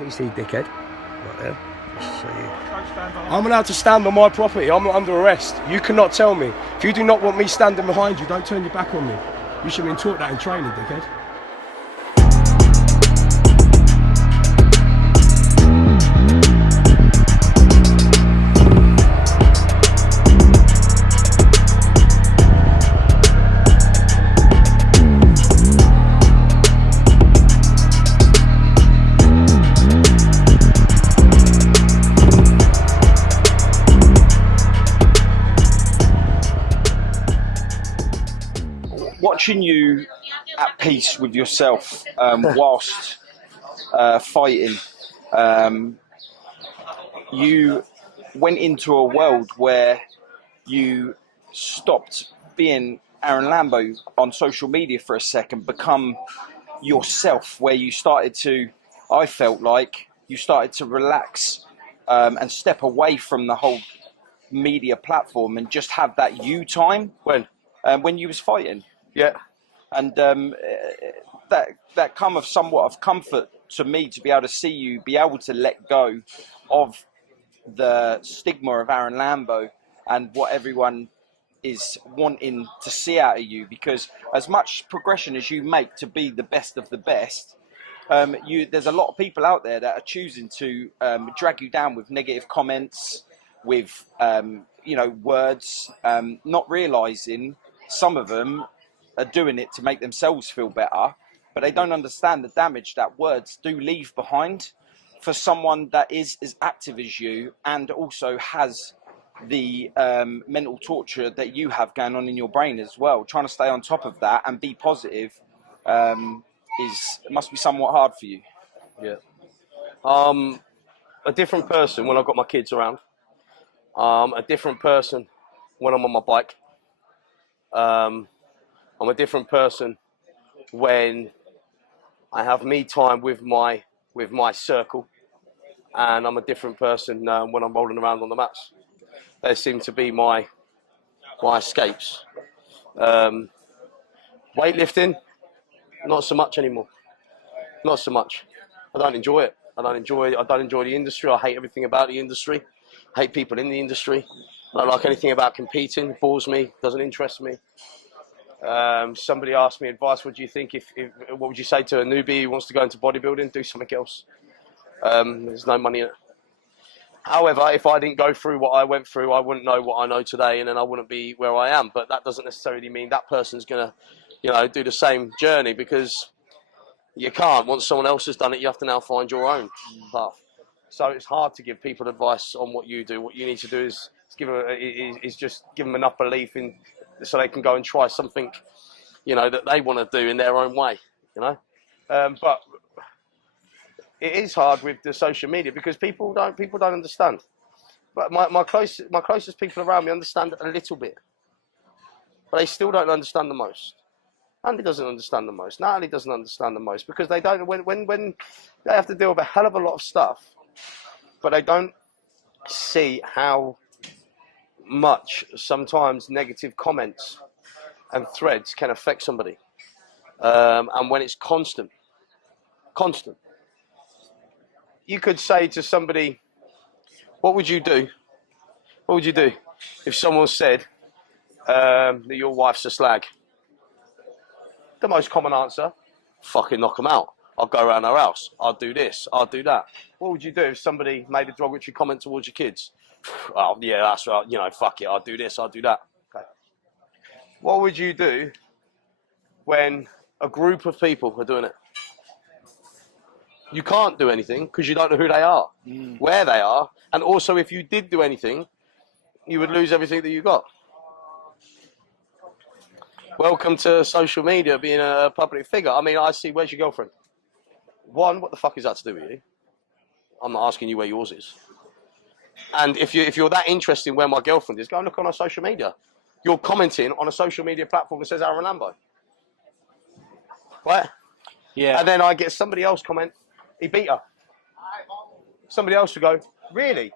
PC, dickhead. Right there. So I'm allowed to stand on my property. I'm not under arrest. You cannot tell me. If you do not want me standing behind you, don't turn your back on me. You should have been taught that in training, dickhead. Watching you at peace with yourself whilst fighting, you went into a world where you stopped being Aarron Lambo on social media for a second, become yourself, where you started to, I felt like, you started to relax and step away from the whole media platform and just have that you time when you was fighting. Yeah. And that come of somewhat of comfort to me to be able to see you be able to let go of the stigma of Aarron Lambo and what everyone is wanting to see out of you, because as much progression as you make to be the best of the best, there's a lot of people out there that are choosing to drag you down with negative comments, with words, not realizing some of them are doing it to make themselves feel better, but they don't understand the damage that words do leave behind for someone that is as active as you and also has the mental torture that you have going on in your brain as well. Trying to stay on top of that and be positive must be somewhat hard for you. Yeah. A different person when I've got my kids around. A different person when I'm on my bike. I'm a different person when I have me time with my circle, and I'm a different person when I'm rolling around on the mats. They seem to be my escapes. Weightlifting, not so much anymore. Not so much. I don't enjoy it. I don't enjoy the industry. I hate everything about the industry. I hate people in the industry. I don't like anything about competing. It bores me. Doesn't interest me. Somebody asked me advice. What do you think? What would you say to a newbie who wants to go into bodybuilding? Do something else. There's no money in it. However, if I didn't go through what I went through, I wouldn't know what I know today, and then I wouldn't be where I am. But that doesn't necessarily mean that person's gonna, do the same journey, because you can't. Once someone else has done it, you have to now find your own path. So it's hard to give people advice on what you do. What you need to do is just give them enough belief in, so they can go and try something, that they want to do in their own way. But it is hard with the social media because people don't understand. But my closest people around me understand a little bit, but they still don't understand the most. Andy doesn't understand the most. Natalie doesn't understand the most, because they don't. When they have to deal with a hell of a lot of stuff, but they don't see how much sometimes negative comments and threads can affect somebody, and when it's constant. You could say to somebody, what would you do? What would you do if someone said that your wife's a slag? The most common answer, fucking knock them out. I'll go around her house. I'll do this. I'll do that. What would you do if somebody made a derogatory comment towards your kids? Oh, yeah, that's right. Fuck it. I'll do this. I'll do that. Okay. What would you do when a group of people are doing it? You can't do anything because you don't know who they are, where they are, and also if you did do anything, you would lose everything that you got. Welcome to social media, being a public figure. I mean, I see, where's your girlfriend? One, what the fuck is that to do with you? I'm not asking you where yours is. And if you're that interested in where my girlfriend is, go and look on our social media. You're commenting on a social media platform that says Aarron Lambo. Right? Yeah. And then I get somebody else comment, he beat her. Somebody else will go, really?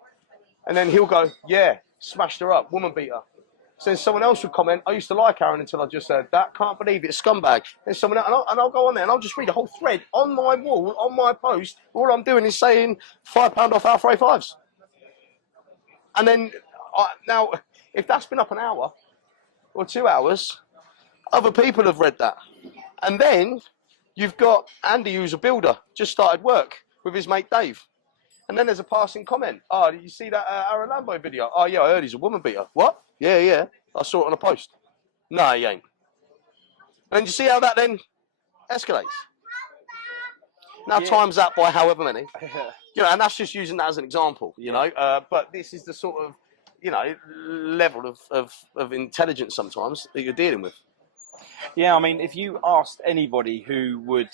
And then he'll go, yeah, smashed her up, woman beat her. So then someone else would comment, I used to like Aaron until I just said that, can't believe it, scumbag. Then someone else, and I'll go on there and I'll just read a whole thread on my wall, on my post. All I'm doing is saying £5 off Alpha A5s. And then, now, if that's been up an hour or 2 hours, other people have read that. And then you've got Andy, who's a builder, just started work with his mate Dave. And then there's a passing comment. Oh, did you see that Aarron Lambo video? Oh, yeah, I heard he's a woman beater. What? Yeah, yeah. I saw it on a post. No, he ain't. And you see how that then escalates? Now times that by however many. You know, and that's just using that as an example, you know. But this is the sort of, you know, level of intelligence sometimes that you're dealing with. Yeah, I mean, if you asked anybody who would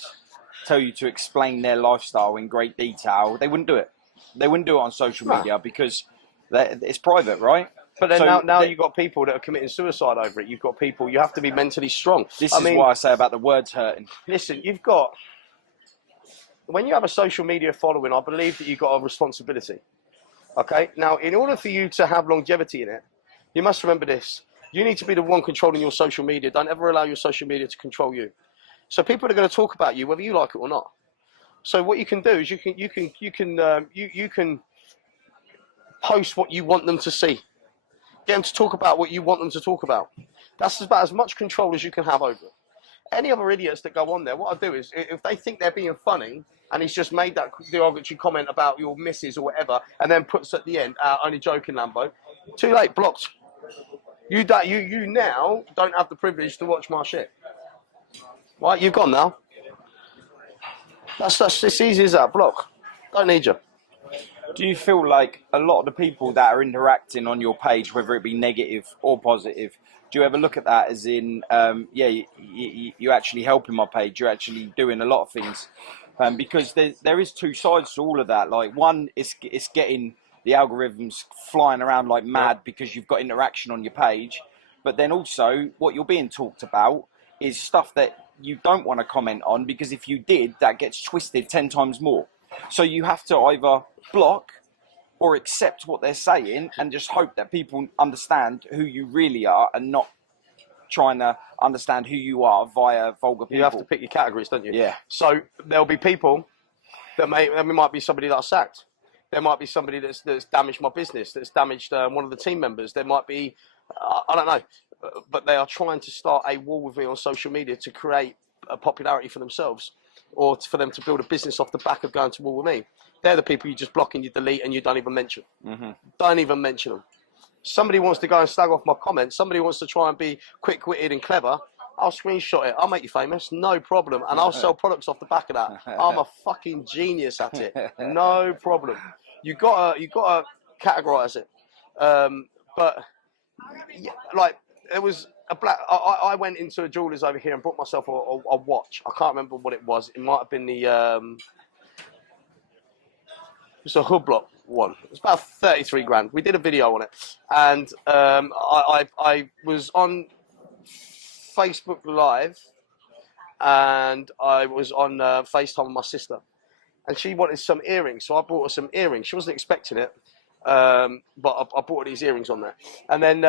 tell you to explain their lifestyle in great detail, they wouldn't do it. They wouldn't do it on social media because it's private, right? But then now you've got people that are committing suicide over it. You've got people, you have to be mentally strong. This is what I say about the words hurting. Listen, when you have a social media following, I believe that you've got a responsibility. Okay? Now, in order for you to have longevity in it, you must remember this. You need to be the one controlling your social media. Don't ever allow your social media to control you. So people are going to talk about you whether you like it or not. So what you can do is you can post what you want them to see. Get them to talk about what you want them to talk about. That's about as much control as you can have over it. Any other idiots that go on there, what I do is, if they think they're being funny, and he's just made that derogatory comment about your missus or whatever, and then puts at the end, only joking, Lambo, too late, blocked. You now don't have the privilege to watch my shit. Right, you've gone now. That's as easy as that, block. Don't need you. Do you feel like a lot of the people that are interacting on your page, whether it be negative or positive, do you ever look at that as in, you're actually helping my page, you're actually doing a lot of things? Because there is two sides to all of that. Like, one, it's getting the algorithms flying around like mad because you've got interaction on your page. But then also, what you're being talked about is stuff that you don't want to comment on, because if you did, that gets twisted 10 times more. So you have to either block or accept what they're saying and just hope that people understand who you really are and not trying to understand who you are via vulgar people. You have to pick your categories, don't you? Yeah. So there'll be people that might be somebody that I sacked. There might be somebody that's damaged my business, that's damaged one of the team members. There might be, I don't know, but they are trying to start a war with me on social media to create a popularity for themselves, or for them to build a business off the back of going to war with me. They're the people you just block and you delete and you don't even mention. Mm-hmm. Don't even mention them. Somebody wants to go and slag off my comments. Somebody wants to try and be quick-witted and clever. I'll screenshot it. I'll make you famous. No problem. And I'll sell products off the back of that. I'm a fucking genius at it. No problem. You gotta categorize it. But yeah, like, there was a black. I went into a jeweler's over here and bought myself a watch. I can't remember what it was. It might have been the. It's a Hublot one. It's about 33 grand. We did a video on it, and I was on Facebook Live, and I was on FaceTime with my sister, and she wanted some earrings, so I bought her some earrings. She wasn't expecting it, but I bought her these earrings on there. And then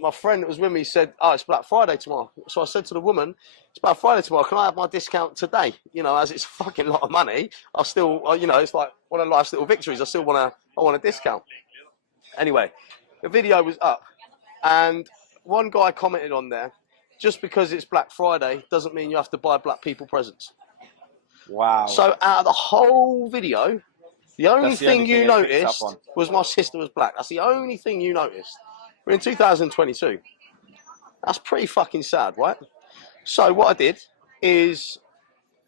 my friend that was with me said, "Oh, it's Black Friday tomorrow." So I said to the woman, "It's Black Friday tomorrow. Can I have my discount today?" You know, as it's a fucking lot of money, I still, you know, it's like one of life's little victories. I want a discount. Anyway, the video was up, and one guy commented on there, "Just because it's Black Friday doesn't mean you have to buy black people presents." Wow. So out of the whole video, the only thing you noticed was my sister was black. That's the only thing you noticed. We're in 2022. That's pretty fucking sad, right? So what I did is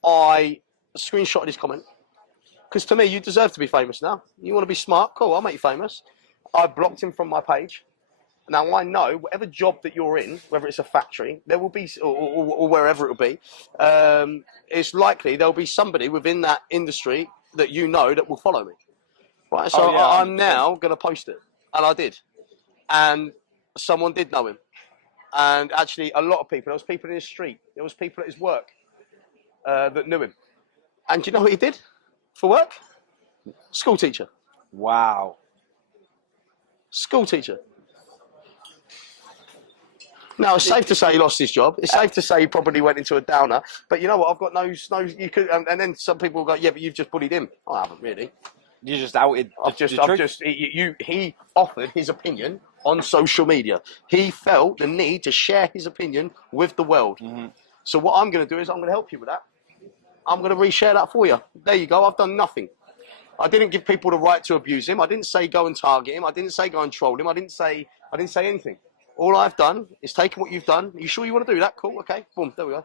I screenshotted his comment. Because to me, you deserve to be famous now. You want to be smart? Cool, I'll make you famous. I blocked him from my page. Now I know whatever job that you're in, whether it's a factory, there will be, or wherever it will be, it's likely there'll be somebody within that industry that you know that will follow me. Right, so I'm now going to post it. And I did. And someone did know him. And actually a lot of people, there was people in his street, there was people at his work that knew him. And do you know what he did for work? School teacher. Wow. School teacher. No, it's safe to say he lost his job. It's safe to say he probably went into a downer. But you know what? I've got no. You could, and then some people go, yeah, but you've just bullied him. I haven't really. You just outed. He offered his opinion on social media. He felt the need to share his opinion with the world. Mm-hmm. So what I'm going to do is I'm going to help you with that. I'm going to reshare that for you. There you go. I've done nothing. I didn't give people the right to abuse him. I didn't say go and target him. I didn't say go and troll him. I didn't say anything. All I've done is taken what you've done. Are you sure you want to do that? Cool. Okay. Boom. There we go.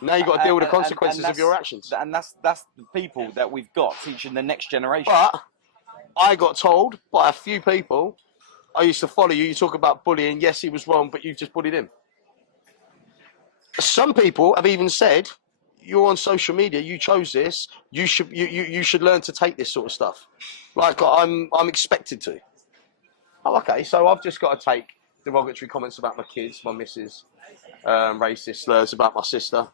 Now you've got to deal with the consequences of your actions. And that's the people that we've got teaching the next generation. But I got told by a few people, I used to follow you. You talk about bullying. Yes, he was wrong, but you've just bullied him. Some people have even said, you're on social media. You chose this. You should learn to take this sort of stuff. Like I'm expected to. Oh, okay. So I've just got to take derogatory comments about my kids, my missus, racist slurs about my sister.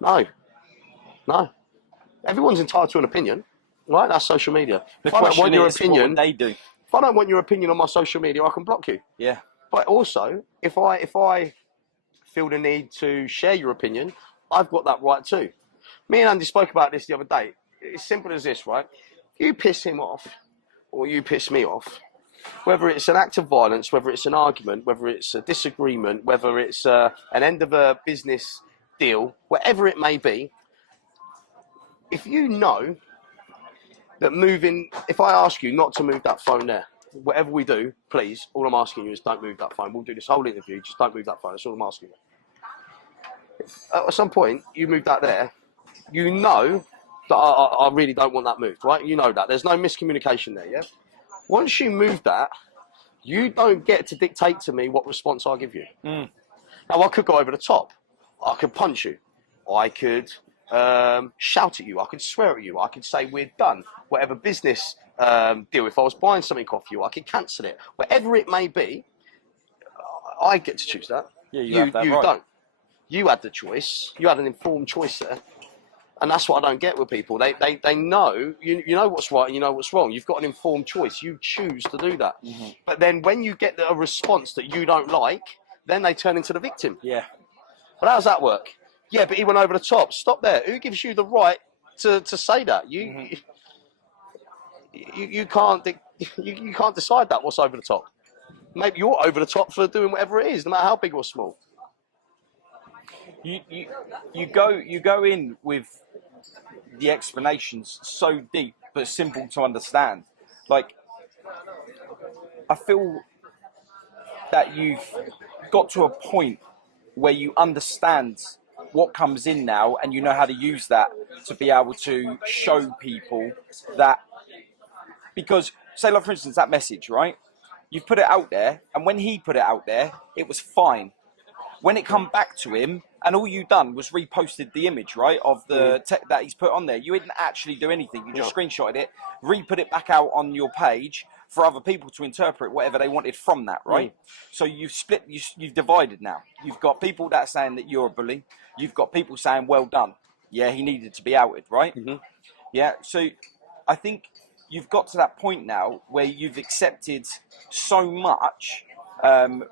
No. Everyone's entitled to an opinion, right? That's social media. If I don't want your opinion, what would they do? If I don't want your opinion on my social media, I can block you. Yeah. But also, if I feel the need to share your opinion, I've got that right too. Me and Andy spoke about this the other day. It's simple as this, right? You piss him off, or you piss me off, whether it's an act of violence, whether it's an argument, whether it's a disagreement, whether it's an end of a business deal, whatever it may be, if you know that if I ask you not to move that phone there, whatever we do, please, all I'm asking you is don't move that phone. We'll do this whole interview, just don't move that phone. That's all I'm asking you. If at some point you move that there, you know that I really don't want that moved, right? You know that. There's no miscommunication there, yeah? Once you move that, you don't get to dictate to me what response I give you. Mm. Now, I could go over the top. I could punch you. I could shout at you. I could swear at you. I could say we're done. Whatever business deal, if I was buying something off you, I could cancel it. Whatever it may be, I get to choose that. Yeah, you have that right. Don't. You had the choice. You had an informed choice there. And that's what I don't get with people. They know, you know what's right and you know what's wrong. You've got an informed choice. You choose to do that. Mm-hmm. But then when you get a response that you don't like, then they turn into the victim. Yeah. But how does that work? Yeah, but he went over the top. Stop there. Who gives you the right to say that? You can't decide that what's over the top. Maybe you're over the top for doing whatever it is, no matter how big or small. You go in with the explanations so deep but simple to understand. Like, I feel that you've got to a point where you understand what comes in now and you know how to use that to be able to show people that, because say like for instance that message, right? You've put it out there, and when he put it out there, it was fine. When it come back to him, and all you done was reposted the image, right, of the tech that he's put on there. You didn't actually do anything. You just screenshotted it, re-put it back out on your page for other people to interpret whatever they wanted from that, right? So you've split, you've divided now. You've got people that are saying that you're a bully. You've got people saying, well done. Yeah, he needed to be outed, right? Mm-hmm. Yeah, so I think you've got to that point now where you've accepted so much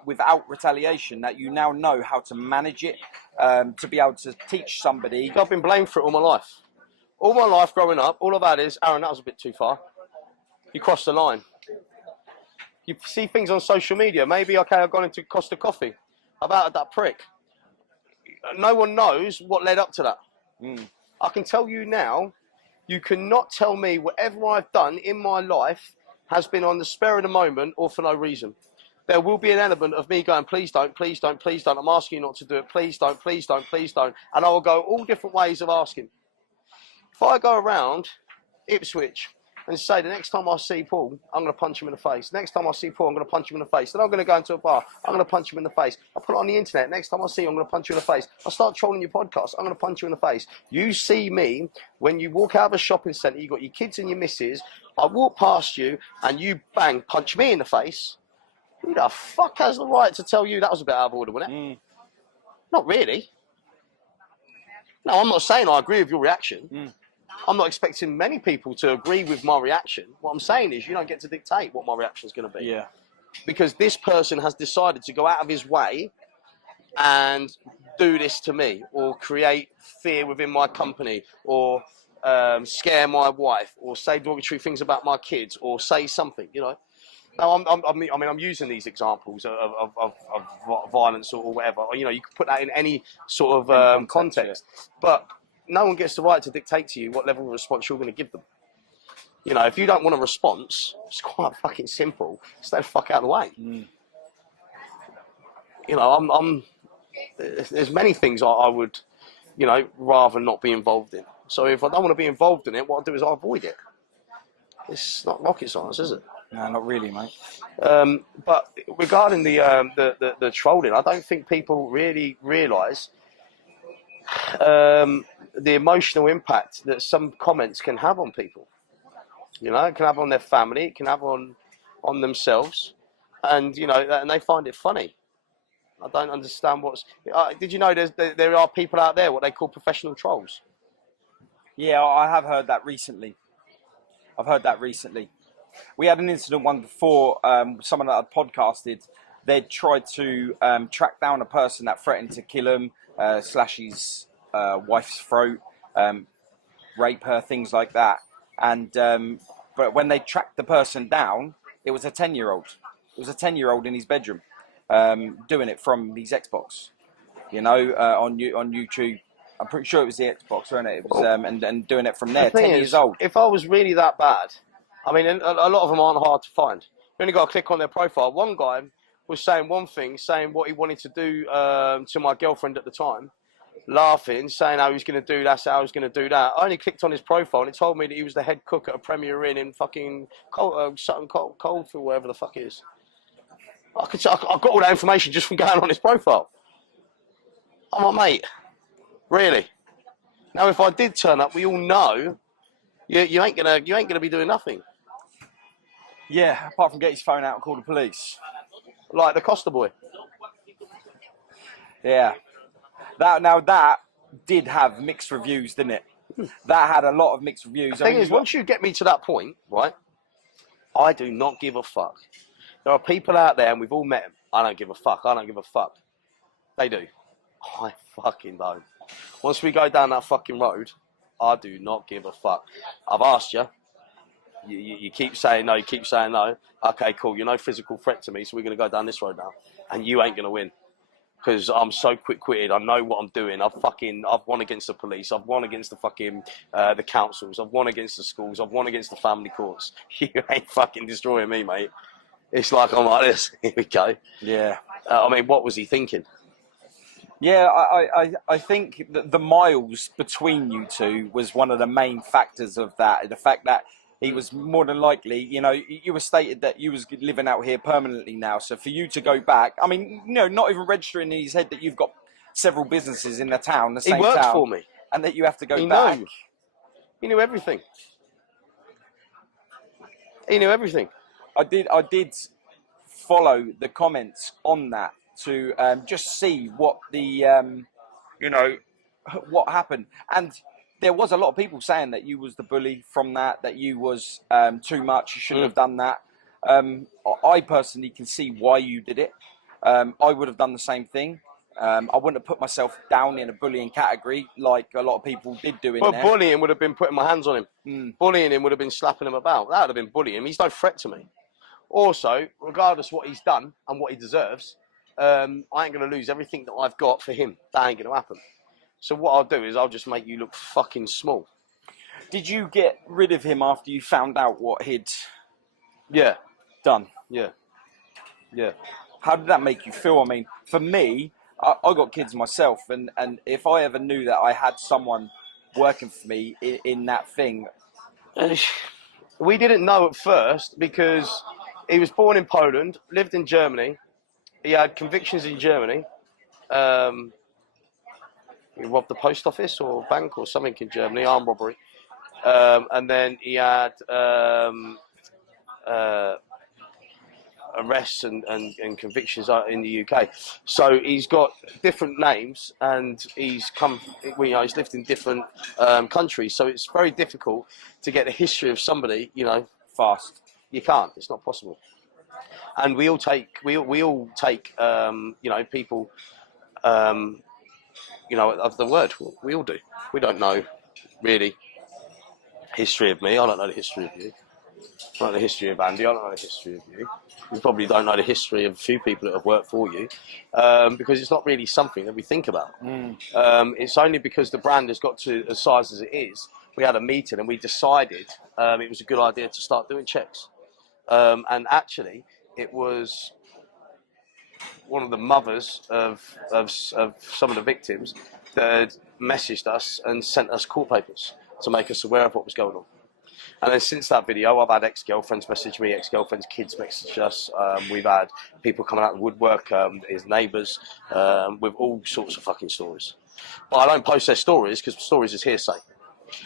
without retaliation that you now know how to manage it, to be able to teach somebody. I've been blamed for it all my life. All my life growing up, all I've had is, Aaron, that was a bit too far. You crossed the line. You see things on social media. Maybe, okay, I've gone into Costa Coffee. I've outed that prick. No one knows what led up to that. I can tell you now, you cannot tell me whatever I've done in my life has been on the spur of the moment or for no reason. There will be an element of me going, please don't, please don't, please don't. I'm asking you not to do it. Please don't, please don't, please don't. And I will go all different ways of asking. If I go around Ipswich and say, the next time I see Paul, I'm going to punch him in the face. Next time I see Paul, I'm going to punch him in the face. Then I'm going to go into a bar, I'm going to punch him in the face. I put it on the internet. Next time I see you, I'm going to punch you in the face. I start trolling your podcast, I'm going to punch you in the face. You see me, when you walk out of a shopping centre, you've got your kids and your missus, I walk past you and you bang, punch me in the face. Who the fuck has the right to tell you that was a bit out of order, wasn't it? Not really. No, I'm not saying I agree with your reaction. I'm not expecting many people to agree with my reaction. What I'm saying is you don't get to dictate what my reaction is going to be. Yeah. because this person has decided to go out of his way and do this to me, or create fear within my company, or scare my wife, or say derogatory things about my kids, or say something, you know. Now, I'm using these examples of violence or whatever. You know, you can put that in any sort of context, but no one gets the right to dictate to you what level of response you're going to give them. You know, if you don't want a response, it's quite fucking simple. Stay the fuck out of the way. You know, there's many things I would, you know, rather not be involved in. So if I don't want to be involved in it, what I do is I avoid it. It's not rocket science, is it? No, not really, mate. But regarding the trolling, I don't think people really realise the emotional impact that some comments can have on people. You know, it can have on their family, it can have on themselves, and you know, and they find it funny. I don't understand what's. Did you know there are people out there what they call professional trolls? Yeah, I have heard that recently. I've heard that recently. We had an incident one before, someone that had podcasted, they'd tried to track down a person that threatened to kill him, slash his wife's throat, rape her, things like that. And but when they tracked the person down, it was a 10-year-old. It was a 10-year-old in his bedroom doing it from his Xbox, you know, on YouTube. I'm pretty sure it was the Xbox, wasn't it? It was, and doing it from there, 10 years old. If I was really that bad, I mean, a lot of them aren't hard to find. You only got to click on their profile. One guy was saying one thing, saying what he wanted to do to my girlfriend at the time, laughing, saying how he was going to do that, how he was going to do that. I only clicked on his profile and it told me that he was the head cook at a Premier Inn in fucking Sutton Coldfield, wherever the fuck it is. I got all that information just from going on his profile. I'm like, mate, really? Now, if I did turn up, we all know you ain't gonna be doing nothing. Yeah, apart from get his phone out and call the police. Like the Costa boy. Yeah. That did have mixed reviews, didn't it? That had a lot of mixed reviews. The thing is, once you get me to that point, right, I do not give a fuck. There are people out there, and we've all met them. I don't give a fuck. I don't give a fuck. They do. I fucking don't. Once we go down that fucking road, I do not give a fuck. I've asked you. You keep saying no, you keep saying no. Okay, cool. You're no physical threat to me, so we're going to go down this road now. And you ain't going to win. Because I'm so quick-witted. I know what I'm doing. I've won against the police. I've won against the fucking the councils. I've won against the schools. I've won against the family courts. You ain't fucking destroying me, mate. It's like I'm like this. Here we go. Yeah. I mean, what was he thinking? Yeah, I think that the miles between you two was one of the main factors of that. The fact that he was more than likely, you know, you were stated that you was living out here permanently now. So for you to go back, I mean, you know, not even registering in his head that you've got several businesses in the town, the same town. He worked for me. And that you have to go back. He knew everything. He knew everything. I did follow the comments on that to just see what the, you know, what happened. And there was a lot of people saying that you was the bully from that you was too much, you shouldn't have done that. I personally can see why you did it. I would have done the same thing. I wouldn't have put myself down in a bullying category like a lot of people did do in there. But bullying would have been putting my hands on him. Bullying him would have been slapping him about. That would have been bullying. He's no threat to me. Also, regardless what he's done and what he deserves, I ain't going to lose everything that I've got for him. That ain't going to happen. So what I'll do is I'll just make you look fucking small. Did you get rid of him after you found out what he'd done? Yeah. How did that make you feel? I mean, for me, I got kids myself, and if I ever knew that I had someone working for me in that thing... We didn't know at first because he was born in Poland, lived in Germany. He had convictions in Germany. He robbed the post office or bank or something in Germany, armed robbery. And then he had arrests and convictions in the UK. So he's got different names and he's lived in different countries. So it's very difficult to get the history of somebody, you know, fast. You can't. It's not possible. And we all take you know, people, you know, of the word. We all do. We don't know really history of me. I don't know the history of you. I don't know the history of Andy. I don't know the history of you. You probably don't know the history of a few people that have worked for you, because it's not really something that we think about. It's only because the brand has got to as size as it is. We had a meeting and we decided it was a good idea to start doing checks. And actually, it was one of the mothers of some of the victims that had messaged us and sent us court papers to make us aware of what was going on. And then since that video, I've had ex-girlfriends message me, ex-girlfriends' kids message us. We've had people coming out of the woodwork, his neighbours, with all sorts of fucking stories. But I don't post their stories because stories is hearsay.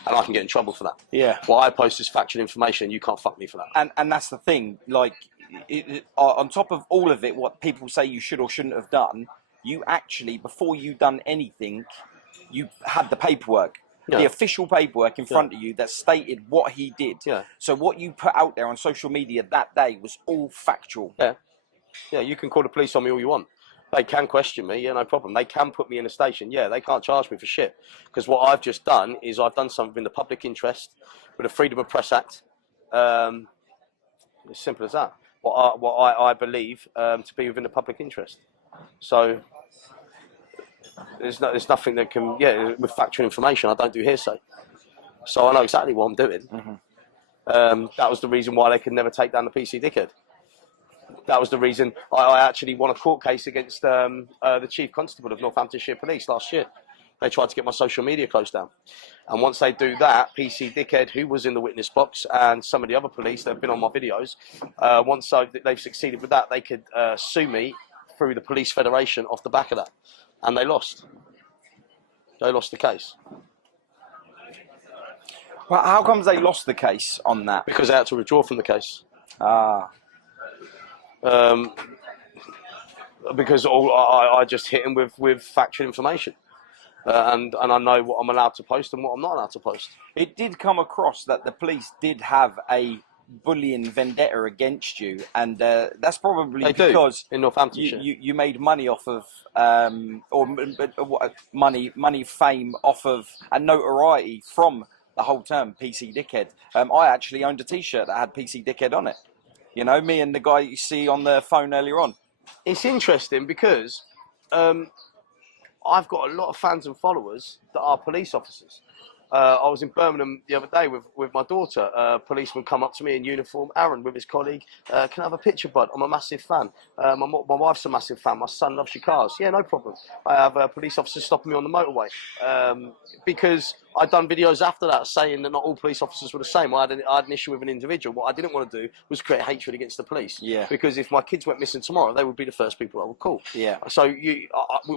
And I can get in trouble for that. Yeah. What I post is factual information and you can't fuck me for that. And that's the thing, like, on top of all of it, what people say you should or shouldn't have done, you actually, before you done anything, you had the paperwork. Yeah. The official paperwork in front of you that stated what he did. Yeah. So what you put out there on social media that day was all factual. Yeah. Yeah, you can call the police on me all you want. They can question me, yeah, no problem. They can put me in a station, yeah, they can't charge me for shit. Because what I've just done is I've done something in the public interest with the Freedom of Press Act. As simple as that. What I believe to be within the public interest. So there's nothing that can, yeah, with factual information, I don't do hearsay. So I know exactly what I'm doing. That was the reason why they could never take down the PC dickhead. That was the reason I actually won a court case against the Chief Constable of Northamptonshire Police last year. They tried to get my social media closed down. And once they do that, PC Dickhead, who was in the witness box, and some of the other police that have been on my videos, once they've succeeded with that, they could sue me through the Police Federation off the back of that. And they lost. They lost the case. Well, how comes they lost the case on that? Because they had to withdraw from the case. Because I just hit him with factual information. And I know what I'm allowed to post and what I'm not allowed to post. It did come across that the police did have a bullying vendetta against you, and that's probably because in Northamptonshire you made money off of money, fame off of, and notoriety from the whole term PC Dickhead. I actually owned a T-shirt that had PC Dickhead on it. You know, me and the guy you see on the phone earlier on. It's interesting because I've got a lot of fans and followers that are police officers. I was in Birmingham the other day with my daughter. A policeman come up to me in uniform, Aaron, with his colleague. Can I have a picture, bud? I'm a massive fan. My wife's a massive fan. My son loves your cars. Yeah, no problem. I have a police officer stopping me on the motorway. Because I'd done videos after that saying that not all police officers were the same. I had an issue with an individual. What I didn't want to do was create hatred against the police. Yeah. Because if my kids went missing tomorrow, they would be the first people I would call. Yeah. So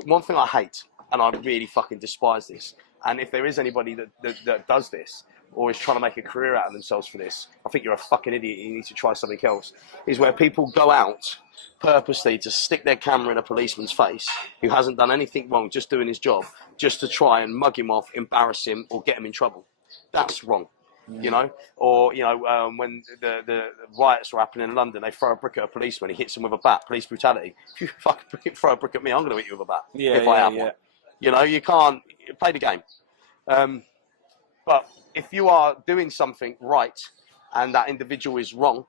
one thing I hate, and I really fucking despise this, and if there is anybody that does this or is trying to make a career out of themselves for this, I think you're a fucking idiot. You need to try something else. Is where people go out purposely to stick their camera in a policeman's face who hasn't done anything wrong, just doing his job, just to try and mug him off, embarrass him, or get him in trouble. That's wrong. You know, or when the riots were happening in London, they throw a brick at a policeman, he hits him with a bat. Police brutality. If you fucking throw a brick at me, I'm going to hit you with a bat. If I have one. You know, you can't play the game. But if you are doing something right and that individual is wrong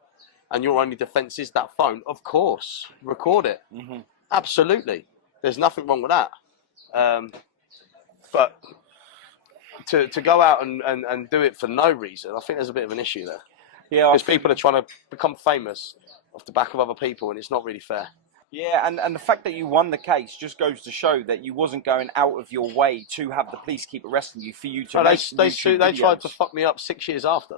and your only defence is that phone, of course, record it. Absolutely. There's nothing wrong with that. But to go out and do it for no reason, I think there's a bit of an issue there. Yeah, because people are trying to become famous off the back of other people, and it's not really fair. Yeah, and the fact that you won the case just goes to show that you wasn't going out of your way to have the police keep arresting you for you to make YouTube they videos. tried to fuck me up 6 years after.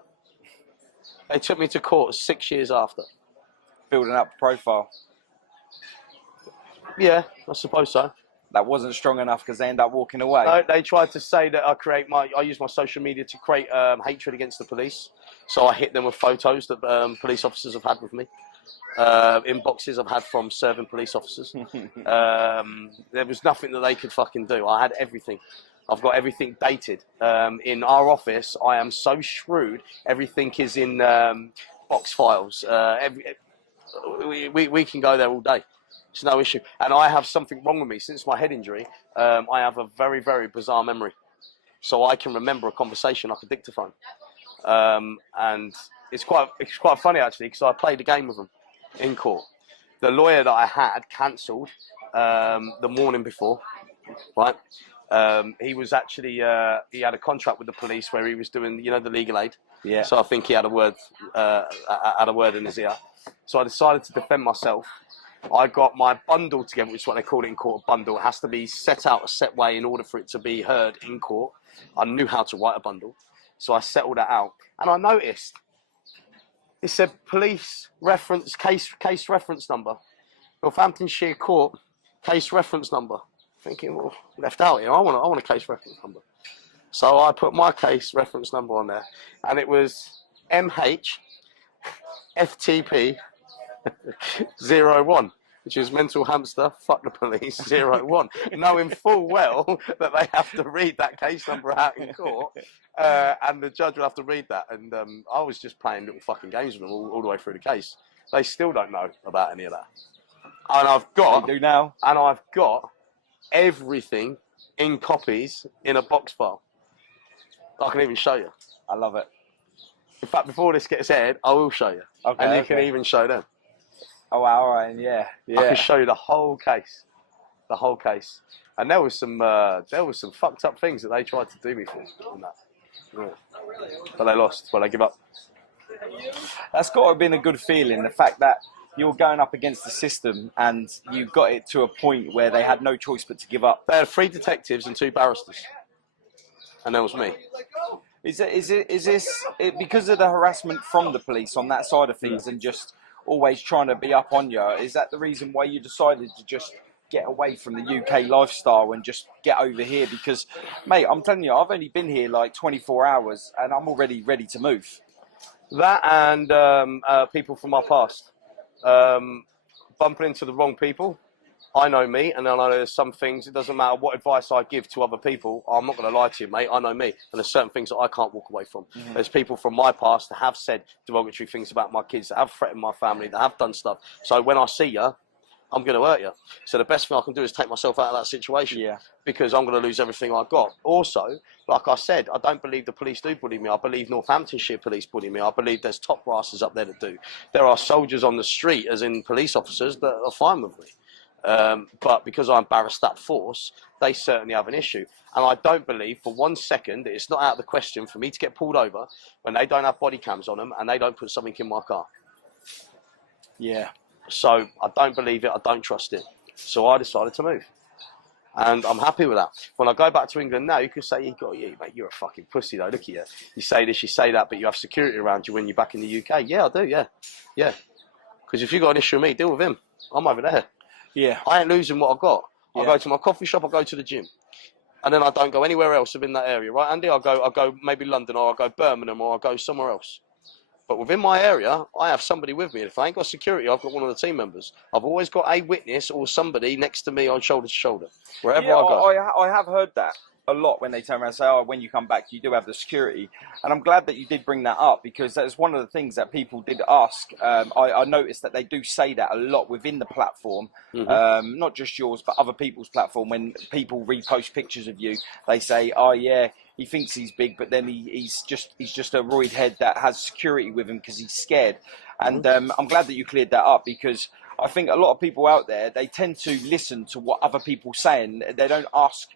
They took me to court 6 years after. Building up a profile. Yeah, I suppose so. That wasn't strong enough because they ended up walking away. No, they tried to say that I use my social media to create hatred against the police. So I hit them with photos that police officers have had with me. Inboxes I've had from serving police officers. There was nothing that they could fucking do. I had everything. I've got everything dated. In our office, I am so shrewd. Everything is in box files. we can go there all day. It's no issue. And I have something wrong with me since my head injury. I have a very, very bizarre memory. So I can remember a conversation like a dictaphone. And it's quite funny actually, because I played a game with them in court. The lawyer that I had cancelled the morning before, right? He was actually he had a contract with the police where he was doing, you know, the legal aid. Yeah. So I think he had a word in his ear. So I decided to defend myself. I got my bundle together, which is what they call it in court, a bundle. It has to be set out a set way in order for it to be heard in court. I knew how to write a bundle, so I settled that out. And I noticed it said police reference case reference number, Northamptonshire Court case reference number. Thinking, well, left out here. I want a case reference number. So I put my case reference number on there, and it was MH FTP 01, which is mental hamster, fuck the police 01, knowing full well that they have to read that case number out in court, and the judge will have to read that. And I was just playing little fucking games with them all the way through the case. They still don't know about any of that. And I've got, They do now. And I've got everything in copies in a box file. I can even show you. I love it. In fact, before this gets aired, I will show you. Okay, and you can even show them. Oh, wow, all right, yeah. I can show you the whole case. The whole case. And there was some fucked up things that they tried to do me for in that. Yeah. But they lost. Well, they give up. That's got to have been a good feeling, the fact that you're going up against the system and you got it to a point where they had no choice but to give up. They had 3 detectives and 2 barristers. And there was me. Is this because of the harassment from the police on that side of things and just always trying to be up on you? Is that the reason why you decided to just get away from the UK lifestyle and just get over here? Because, mate, I'm telling you, I've only been here like 24 hours and I'm already ready to move. That and people from my past. Bumping into the wrong people. I know me, and I know there's some things, it doesn't matter what advice I give to other people, I'm not going to lie to you, mate, I know me, and there's certain things that I can't walk away from. Mm-hmm. There's people from my past that have said derogatory things about my kids, that have threatened my family, that have done stuff. So when I see you, I'm going to hurt you. So the best thing I can do is take myself out of that situation, because I'm going to lose everything I've got. Also, like I said, I don't believe the police do bully me. I believe Northamptonshire police bully me. I believe there's top brassers up there that do. There are soldiers on the street, as in police officers, that are fine with me. But because I embarrass that force, they certainly have an issue. And I don't believe for 1 second that it's not out of the question for me to get pulled over when they don't have body cams on them and they don't put something in my car. Yeah. So I don't believe it. I don't trust it. So I decided to move. And I'm happy with that. When I go back to England now, you could say, mate, you're a fucking pussy though. Look at you. You say this, you say that, but you have security around you when you're back in the UK. Yeah, I do, yeah. Yeah. Because if you've got an issue with me, deal with him. I'm over there. Yeah. I ain't losing what I've got. I go to my coffee shop, I go to the gym. And then I don't go anywhere else within that area, right, Andy? I'll go maybe London, or I'll go Birmingham, or I'll go somewhere else. But within my area, I have somebody with me. If I ain't got security, I've got one of the team members. I've always got a witness or somebody next to me on shoulder to shoulder, wherever I go. I have heard that a lot when they turn around and say, oh, when you come back, you do have the security. And I'm glad that you did bring that up, because that's one of the things that people did ask. I noticed that they do say that a lot within the platform, not just yours, but other people's platform. When people repost pictures of you, they say, oh, yeah, he thinks he's big, but then he's just a roid head that has security with him because he's scared. And I'm glad that you cleared that up, because I think a lot of people out there, they tend to listen to what other people are saying. They don't ask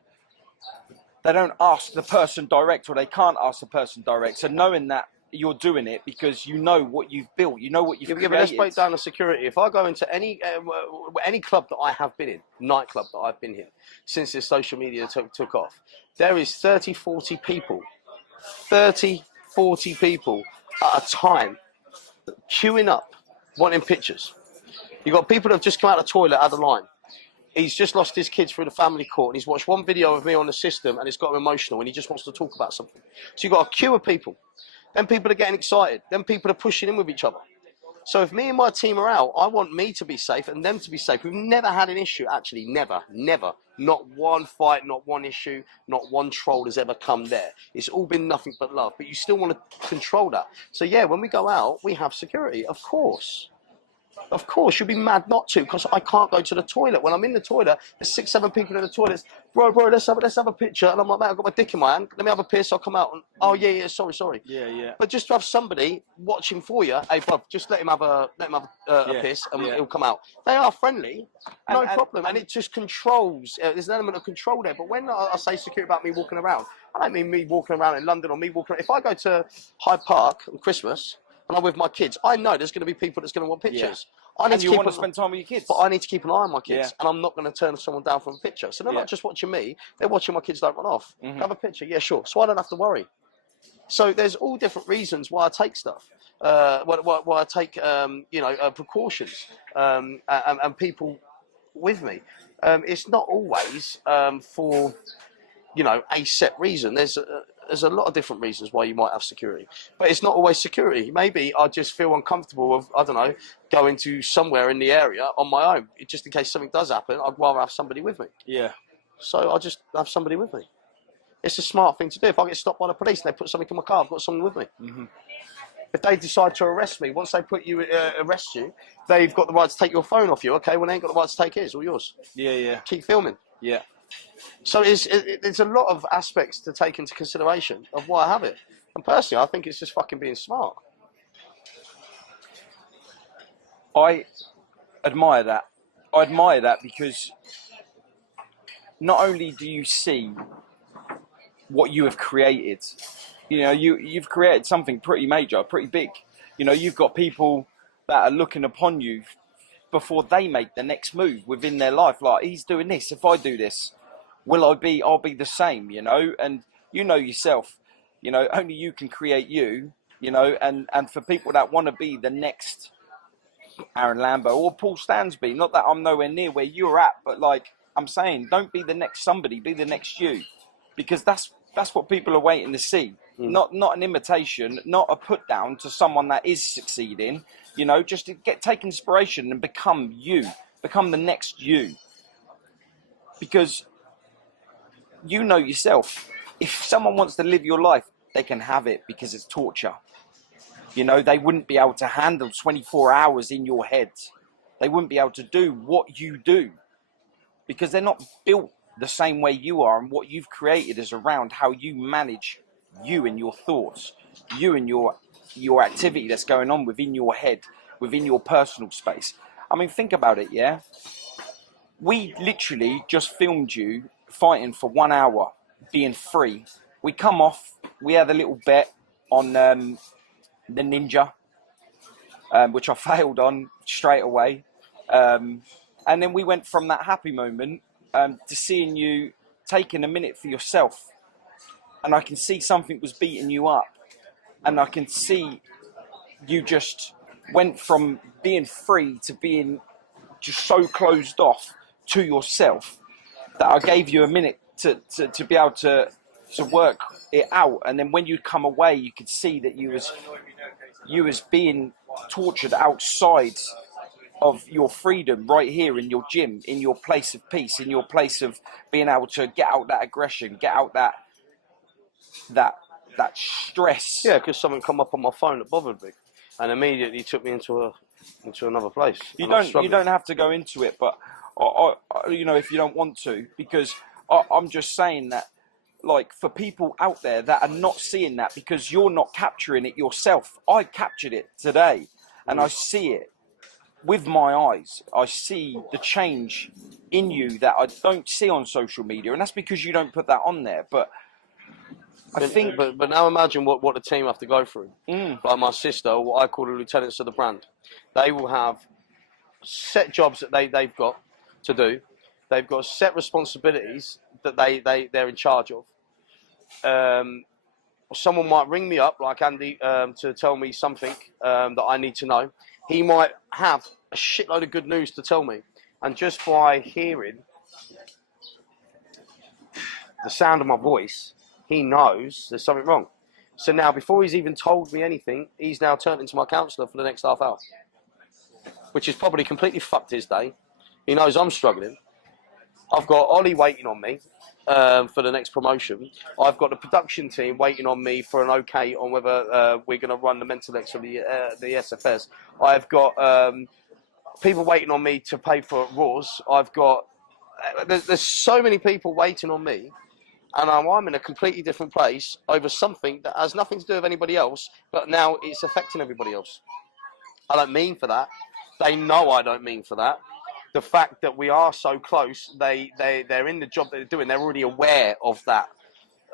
the person direct, or they can't ask the person direct. So knowing that you're doing it because you know what you've built, you know what you've created. But let's break down the security. If I go into any club that I have been in, nightclub that I've been in, since this social media took off, there is 30, 40 people at a time queuing up, wanting pictures. You've got people that have just come out of the toilet, had a line. He's just lost his kids through the family court, and he's watched one video of me on the system, and it's got him emotional, and he just wants to talk about something. So you've got a queue of people. Then people are getting excited. Then people are pushing in with each other. So if me and my team are out, I want me to be safe and them to be safe. We've never had an issue, actually, never. Not one fight, not one issue, not one troll has ever come there. It's all been nothing but love, but you still want to control that. So yeah, when we go out, we have security, of course. Of course, you'd be mad not to, because I can't go to the toilet. When I'm in the toilet, there's 6, 7 people in the toilets. Bro, let's have a picture. And I'm like, mate, I've got my dick in my hand. Let me have a piss. I'll come out. And, oh yeah, sorry. Yeah. But just to have somebody watching for you, hey, bro, just let him have a piss, and he'll come out. They are friendly, no problem, and it just controls. There's an element of control there. But when I say secure about me walking around, I don't mean me walking around in London or me walking. If I go to Hyde Park on Christmas and I'm with my kids, I know there's going to be people that's going to want pictures. I need and you want to spend time with your kids. But I need to keep an eye on my kids, and I'm not going to turn someone down for a picture. So they're not just watching me, they're watching my kids don't run off. Have a picture, yeah, sure. So I don't have to worry. So there's all different reasons why I take stuff, why I take, precautions, and people with me. It's not always for, a set reason. There's a lot of different reasons why you might have security, but it's not always security. Maybe I just feel uncomfortable of, I don't know, going to somewhere in the area on my own, just in case something does happen. I'd rather have somebody with me. Yeah. So I just have somebody with me. It's a smart thing to do. If I get stopped by the police and they put something in my car, I've got someone with me. If they decide to arrest me, once they arrest you, they've got the right to take your phone off you. Okay, well, they ain't got the right to take it. It's all yours. Yeah. Keep filming. Yeah. So there's a lot of aspects to take into consideration of why I have it. And personally, I think it's just fucking being smart. I admire that. I admire that because not only do you see what you have created, you've created something pretty major, pretty big. You've got people that are looking upon you before they make the next move within their life. Like, he's doing this. If I do this, I'll be the same, and yourself, only you can create you, and for people that want to be the next Aarron Lambo or Paul Stansby, not that I'm nowhere near where you're at, but like I'm saying, don't be the next somebody, be the next you, because that's what people are waiting to see. Not an imitation, not a put down to someone that is succeeding, just to take inspiration and become you, become the next you. Because yourself, if someone wants to live your life, they can have it, because it's torture. They wouldn't be able to handle 24 hours in your head. They wouldn't be able to do what you do, because they're not built the same way you are, and what you've created is around how you manage you and your thoughts, you and your activity that's going on within your head, within your personal space. I mean, think about it, yeah? We literally just filmed you fighting for 1 hour, being free. We come off, we had a little bet on the ninja, which I failed on straight away. And then we went from that happy moment to seeing you taking a minute for yourself. And I can see something was beating you up. And I can see you just went from being free to being just so closed off to yourself that I gave you a minute to be able to work it out. And then when you come away, you could see that you was being tortured outside of your freedom, right here in your gym, in your place of peace, in your place of being able to get out that aggression, get out that stress. Yeah, because something come up on my phone that bothered me, and immediately took me into another place. You don't have to go into it, but if you don't want to, because I'm just saying that, like, for people out there that are not seeing that, because you're not capturing it yourself. I captured it today, and I see it with my eyes. I see the change in you that I don't see on social media, and that's because you don't put that on there. But I think, but now imagine what the team have to go through. Like my sister, what I call the lieutenants of the brand, they will have set jobs that they've got to do. They've got set responsibilities that they're in charge of. Someone might ring me up, like Andy, to tell me something that I need to know. He might have a shitload of good news to tell me, and just by hearing the sound of my voice, he knows there's something wrong. So now, before he's even told me anything, he's now turned into my counsellor for the next half hour, which is probably completely fucked his day. He knows I'm struggling. I've got Ollie waiting on me for the next promotion. I've got the production team waiting on me for an okay on whether we're going to run the Mental X or the SFS. I've got people waiting on me to pay for Raws. I've got there's so many people waiting on me, and I'm in a completely different place over something that has nothing to do with anybody else, but now it's affecting everybody else. I don't mean for that. They know I don't mean for that. The fact that we are so close, they're in the job that they're doing. They're already aware of that,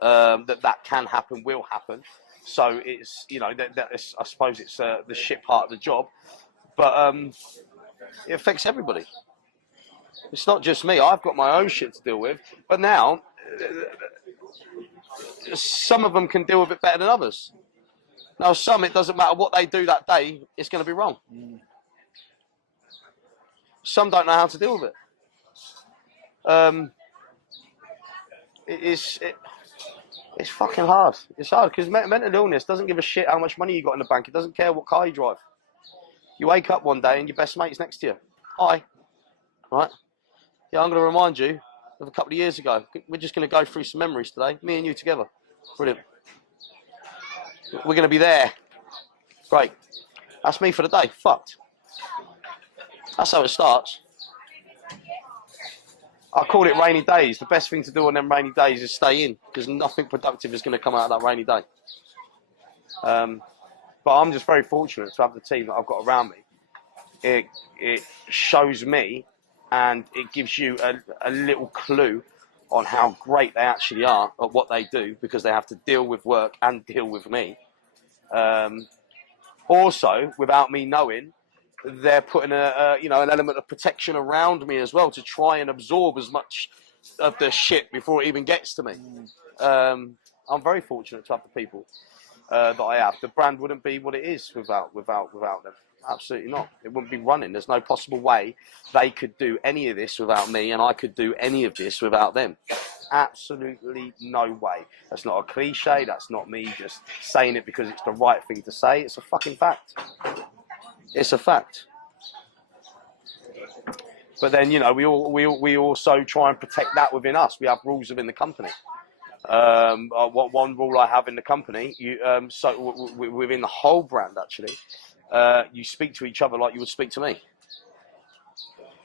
that can happen, will happen. So it's, you know, I suppose it's the shit part of the job, but it affects everybody. It's not just me. I've got my own shit to deal with, but now some of them can deal with it better than others. Now, some, it doesn't matter what they do that day, it's going to be wrong. Some don't know how to deal with it. It's fucking hard. It's hard because mental illness doesn't give a shit how much money you got in the bank. It doesn't care what car you drive. You wake up one day and your best mate's next to you. Hi. Right? Yeah, I'm going to remind you of a couple of years ago. We're just going to go through some memories today, me and you together. Brilliant. We're going to be there. Great. That's me for the day. Fucked. That's how it starts. I call it rainy days. The best thing to do on them rainy days is stay in, because nothing productive is going to come out of that rainy day. But I'm just very fortunate to have the team that I've got around me. It shows me, and it gives you a little clue on how great they actually are at what they do, because they have to deal with work and deal with me. Also, without me knowing, they're putting an element of protection around me as well to try and absorb as much of the shit before it even gets to me. I'm very fortunate to have the people that I have. The brand wouldn't be what it is without them. Absolutely not. It wouldn't be running. There's no possible way they could do any of this without me, and I could do any of this without them. Absolutely no way. That's not a cliche. That's not me just saying it because it's the right thing to say. It's a fucking fact. It's a fact. But then, you know, we also try and protect that within us. We have rules within the company. One rule I have in the company, within the whole brand actually, you speak to each other like you would speak to me.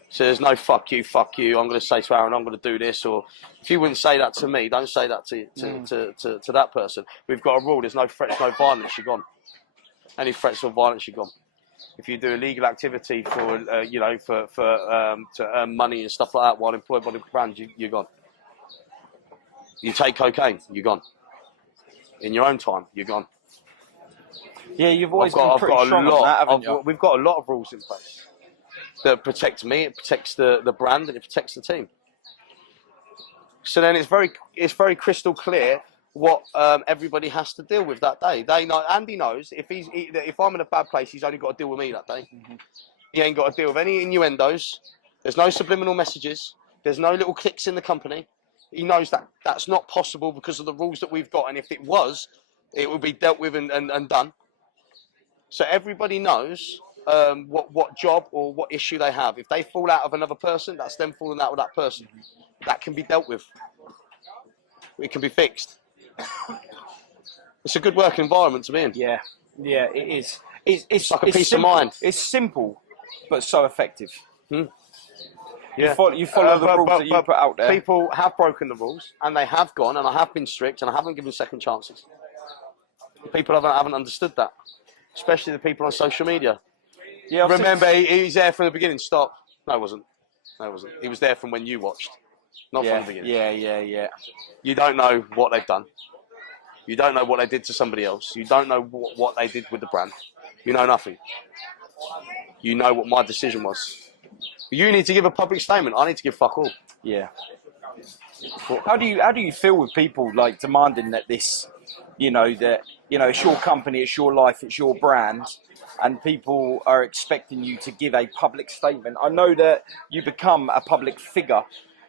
So there's no fuck you, I'm going to say to Aaron, I'm going to do this. Or if you wouldn't say that to me, don't say that to that person. We've got a rule, there's no threats, no violence, you're gone. Any threats or violence, you're gone. If you do illegal activity for to earn money and stuff like that while employed by the brand, you're gone. You take cocaine, you're gone. In your own time, you're gone. Yeah, you've always been pretty strong on that, haven't you? We've got a lot of rules in place that protect me, it protects the brand, and it protects the team. So then it's very crystal clear what everybody has to deal with that day. They know. Andy knows if I'm in a bad place, he's only got to deal with me that day. Mm-hmm. He ain't got to deal with any innuendos. There's no subliminal messages. There's no little clicks in the company. He knows that that's not possible because of the rules that we've got. And if it was, it would be dealt with and done. So everybody knows what job or what issue they have. If they fall out of another person, that's them falling out with that person. That can be dealt with. It can be fixed. It's a good working environment to be in. Yeah, it is. It's like a peace simple. of mind. It's simple, but so effective. Yeah. You follow the rules that you put out there. People have broken the rules, and they have gone, and I have been strict, and I haven't given second chances. People haven't understood that, especially the people on social media. Yeah, remember, he's there from the beginning. Stop. No, it wasn't. He was there from when you watched, not from the beginning. Yeah. You don't know what they've done. You don't know what they did to somebody else. You don't know what they did with the brand. You know nothing. You know what my decision was. You need to give a public statement. I need to give fuck all. Yeah. How do you feel with people like demanding that this, it's your company, it's your life, it's your brand, and people are expecting you to give a public statement? I know that you become a public figure,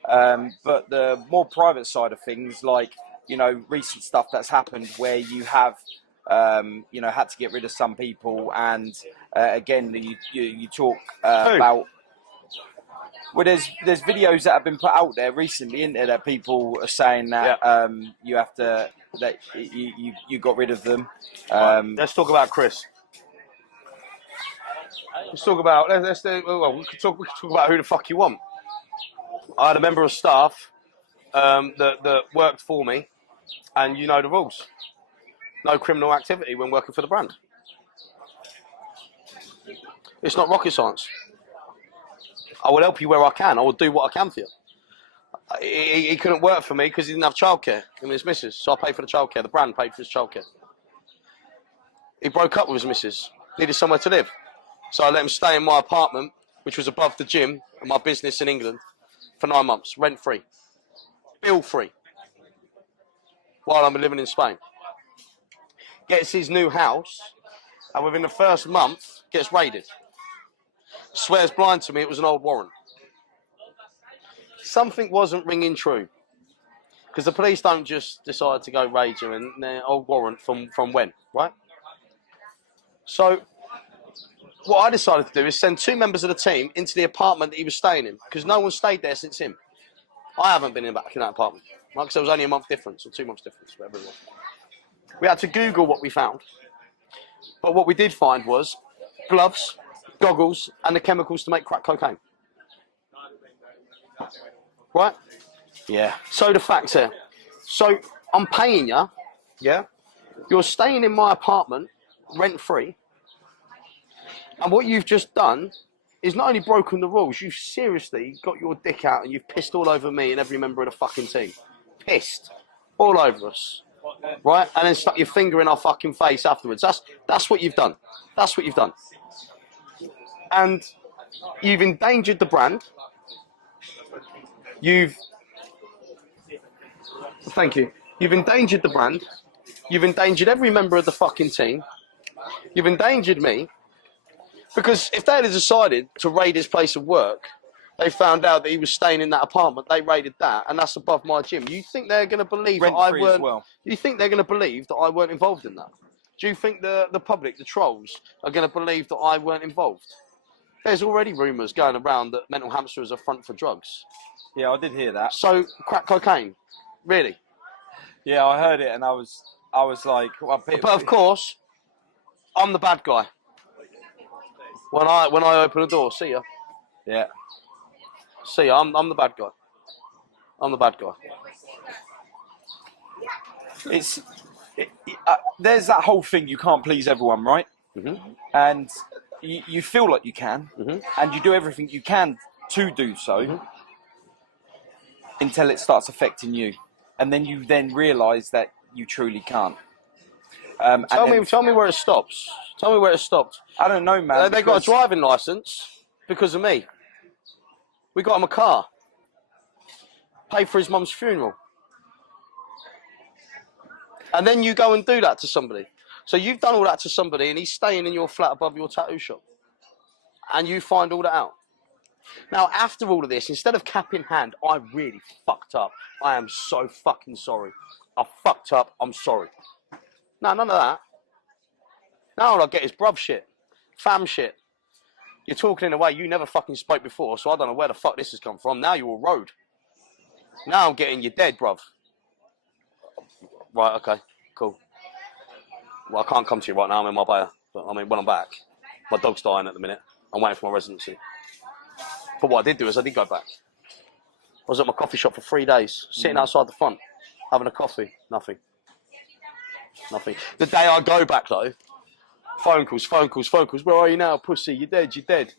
but the more private side of things, like, recent stuff that's happened where you have, had to get rid of some people, and again, you talk about. Well, there's videos that have been put out there recently, isn't there, that people are saying that you have to you got rid of them. Right. Let's talk about Chris. Let's talk about. We could talk about who the fuck you want. I had a member of staff that worked for me, and you know the rules. No criminal activity when working for the brand. It's not rocket science. I will help you where I can. I will do what I can for you. He couldn't work for me because he didn't have childcare. Him and his missus. So I paid for the childcare. The brand paid for his childcare. He broke up with his missus. Needed somewhere to live. So I let him stay in my apartment, which was above the gym and my business in England, for 9 months, rent-free, bill-free, while I'm living in Spain. Gets his new house, and within the first month, gets raided. Swears blind to me it was an old warrant. Something wasn't ringing true. Because the police don't just decide to go raid you and their old warrant from when, right? So, what I decided to do is send 2 members of the team into the apartment that he was staying in, because no one stayed there since him. I haven't been back in that apartment, right? Because there was only a month difference, or 2 months difference, whatever it was. We had to Google what we found. But what we did find was gloves, goggles, and the chemicals to make crack cocaine. Right? Yeah. So the facts here. So I'm paying you, yeah? You're staying in my apartment, rent-free, and what you've just done is not only broken the rules, you've seriously got your dick out and you've pissed all over me and every member of the fucking team. Pissed. All over us. Right? And then stuck your finger in our fucking face afterwards. That's what you've done. That's what you've done. And you've endangered the brand. Thank you. You've endangered the brand. You've endangered every member of the fucking team. You've endangered me. Because if they had decided to raid his place of work, they found out that he was staying in that apartment, they raided that, and that's above my gym. You think they're going to believe that I weren't? As well. You think they're going to believe that I weren't involved in that? Do you think the public, the trolls, are going to believe that I weren't involved? There's already rumours going around that Mental Hamster is a front for drugs. Yeah, I did hear that. So crack cocaine, really? Yeah, I heard it, and I was like, well, but of course, I'm the bad guy. When I open the door, see ya. Yeah. See ya. I'm the bad guy. I'm the bad guy. There's that whole thing. You can't please everyone, right? Mm-hmm. And you feel like you can, mm-hmm. and you do everything you can to do so, mm-hmm. until it starts affecting you, and then you realise that you truly can't. Tell me where it stops. Tell me where it stopped. I don't know, man. They got a driving licence because of me. We got him a car. Paid for his mum's funeral. And then you go and do that to somebody. So you've done all that to somebody and he's staying in your flat above your tattoo shop. And you find all that out. Now, after all of this, instead of cap in hand, I really fucked up. I am so fucking sorry. I fucked up. I'm sorry. No, none of that. Now all I get is bruv shit. Fam shit. You're talking in a way you never fucking spoke before, so I don't know where the fuck this has come from. Now you're all road. Now I'm getting you dead, bruv. Right, okay, cool. Well, I can't come to you right now. I'm in Marbella. But, I mean, when I'm back, my dog's dying at the minute. I'm waiting for my residency. But what I did do is I did go back. I was at my coffee shop for 3 days, sitting outside the front, having a coffee. Nothing. Nothing. The day I go back, though, phone calls. Where are you now, pussy? You're dead.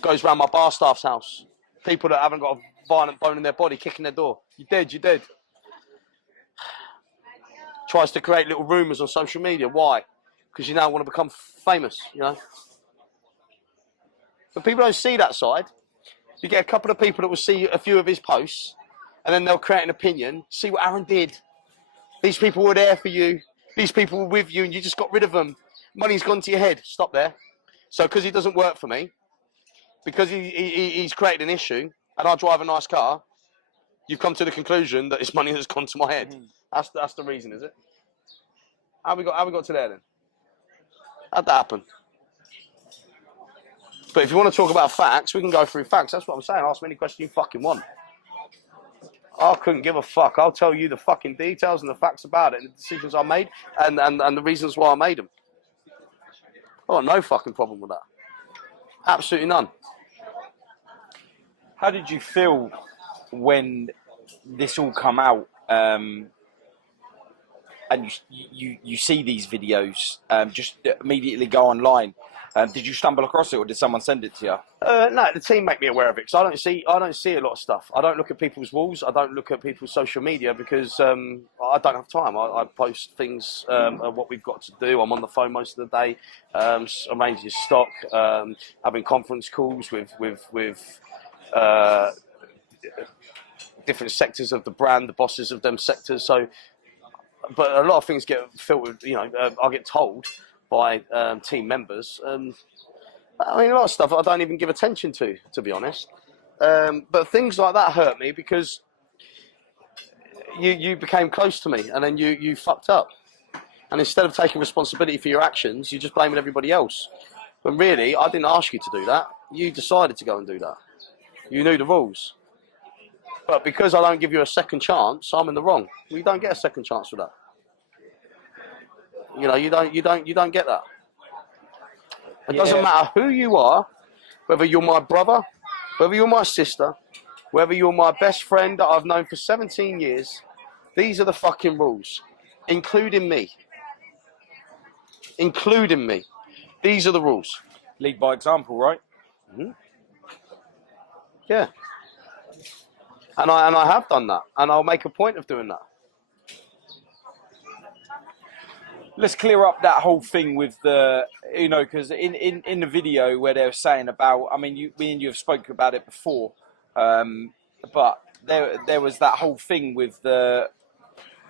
Goes round my bar staff's house. People that haven't got a violent bone in their body kicking their door. You're dead. Tries to create little rumours on social media. Why? Because you now want to become famous, you know? But people don't see that side. You get a couple of people that will see a few of his posts, and then they'll create an opinion. See what Aaron did. These people were there for you. These people were with you, and you just got rid of them. Money's gone to your head. Stop there. So because he doesn't work for me, because he's created an issue, and I drive a nice car, you've come to the conclusion that it's money that's gone to my head. That's the reason, is it? How we got to there then? How'd that happen? But if you want to talk about facts, we can go through facts. That's what I'm saying. Ask me any question you fucking want. I couldn't give a fuck. I'll tell you the fucking details and the facts about it and the decisions I made and the reasons why I made them. I've got no fucking problem with that. Absolutely none. How did you feel when this all come out, and you see these videos just immediately go online? Did you stumble across it, or did someone send it to you? No, the team make me aware of it because I don't see a lot of stuff. I don't look at people's walls. I don't look at people's social media because I don't have time. I post things of what we've got to do. I'm on the phone most of the day, arranging stock, having conference calls with different sectors of the brand, the bosses of them sectors. So, but a lot of things get filtered. You know, I get told by team members. I mean, a lot of stuff I don't even give attention to be honest. But things like that hurt me because you became close to me and then you fucked up. And instead of taking responsibility for your actions, you're just blaming everybody else. But really, I didn't ask you to do that. You decided to go and do that. You knew the rules. But because I don't give you a second chance, I'm in the wrong. You don't get a second chance for that. You know, you don't get that. It doesn't matter who you are, whether you're my brother, whether you're my sister, whether you're my best friend that I've known for 17 years. These are the fucking rules, including me. Including me. These are the rules. Lead by example, right? Mm-hmm. Yeah. And I have done that, and I'll make a point of doing that. Let's clear up that whole thing with the, you know, because in the video where they were saying about, I mean, me and you have spoken about it before, but there was that whole thing with the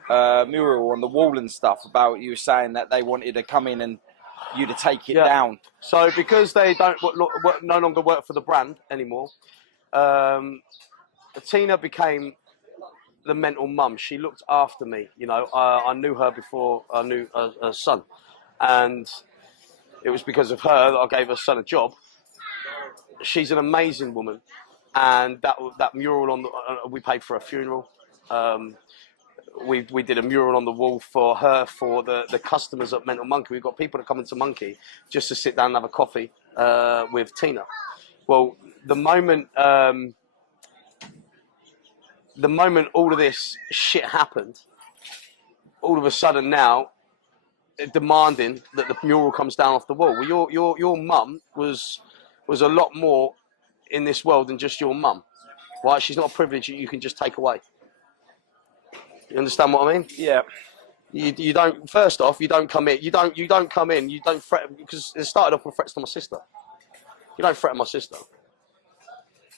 mural on the wall and stuff about you saying that they wanted to come in and you to take it down. So because they don't no longer work for the brand anymore, Tina became the mental mum. She looked after me. You know, I knew her before I knew her son, and it was because of her that I gave her son a job. She's an amazing woman, and that mural on the we paid for a funeral. We did a mural on the wall for her, for the customers at Mental Monkey. We've got people that come into Monkey just to sit down and have a coffee with Tina. Well, the moment all of this shit happened, all of a sudden now, demanding that the mural comes down off the wall. Well, your mum was a lot more in this world than just your mum, right? She's not a privilege that you can just take away. You understand what I mean? Yeah. You don't. First off, you don't come in. You don't come in. You don't threaten, because it started off with threats to my sister. You don't threaten my sister.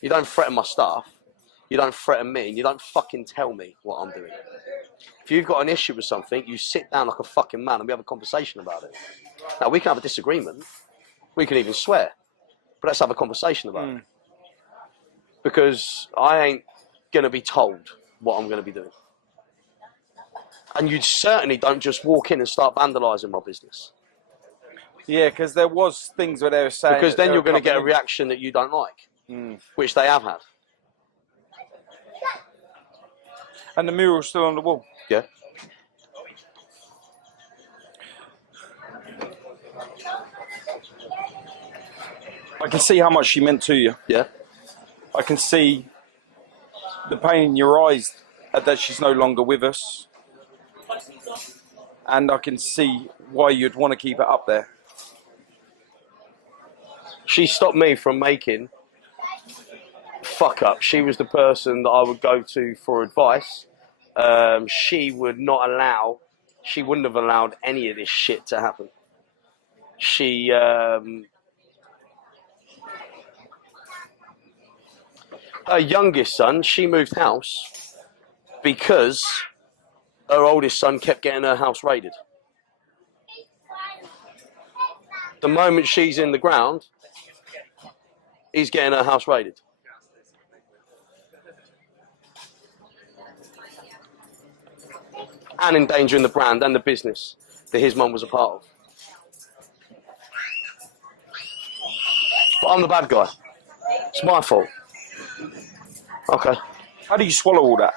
You don't threaten my staff. You don't threaten me, and you don't fucking tell me what I'm doing. If you've got an issue with something, you sit down like a fucking man and we have a conversation about it. Now, we can have a disagreement. We can even swear. But let's have a conversation about it. Because I ain't going to be told what I'm going to be doing. And you certainly don't just walk in and start vandalising my business. Yeah, because there was things where they were saying... Because then you're going to get a reaction that you don't like, which they have had. And the mural's still on the wall? Yeah. I can see how much she meant to you. Yeah. I can see the pain in your eyes that she's no longer with us. And I can see why you'd want to keep it up there. She stopped me from making fuck up. She was the person that I would go to for advice. She wouldn't have allowed any of this shit to happen. She, her youngest son, she moved house because her oldest son kept getting her house raided. The moment she's in the ground, he's getting her house raided. And endangering the brand and the business that his mum was a part of. But I'm the bad guy. It's my fault. Okay. How do you swallow all that?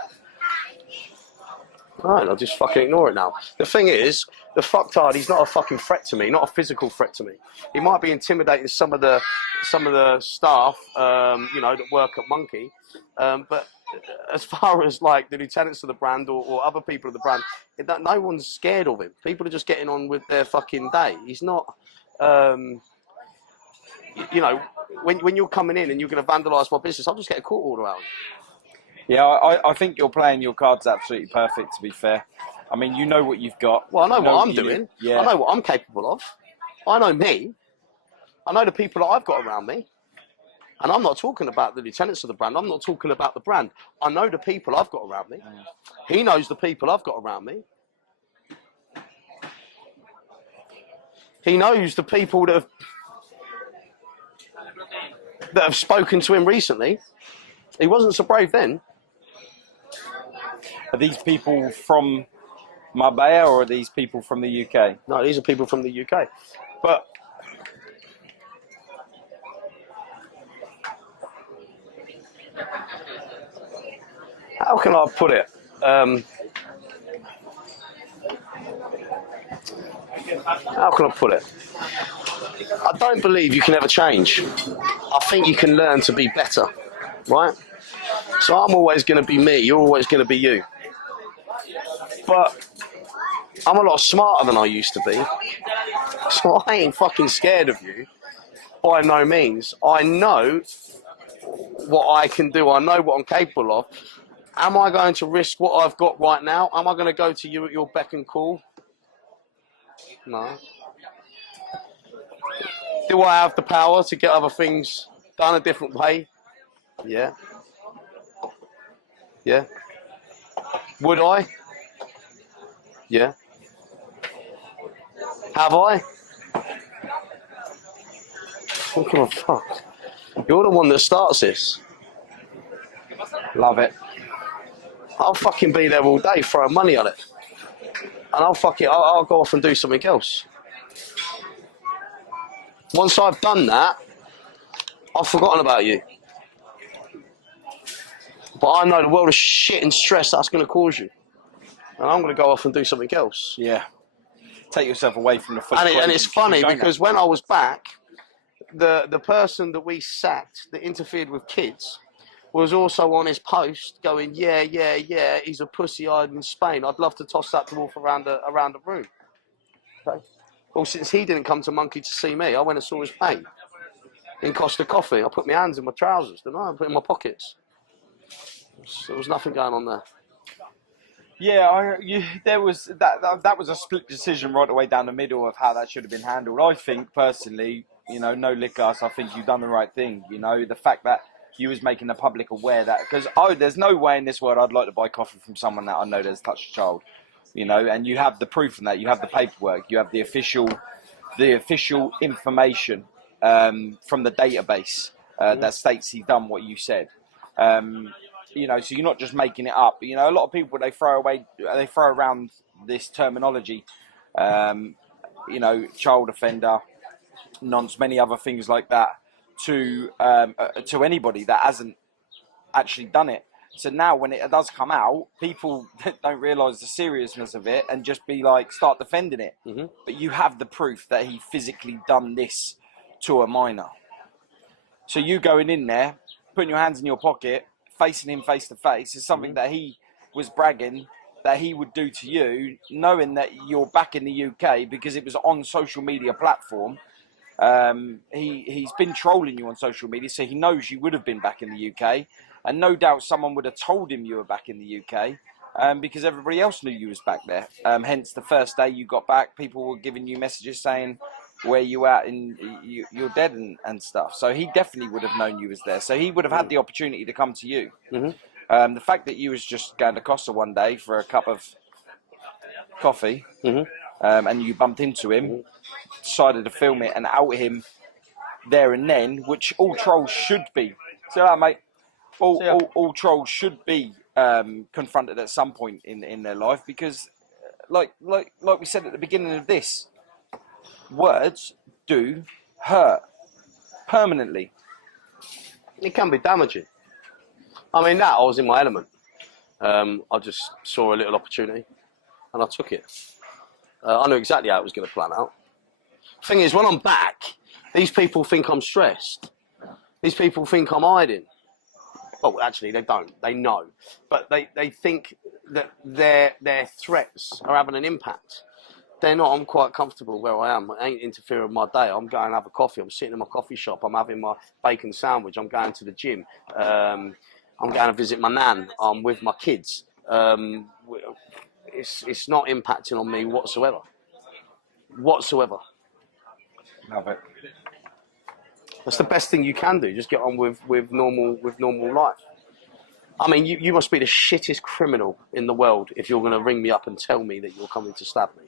Right, I'll just fucking ignore it now. The thing is, the fucktard, he's not a fucking threat to me, not a physical threat to me. He might be intimidating some of the staff, you know, that work at Monkey, but as far as like the lieutenants of the brand or other people of the brand, no one's scared of him. People are just getting on with their fucking day. He's not, you know, when you're coming in and you're going to vandalise my business, I'll just get a court order out. Yeah, I think you're playing your cards absolutely perfect, to be fair. I mean, you know what you've got. Well, I know what I'm you doing. Yeah. I know what I'm capable of. I know me. I know the people that I've got around me. And I'm not talking about the lieutenants of the brand. I'm not talking about the brand. I know the people I've got around me. He knows the people I've got around me. He knows the people that have spoken to him recently. He wasn't so brave then. Are these people from Marbella or are these people from the UK? No, these are people from the UK. But how can I put it? How can I put it? I don't believe you can ever change. I think you can learn to be better, right? So I'm always going to be me, you're always going to be you. But I'm a lot smarter than I used to be. So I ain't fucking scared of you, by no means. I know what I can do, I know what I'm capable of. Am I going to risk what I've got right now? Am I going to go to you at your beck and call? No. Do I have the power to get other things done a different way? Yeah. Yeah. Would I? Yeah. Have I? What the fuck? You're the one that starts this. Love it. I'll fucking be there all day throwing money on it. And I'll go off and do something else. Once I've done that, I've forgotten about you. But I know the world of shit and stress that's going to cause you. And I'm going to go off and do something else. Yeah. Take yourself away from the foot. And it's funny because when I was back, the person that we sacked that interfered with kids was also on his post going, yeah, he's a pussy-eyed in Spain. I'd love to toss that dwarf around the room. Okay. Well, since he didn't come to Monkey to see me, I went and saw his pain in Costa Coffee. I put my hands in my trousers, didn't I? I put it in my pockets. There was nothing going on there. Yeah, there was that was a split decision right the way down the middle of how that should have been handled. I think personally, you know, no lick us. I think you've done the right thing. You know, the fact that you was making the public aware that because there's no way in this world I'd like to buy coffee from someone that I know that's touched a child. You know, and you have the proof in that. You have the paperwork. You have the official information from the database that states he's done what you said. You know, so you're not just making it up. You know, a lot of people they throw around this terminology. You know, child offender, nonce, many other things like that to anybody that hasn't actually done it. So now when it does come out, people don't realise the seriousness of it and just be like, start defending it. Mm-hmm. But you have the proof that he physically done this to a minor. So you going in there, putting your hands in your pocket, facing him face to face is something that he was bragging that he would do to you, knowing that you're back in the UK because it was on social media platform. He's been trolling you on social media, so he knows you would have been back in the UK. And no doubt someone would have told him you were back in the UK because everybody else knew you was back there. Hence, the first day you got back, people were giving you messages saying where you at and you're dead and stuff. So he definitely would have known you was there. So he would have had the opportunity to come to you. Mm-hmm. The fact that you was just going to Costa one day for a cup of coffee and you bumped into him, decided to film it and out him there and then, which all trolls should be. See that, mate? All trolls should be confronted at some point in their life because, like we said at the beginning of this, words do hurt permanently. It can be damaging. I mean, I was in my element. I just saw a little opportunity and I took it. I knew exactly how it was going to plan out. Thing is, when I'm back, these people think I'm stressed. These people think I'm hiding. Well, actually, they don't. They know. But they think that their threats are having an impact. They're not. I'm quite comfortable where I am. I ain't interfering with my day. I'm going to have a coffee. I'm sitting in my coffee shop. I'm having my bacon sandwich. I'm going to the gym. I'm going to visit my nan. I'm with my kids. It's not impacting on me whatsoever. Whatsoever. Love it. That's the best thing you can do. Just get on with normal life. I mean, you must be the shittest criminal in the world if you're going to ring me up and tell me that you're coming to stab me,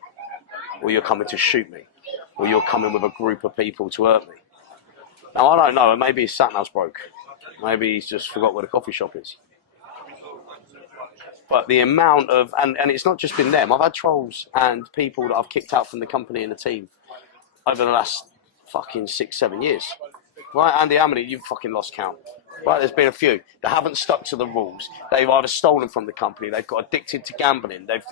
or you're coming to shoot me, or you're coming with a group of people to hurt me. Now, I don't know. Maybe his sat-nav's broke. Maybe he's just forgot where the coffee shop is. But the amount of... And it's not just been them. I've had trolls and people that I've kicked out from the company and the team over the last fucking 6-7 years. Right, Andy, how many? You've fucking lost count. Right, there's been a few that haven't stuck to the rules. They've either stolen from the company, they've got addicted to gambling, they've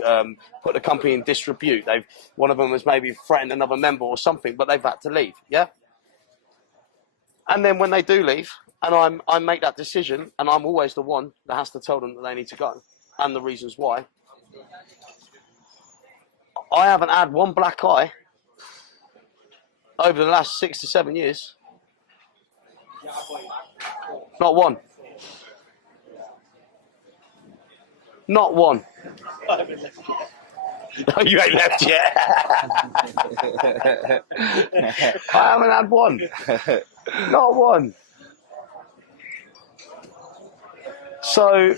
put the company in disrepute, one of them has maybe threatened another member or something, but they've had to leave, yeah? And then when they do leave, and I make that decision, and I'm always the one that has to tell them that they need to go, and the reasons why, I haven't had one black eye over the last 6 to 7 years. Not one. Not one. No, you ain't left yet. I haven't had one. Not one. So,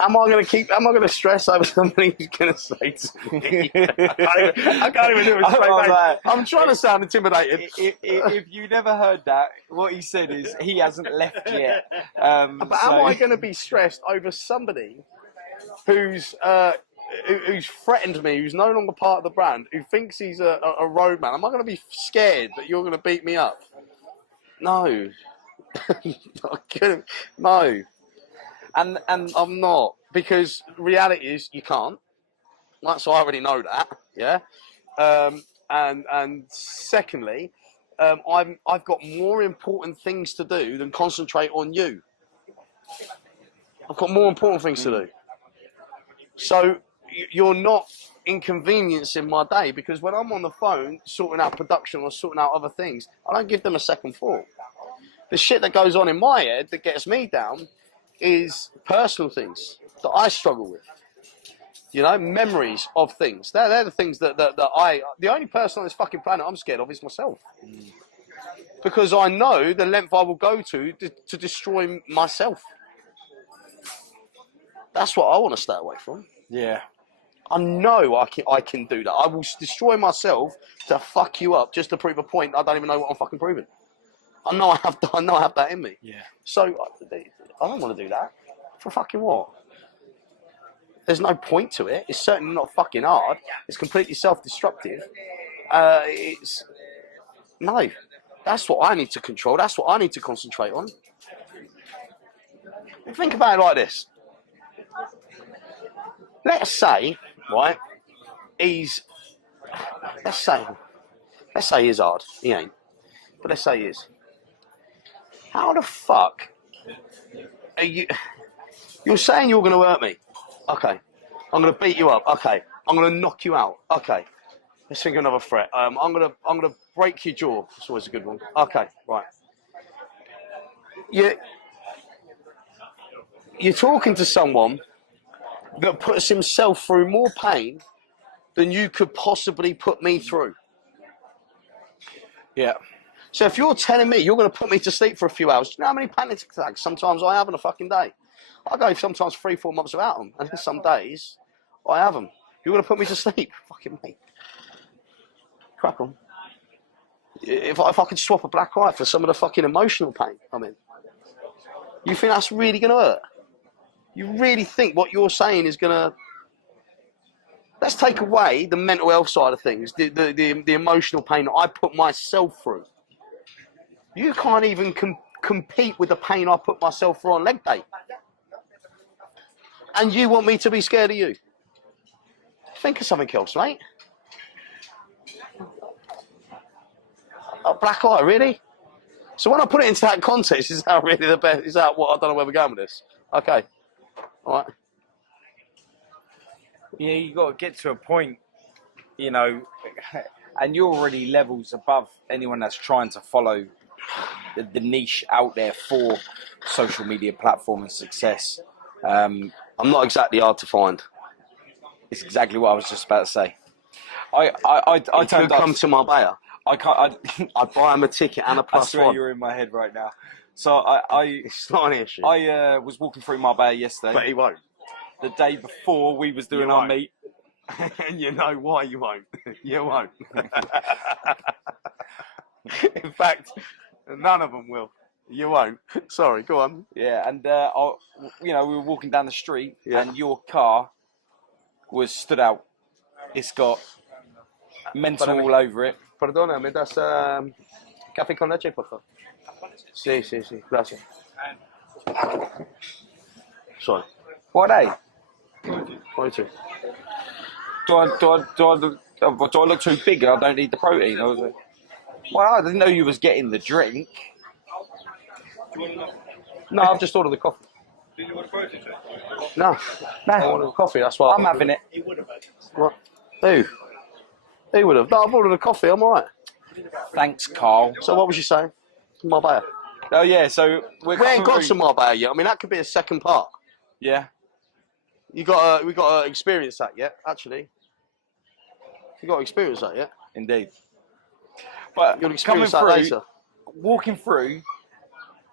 am I going to stress over something he's going to say to me? I can't even do it straight back. I'm trying to sound intimidated. If you never heard that, what he said is he hasn't left yet. But am I going to be stressed over somebody who's threatened me, who's no longer part of the brand, who thinks he's a roadman? Am I going to be scared that you're going to beat me up? No. No. And I'm not, because reality is you can't. Right, so I already know that, yeah. And secondly, I've got more important things to do than concentrate on you. I've got more important things to do. So you're not inconveniencing my day, because when I'm on the phone sorting out production or sorting out other things, I don't give them a second thought. The shit that goes on in my head that gets me down is personal things that I struggle with. You know, memories of things. They're the things that the only person on this fucking planet I'm scared of is myself. Because I know the length I will go to destroy myself. That's what I want to stay away from. Yeah. I know I can do that. I will destroy myself to fuck you up just to prove a point I don't even know what I'm fucking proving. I know I have that in me. Yeah. So I don't want to do that. For fucking what? There's no point to it. It's certainly not fucking hard. It's completely self-destructive. No. That's what I need to control. That's what I need to concentrate on. Think about it like this. Let's say, right, let's say he's hard. He ain't. But let's say he is. How the fuck are you're saying you're going to hurt me? Okay. I'm going to beat you up. Okay. I'm going to knock you out. Okay. Let's think of another threat. I'm going to break your jaw. That's always a good one. Okay. Right. You're talking to someone that puts himself through more pain than you could possibly put me through. Yeah. So if you're telling me you're going to put me to sleep for a few hours, do you know how many panic attacks sometimes I have in a fucking day? I go sometimes 3-4 months without them, and then some days I have them. You're going to put me to sleep? Fucking mate. Crack on. If I could swap a black eye for some of the fucking emotional pain I'm in, you think that's really going to hurt? You really think what you're saying is going to... Let's take away the mental health side of things, the emotional pain that I put myself through. You can't even compete with the pain I put myself through on leg day. And you want me to be scared of you? Think of something else, mate. A black eye, really? So when I put it into that context, is that really the best? Is that what? I don't know where we're going with this. Okay. All right. Yeah, you got to get to a point, you know, and you're already levels above anyone that's trying to follow the niche out there for social media platform and success. I'm not exactly hard to find. It's exactly what I was just about to say. I If you come to Marbella, I'd buy him a ticket and a I plus swear one. you're in my head right now. So It's not an issue. I was walking through Marbella yesterday. But he won't. The day before we was doing You our won't. meet. And you know why you won't. You won't. In fact, none of them will. You won't. Sorry, go on. Yeah, and we were walking down the street, Yeah. and your car was stood out. It's got mental all over it. Perdona, me das café con leche, por favor? Sí, sí, sí. Gracias. Sorry. What are they? 42. Do I look too big? I don't need the protein. I was like, well, I didn't know you was getting the drink. No, I've just ordered the coffee. Did you want a protein shake? No. I ordered coffee, that's why. I'm having it. He would have had. What? Who? Who would have? No, I've ordered a coffee, I'm alright. Thanks, Carl. So what was you saying? Marbella. Oh yeah, so We ain't got to Marbella yet. I mean, that could be a second part. Yeah. We got to experience that yet, actually. You got to experience that yet. Indeed. But You'll coming experience that through, later. walking through,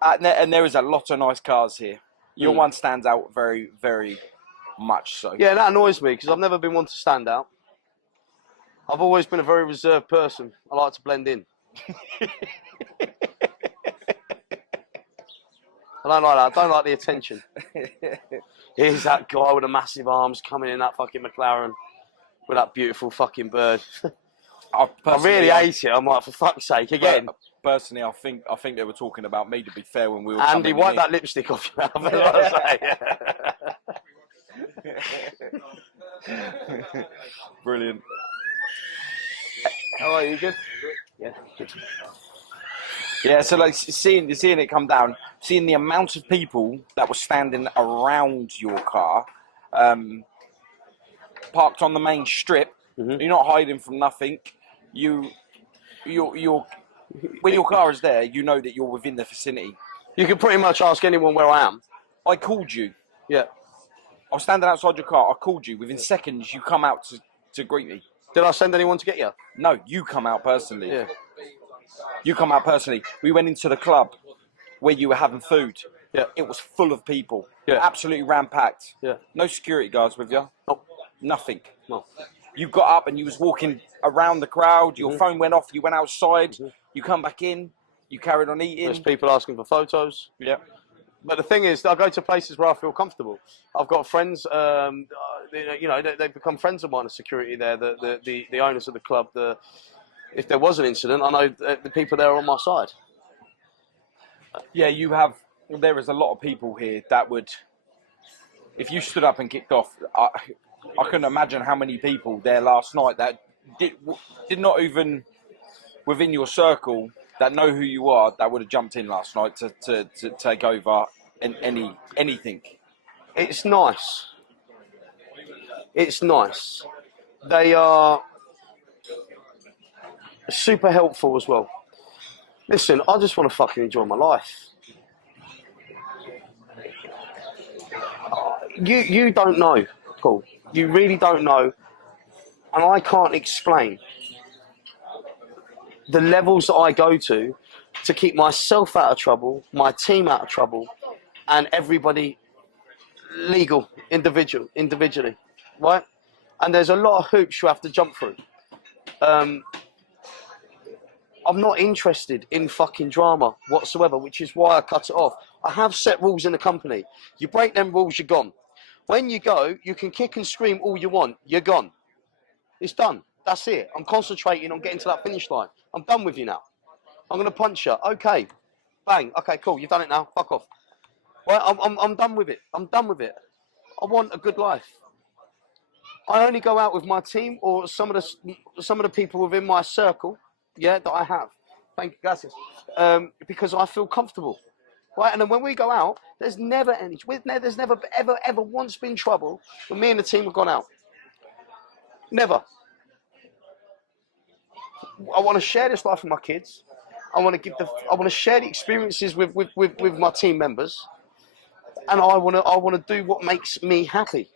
and there is a lot of nice cars here. Your one stands out very, very much so. Yeah, that annoys me because I've never been one to stand out. I've always been a very reserved person. I like to blend in. I don't like that. I don't like the attention. Here's that guy with the massive arms coming in that fucking McLaren with that beautiful fucking bird. I really hate it. I'm like, for fuck's sake, again. Personally, I think they were talking about me. To be fair, when we were Andy, coming wipe in. that lipstick off your mouth. That's what I say. Brilliant. Oh, are you good? Yeah. Good. Yeah, so like seeing it come down, seeing the amount of people that were standing around your car, parked on the main strip. Mm-hmm. You're not hiding from nothing. You're when your car is there, you know that you're within the vicinity. You can pretty much ask anyone where I am. I called you. Yeah. I was standing outside your car. I called you. Within seconds, you come out to greet me. Did I send anyone to get you? No, you come out personally. Yeah. You come out personally. We went into the club where you were having food. Yeah. It was full of people. Yeah. Absolutely ram-packed. Yeah. No security guards with you. No. Nothing. No. You got up and you was walking around the crowd. Your phone went off. You went outside. You come back in. You carried on eating. There's people asking for photos. Yeah. But the thing is, I go to places where I feel comfortable. I've got friends, they become friends of mine, the security there, the owners of the club. If there was an incident, I know the people there are on my side. Yeah, there is a lot of people here that would, if you stood up and kicked off, I couldn't imagine how many people there last night that did not even within your circle that know who you are that would have jumped in last night to take over anything. It's nice. It's nice. They are super helpful as well. Listen, I just want to fucking enjoy my life. You don't know, Paul. You really don't know. And I can't explain the levels that I go to keep myself out of trouble, my team out of trouble, and everybody legal, individually, right? And there's a lot of hoops you have to jump through. I'm not interested in fucking drama whatsoever, which is why I cut it off. I have set rules in the company. You break them rules, you're gone. When you go, you can kick and scream all you want. You're gone. It's done. That's it. I'm concentrating on getting to that finish line. I'm done with you now. I'm going to punch you. Okay. Bang. Okay, cool. You've done it now. Fuck off. Well, I'm done with it. I'm done with it. I want a good life. I only go out with my team or some of the people within my circle, yeah, that I have. Thank you, gracias. Because I feel comfortable. Right, and then when we go out, there's never ever once been trouble when me and the team have gone out. Never. I want to share this life with my kids. I want to share the experiences with my team members, and I want to do what makes me happy.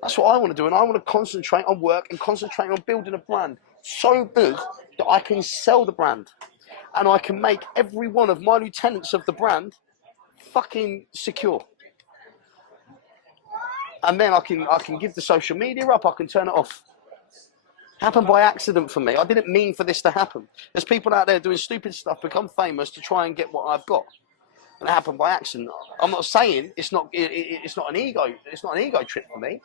That's what I want to do, and I want to concentrate on work and concentrate on building a brand so big that I can sell the brand, and I can make every one of my lieutenants of the brand fucking secure. And then I can give the social media up. I can turn it off. Happened by accident for me. I didn't mean for this to happen. There's people out there doing stupid stuff, become famous to try and get what I've got, and it happened by accident. I'm not saying it's not an ego. It's not an ego trip for me.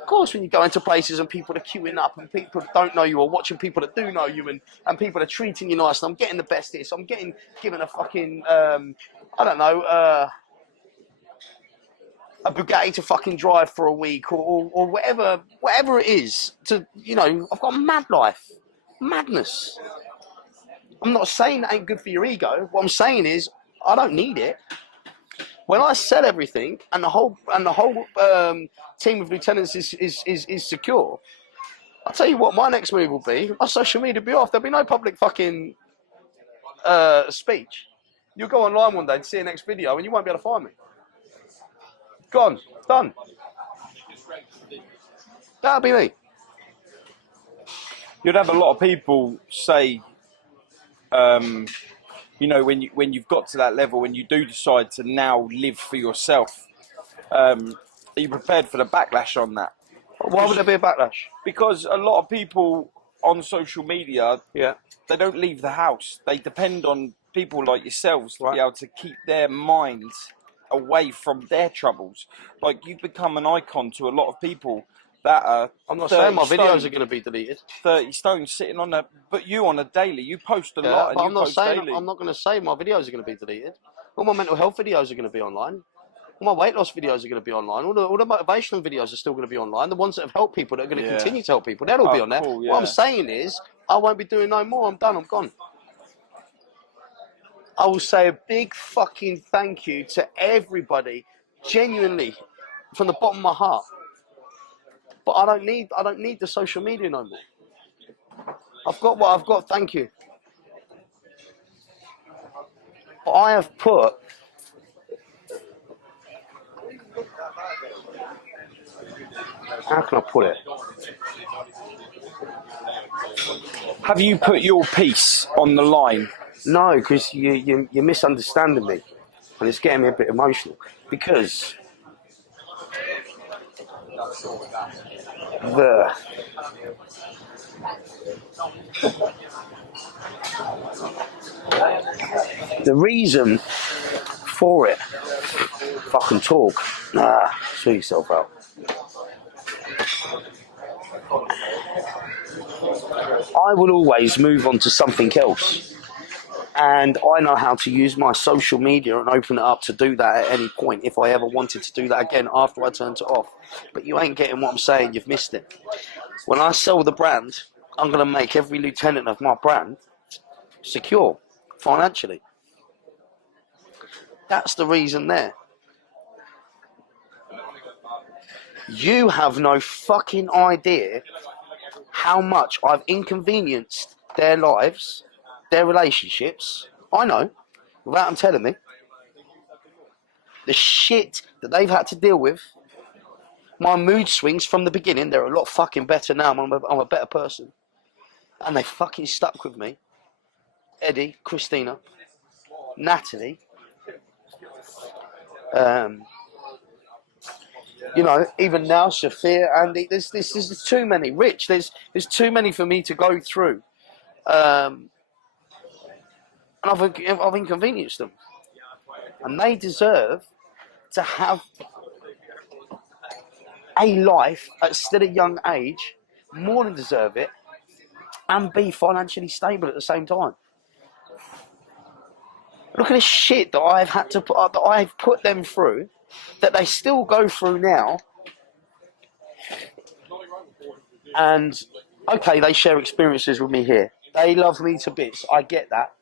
Of course, when you go into places and people are queuing up and people don't know you, or watching people that do know you, and people are treating you nice, and I'm getting the best of this. I'm getting given a fucking I don't know. A Bugatti to fucking drive for a week, or whatever it is. To, you know, I've got a mad life, madness. I'm not saying that ain't good for your ego. What I'm saying is I don't need it. When I sell everything and the whole team of lieutenants is secure, I'll tell you what my next move will be. My social media will be off. There'll be no public fucking speech. You'll go online one day and see the next video, and you won't be able to find me. Gone. Done. That'll be me. You'd have a lot of people say, you know, when you've got to that level, when you do decide to now live for yourself, are you prepared for the backlash on that? Why would there be a backlash? Because a lot of people on social media, Yeah, they don't leave the house. They depend on people like yourselves to right. be able to keep their minds away from their troubles. Like, you've become an icon to a lot of people that are. I'm not saying my videos are going to be deleted. 30 stone sitting on a, but you on a daily, you post a lot, and but you I'm not post saying daily. I'm not going to say my videos are going to be deleted. All my mental health videos are going to be online. All my weight loss videos are going to be online. All the motivational videos are still going to be online. The ones that have helped people, that are going to continue to help people, they'll all be on there. Cool, What I'm saying is, I won't be doing no more. I'm done. I'm gone. I will say a big fucking thank you to everybody, genuinely, from the bottom of my heart. But I don't need the social media no more. I've got what I've got. Thank you. But I have put. How can I put it? Have you put your piece on the line? No, because you're misunderstanding me, and it's getting me a bit emotional. Because the reason for it, fucking talk. Nah, sort yourself out. I will always move on to something else. And I know how to use my social media and open it up to do that at any point if I ever wanted to do that again after I turned it off. But you ain't getting what I'm saying, you've missed it. When I sell the brand, I'm going to make every lieutenant of my brand secure financially. That's the reason there. You have no fucking idea how much I've inconvenienced their lives, their relationships. I know, without them telling me. The shit that they've had to deal with. My mood swings from the beginning, they're a lot fucking better now. I'm a better person. And they fucking stuck with me. Eddie, Christina, Natalie. You know, even now, Sophia, Andy, there's too many. Rich, there's too many for me to go through. And I've inconvenienced them. And they deserve to have a life at still a young age, more than deserve it, and be financially stable at the same time. Look at the shit that I've had to put, that I've put them through, that they still go through now. And okay, they share experiences with me here. They love me to bits. I get that.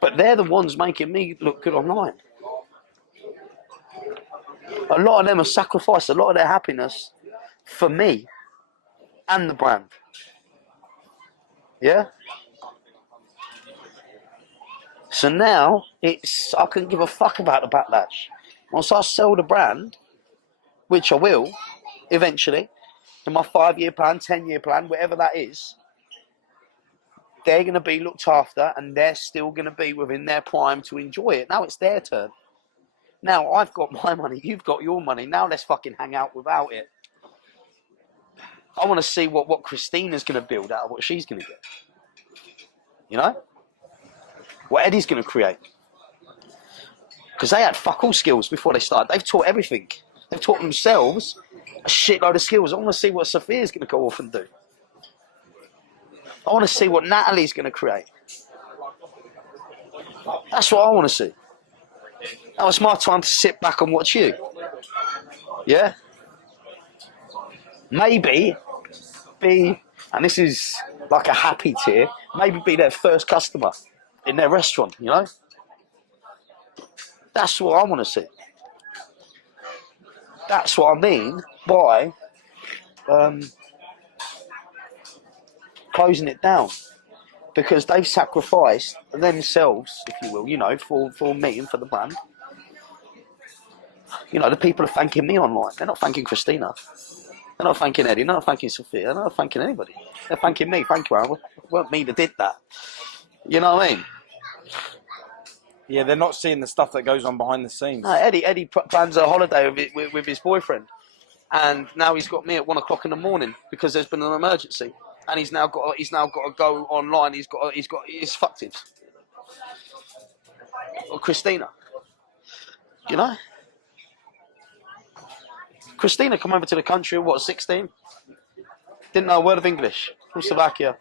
But they're the ones making me look good online. A lot of them have sacrificed a lot of their happiness for me and the brand. Yeah? So now, I couldn't give a fuck about the backlash. Once I sell the brand, which I will, eventually, in my 5-year plan, 10-year plan, whatever that is, they're going to be looked after and they're still going to be within their prime to enjoy it. Now it's their turn. Now I've got my money, you've got your money. Now let's fucking hang out without it. I want to see what Christina's going to build out of what she's going to get. You know? What Eddie's going to create. Because they had fuck all skills before they started. They've taught everything. They've taught themselves a shitload of skills. I want to see what Sophia's going to go off and do. I want to see what Natalie's going to create. That's what I want to see. Now it's my time to sit back and watch you. Yeah? Maybe be, and this is like a happy tier, maybe be their first customer in their restaurant, you know? That's what I want to see. That's what I mean by closing it down. Because they've sacrificed themselves, if you will, you know, for me and for the brand. You know, the people are thanking me online. They're not thanking Christina. They're not thanking Eddie. They're not thanking Sophia. They're not thanking anybody. They're thanking me. Thank you, Aaron. It weren't me that did that. You know what I mean? Yeah, they're not seeing the stuff that goes on behind the scenes. No, Eddie plans a holiday with his boyfriend. And now he's got me at 1 o'clock in the morning because there's been an emergency. And he's now got to go online. He's fucked it. Or Christina, you know. Christina come over to the country at 16? Didn't know a word of English, from Slovakia,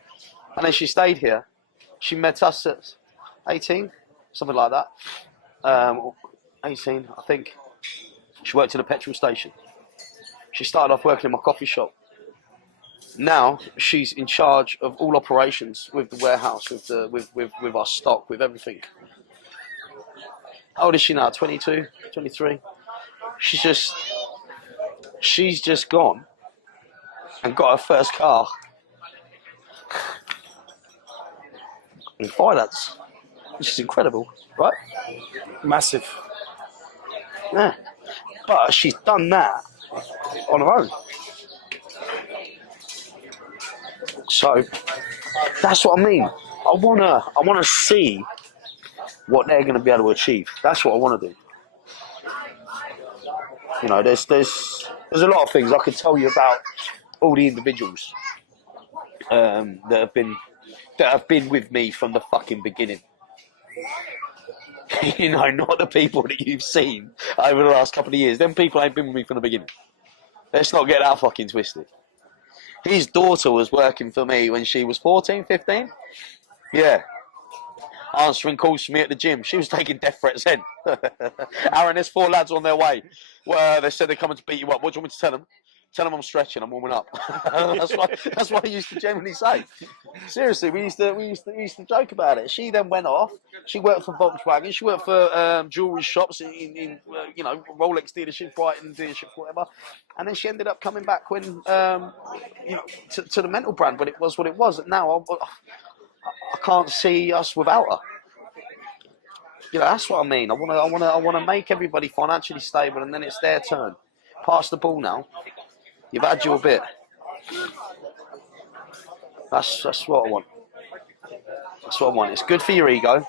and then she stayed here. She met us at 18, something like that. 18, I think. She worked at a petrol station. She started off working in my coffee shop. Now she's in charge of all operations with the warehouse, with our stock, with everything. How old is she now? 22, 23? She's just gone and got her first car in finance, which is incredible, right? Massive. Yeah, but she's done that on her own. So that's what I mean. I wanna see what they're going to be able to achieve. That's what I want to do. You know, there's a lot of things I could tell you about all the individuals that have been with me from the fucking beginning. You know, not the people that you've seen over the last couple of years. Them people ain't been with me from the beginning. Let's not get that fucking twisted. His daughter was working for me when she was 14, 15. Yeah. Answering calls for me at the gym. She was taking death threats then. Aaron, there's 4 lads on their way. Well, they said they're coming to beat you up. What do you want me to tell them? Tell them I'm stretching. I'm warming up. That's what I used to generally say. Seriously, we used to joke about it. She then went off. She worked for Volkswagen. She worked for jewelry shops in you know, Rolex dealership, Brighton dealership, whatever. And then she ended up coming back when you know, to the mental brand. But it was what it was. And now I can't see us without her. You know, that's what I mean. I want to make everybody financially stable, and then it's their turn. Pass the ball now. You've had your bit. That's what I want. That's what I want. It's good for your ego,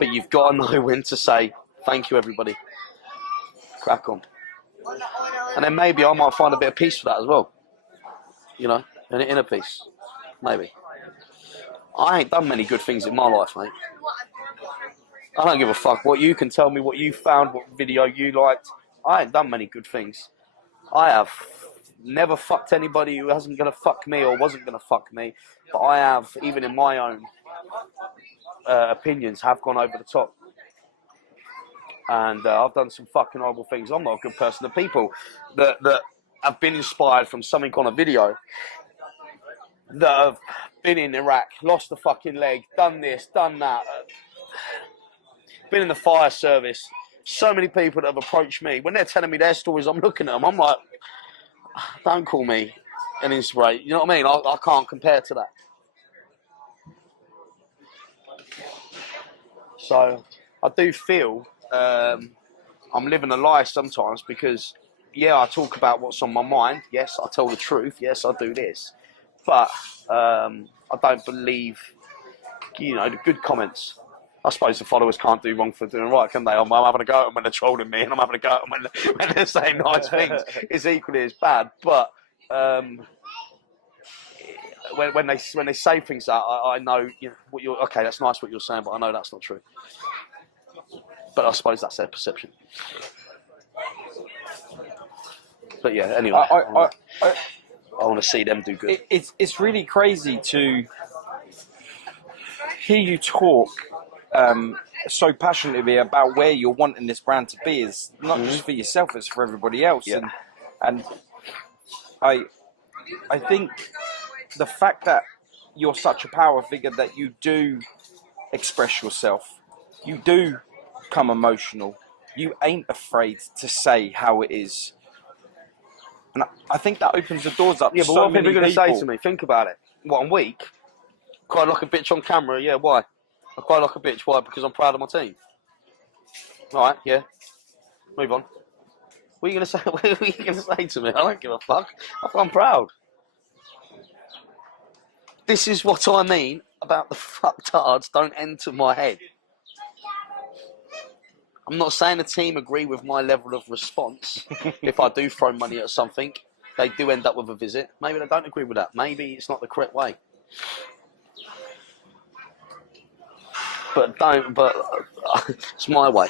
but you've got to know when to say thank you, everybody. Crack on. And then maybe I might find a bit of peace for that as well. You know, an inner peace. Maybe. I ain't done many good things in my life, mate. I don't give a fuck what you can tell me, what you found, what video you liked. I ain't done many good things. I have never fucked anybody who hasn't gonna fuck me or wasn't gonna fuck me. But I have, even in my own opinions, have gone over the top. And I've done some fucking horrible things. I'm not a good person. The people that have been inspired from something on a video, that have been in Iraq, lost a fucking leg, done this, done that, been in the fire service. So many people that have approached me. When they're telling me their stories, I'm looking at them, I'm like, don't call me an inspiration. You know what I mean? I can't compare to that. So I do feel I'm living a lie sometimes because, yeah, I talk about what's on my mind. Yes, I tell the truth. Yes, I do this. But I don't believe, you know, the good comments. I suppose the followers can't do wrong for doing right, can they? I'm having a go at them when they're trolling me, and I'm having a go at them when they're saying nice things. It's equally as bad. But when they say things that I know, you know, what you're okay. That's nice what you're saying, but I know that's not true. But I suppose that's their perception. But yeah, anyway, I want to see them do good. It's really crazy to hear you talk so passionately about where you're wanting this brand to be. Is not just for yourself; it's for everybody else. Yeah. And I think the fact that you're such a power figure that you do express yourself, you do become emotional, you ain't afraid to say how it is. And I think that opens the doors up. Yeah, but so what are many people going to people say to me? Think about it. What, I'm weak? Cry like a bitch on camera? Yeah, why? I cry like a bitch. Why? Because I'm proud of my team. All right, yeah. Move on. What are you going to say? What are you going to say to me? I don't give a fuck. I'm proud. This is what I mean about the fucktards don't enter my head. I'm not saying the team agree with my level of response. If I do throw money at something, they do end up with a visit. Maybe they don't agree with that. Maybe it's not the correct way. But it's my way.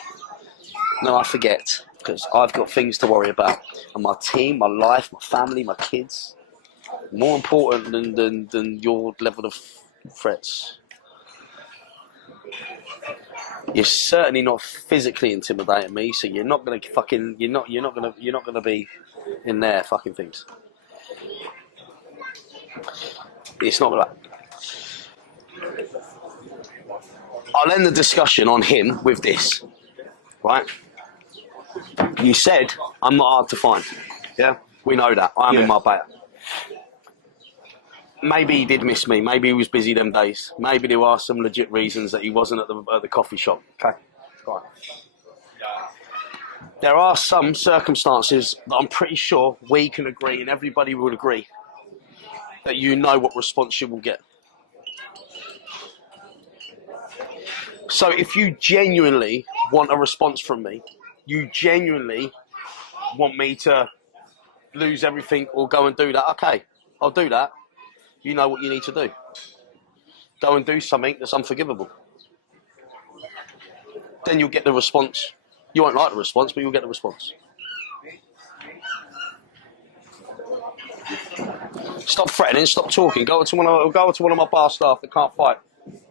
No, I forget, because I've got things to worry about. And my team, my life, my family, my kids. More important than your level of threats. You're certainly not physically intimidating me, so you're not gonna be in there fucking things. It's not like I'll end the discussion on him with this, right? You said I'm not hard to find. Yeah, we know that. I'm in Marbella. Maybe he did miss me. Maybe he was busy them days. Maybe there are some legit reasons that he wasn't at the coffee shop. Okay, right. There are some circumstances that I'm pretty sure we can agree, and everybody would agree, that you know what response you will get. So if you genuinely want a response from me, you genuinely want me to lose everything or go and do that, okay, I'll do that. You know what you need to do. Go and do something that's unforgivable. Then you'll get the response. You won't like the response, but you'll get the response. Stop threatening, stop talking. Go to one of my bar staff that can't fight.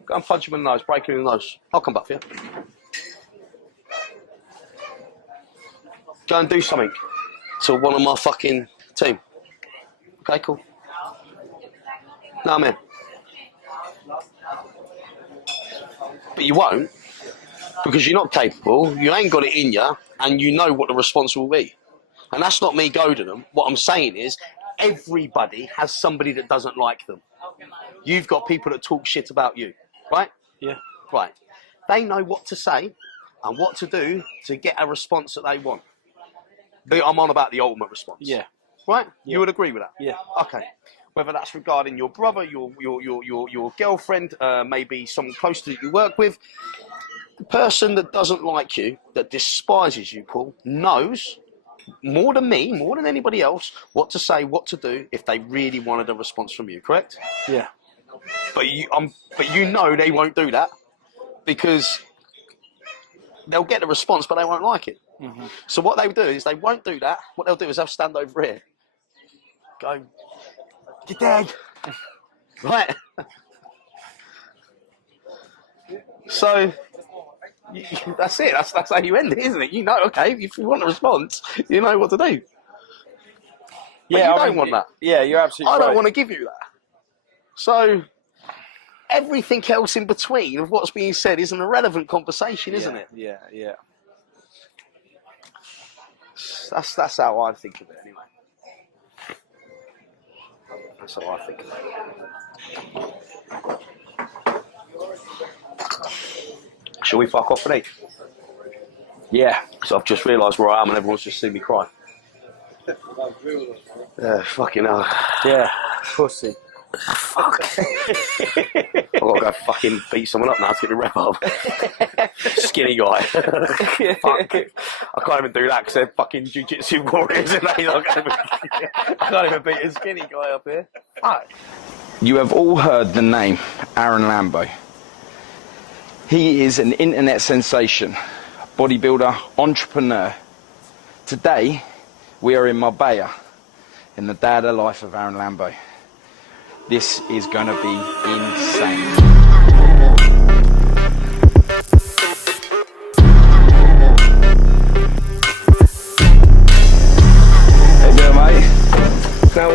Go and punch him in the nose, break him in the nose. I'll come back for you. Go and do something to one of my fucking team. Okay, cool. No, man. But you won't, because you're not capable, you ain't got it in you, and you know what the response will be. And that's not me goading them. What I'm saying is, everybody has somebody that doesn't like them. You've got people that talk shit about you, right? Yeah. Right. They know what to say and what to do to get a response that they want. I'm on about the ultimate response. Yeah. Right? Yeah. You would agree with that? Yeah. Okay. Whether that's regarding your brother, your girlfriend, maybe someone close to you work with, the person that doesn't like you, that despises you, Paul, knows more than me, more than anybody else, what to say, what to do if they really wanted a response from you. Correct? Yeah. But you know they won't do that because they'll get the response, but they won't like it. Mm-hmm. So what they do is they won't do that. What they'll do is they'll stand over here, go, "You're dead," right? So that's it. That's how you end it, isn't it? You know, okay, if you want a response, you know what to do. But Yeah, you don't want that. Yeah, you're absolutely right. I don't want to give you that. So everything else in between of what's being said is an irrelevant conversation, isn't it? Yeah, yeah. That's how I think of it, anyway. That's how I think of it. Shall we fuck off, Lee? Yeah. So I've just realised where I am and everyone's just seen me cry. Fucking hell. Yeah. Pussy. Fuck. I've got to go fucking beat someone up now to get the rep up. Skinny guy. Fuck. I can't even do that because they're fucking jiu-jitsu warriors and they I can't even beat a skinny guy up here. Fuck. You have all heard the name Aarron Lambo. He is an internet sensation, bodybuilder, entrepreneur. Today, we are in Marbella, in the day of the life of Aarron Lambo. This is going to be insane. How you doing, mate? Now,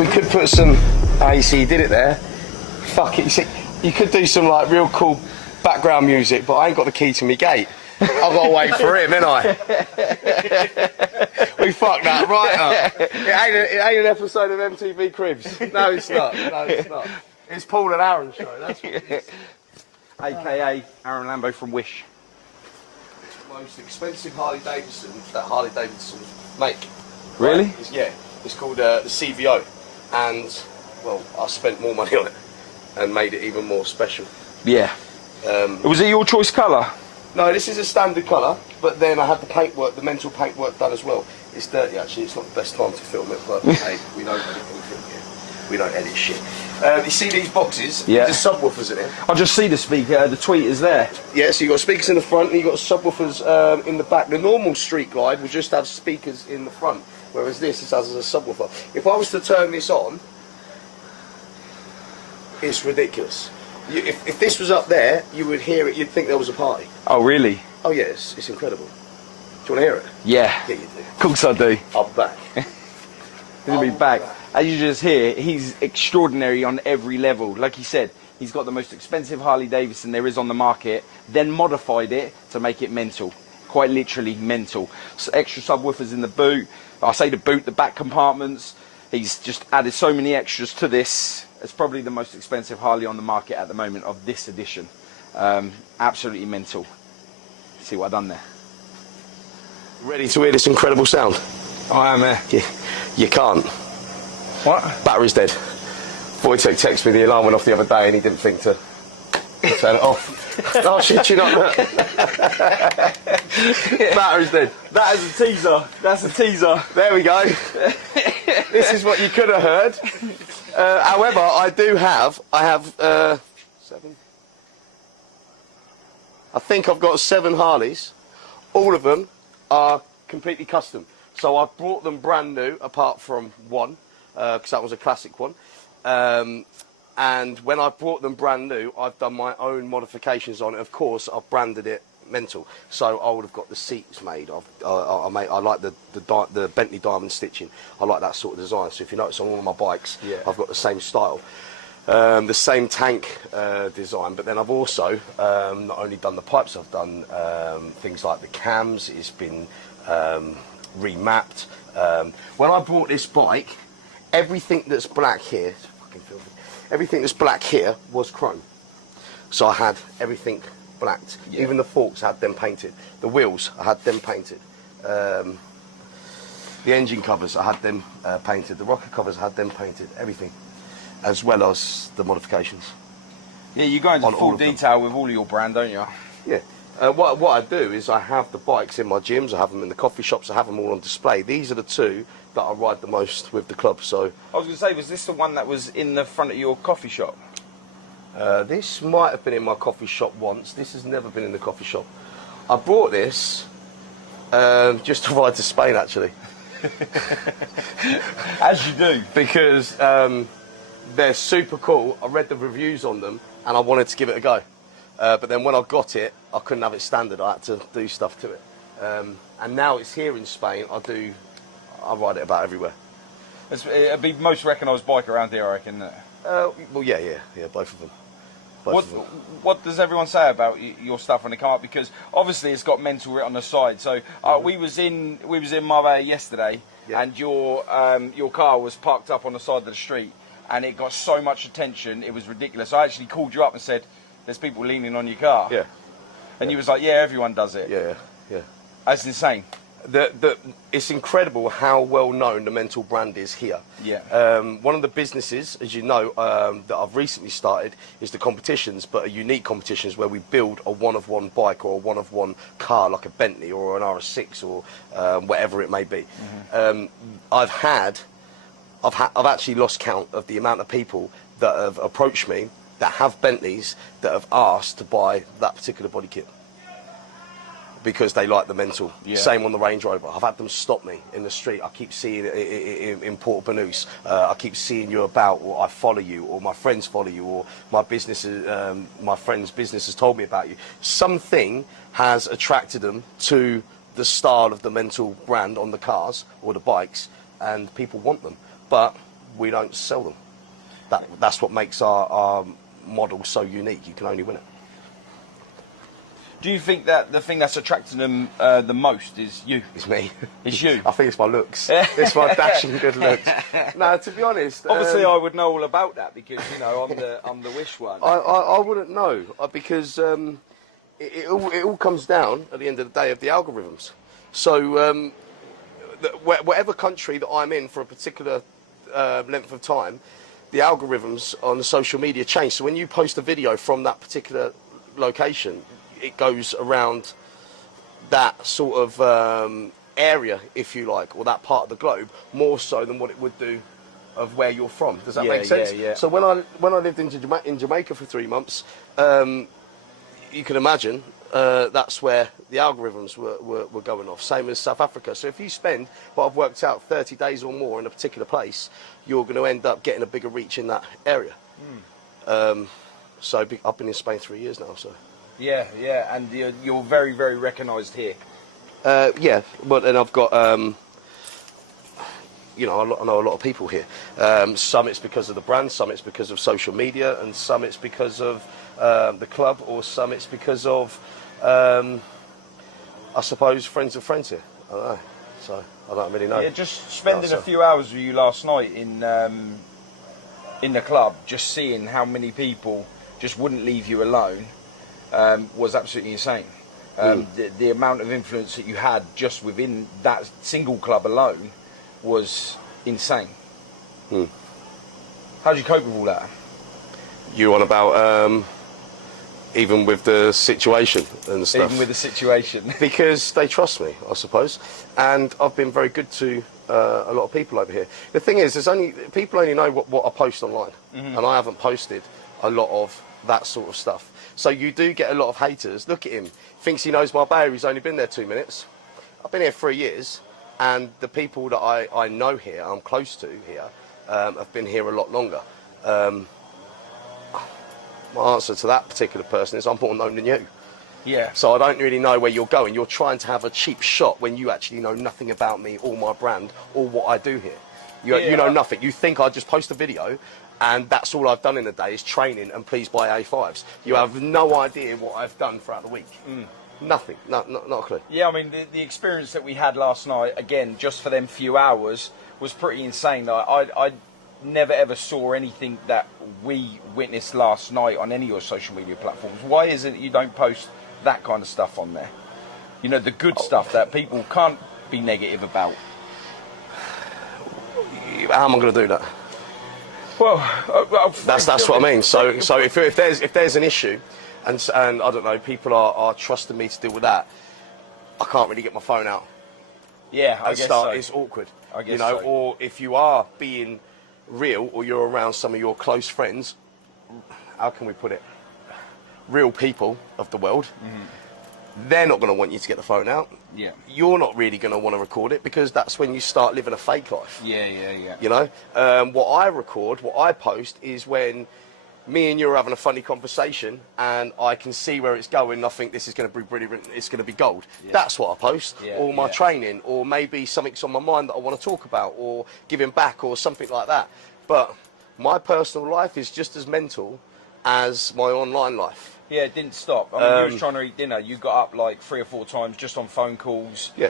we could put some... Ah, you see, you did it there. Fuck it, you see, you could do some, like, real cool background music, but I ain't got the key to me gate. I've got to wait for him, ain't I? We fucked that right up. It ain't an episode of MTV Cribs. No, it's not. No, it's not. It's Paul and Aaron show. That's what it is. AKA Aarron Lambo from Wish. Most expensive Harley Davidson that Harley Davidson make. Really? Right? Yeah. It's called the CVO, and well, I spent more money on it and made it even more special. Yeah. Was it your choice colour? No, this is a standard colour, but then I had the paintwork, the mental paintwork done as well. It's dirty actually, it's not the best time to film it, but hey, we don't edit anything here. We don't edit shit. You see these boxes? Yeah. There's subwoofers in here. I just see the speaker, the tweet is there. Yeah, so you've got speakers in the front and you've got subwoofers in the back. The normal Street Glide will just have speakers in the front, whereas this has a subwoofer. If I was to turn this on, it's ridiculous. If this was up there, you would hear it, you'd think there was a party. Oh, really? Oh yes, it's incredible. Do you want to hear it? Yeah. Yeah, you do. Of course I do. I'm back. He'll be back. As you just hear, he's extraordinary on every level. Like he said, he's got the most expensive Harley Davidson there is on the market, then modified it to make it mental. Quite literally mental. So extra subwoofers in the boot. I say the boot, the back compartments. He's just added so many extras to this. It's probably the most expensive Harley on the market at the moment of this edition. Absolutely mental. See what I've done there? Ready to hear this incredible sound? I am here. You can't. What? Battery's dead. Wojtek texted me, the alarm went off the other day and he didn't think to turn it off. Oh shit, you not. Battery's dead. That is a teaser. That's a teaser. There we go. This is what you could have heard. However, I have 7. I think I've got 7 Harleys. All of them are completely custom. So I've brought them brand new, apart from one, because that was a classic one. And when I brought them brand new, I've done my own modifications on it. Of course, I've branded it mental. So I would have got the seats made. I like the Bentley diamond stitching. I like that sort of design. So if you notice on all of my bikes, yeah, I've got the same style. The same tank design, but then I've also not only done the pipes, I've done things like the cams. It's been remapped. When I bought this bike, everything that's black here, it's fucking filthy, everything that's black here was chrome. So I had everything blacked. Yeah. Even the forks, I had them painted. The wheels, I had them painted. The engine covers, I had them painted. The rocker covers, I had them painted. Everything, as well as the modifications. Yeah, you go into full detail with all of your brand, don't you? Yeah. What I do is I have the bikes in my gyms, I have them in the coffee shops, I have them all on display. These are the 2 that I ride the most with the club. So I was going to say, was this the one that was in the front of your coffee shop? This might have been in my coffee shop once. This has never been in the coffee shop. I brought this just to ride to Spain, actually. As you do. Because they're super cool. I read the reviews on them and I wanted to give it a go. But then when I got it, I couldn't have it standard. I had to do stuff to it. And now it's here in Spain. I ride it about everywhere. It'd be the most recognised bike around here, I reckon. Well, yeah, both of them. What does everyone say about your stuff when they come up? Because obviously it's got mental written on the side. So we was in Marbella yesterday, and your car was parked up on the side of the street, and it got so much attention, it was ridiculous. I actually called you up and said, "There's people leaning on your car." Yeah. And you was like, "Yeah, everyone does it." Yeah. That's insane. It's incredible how well known the mental brand is here. Yeah. One of the businesses, as you know, that I've recently started is the competitions, but a unique competitions where we build a one-of-one bike or a one-of-one car, like a Bentley or an RS6 or whatever it may be. I've actually lost count of the amount of people that have approached me that have Bentleys that have asked to buy that particular body kit, because they like the mental. Same on the Range Rover. I've had them stop me in the street. I keep seeing it in Port Banús. I keep seeing you about, or I follow you, or my friends follow you, or my friend's business has told me about you. Something has attracted them to the style of the mental brand on the cars or the bikes, and people want them, but we don't sell them. That's what makes our model so unique. You can only win it. Do you think that the thing that's attracting them the most is you? It's me. It's you? I think it's my looks. It's my dashing good looks. No, to be honest. Obviously, I would know all about that because, you know, I'm the wish one. I wouldn't know because it all comes down at the end of the day of the algorithms. So whatever country that I'm in for a particular length of time, the algorithms on the social media change. So when you post a video from that particular location, it goes around that sort of area, if you like, or that part of the globe, more so than what it would do of where you're from. Does that make sense? Yeah. So when I lived in Jamaica for 3 months, you can imagine that's where the algorithms were going off. Same as South Africa. So if you spend, what I've worked out, 30 days or more in a particular place, you're going to end up getting a bigger reach in that area. So I've been in Spain 3 years now. So. Yeah, and you're very, very recognised here. Yeah, but then I've got, you know, I know a lot of people here. Some it's because of the brand, some it's because of social media, and some it's because of the club, or some it's because of, I suppose, friends of friends here. I don't know, so I don't really know. Yeah, just spending a few hours with you last night in the club, just seeing how many people just wouldn't leave you alone. Was absolutely insane. The amount of influence that you had just within that single club alone was insane. How did you cope with all that? You on about even with the situation and stuff? Even with the situation. Because they trust me, I suppose, and I've been very good to a lot of people over here. The thing is, people only know what I post online, and I haven't posted a lot of that sort of stuff. So you do get a lot of haters. Look at him, thinks he knows Marbella, he's only been there 2 minutes. I've been here 3 years, and the people that I know here, I'm close to here, have been here a lot longer. My answer to that particular person is I'm more known than you. Yeah. So I don't really know where you're going. You're trying to have a cheap shot when you actually know nothing about me or my brand or what I do here. You know nothing. You think I just post a video and that's all I've done in a day is training and please buy A5s. You have no idea what I've done throughout the week. Nothing, not a clue. Yeah, I mean, the experience that we had last night, again, just for them few hours, was pretty insane. I never ever saw anything that we witnessed last night on any of your social media platforms. Why is it that you don't post that kind of stuff on there? You know, the good stuff that people can't be negative about. How am I going to do that? Well, that's what I mean. So if there's an issue, and I don't know, people are trusting me to deal with that, I can't really get my phone out. Yeah, I guess so. It's awkward. I guess you know, so. or if you are being real, or you're around some of your close friends, how can we put it? Real people of the world. They're not going to want you to get the phone out. Yeah. You're not really going to want to record it because that's when you start living a fake life. Yeah. You know, what I record, what I post is when me and you are having a funny conversation and I can see where it's going and I think this is going to be brilliant, it's going to be gold. Yeah. That's what I post. Or my training, or maybe something's on my mind that I want to talk about, or giving back or something like that. But my personal life is just as mental as my online life. Yeah, it didn't stop. I mean, you was trying to eat dinner. You got up like 3 or 4 times just on phone calls. Yeah.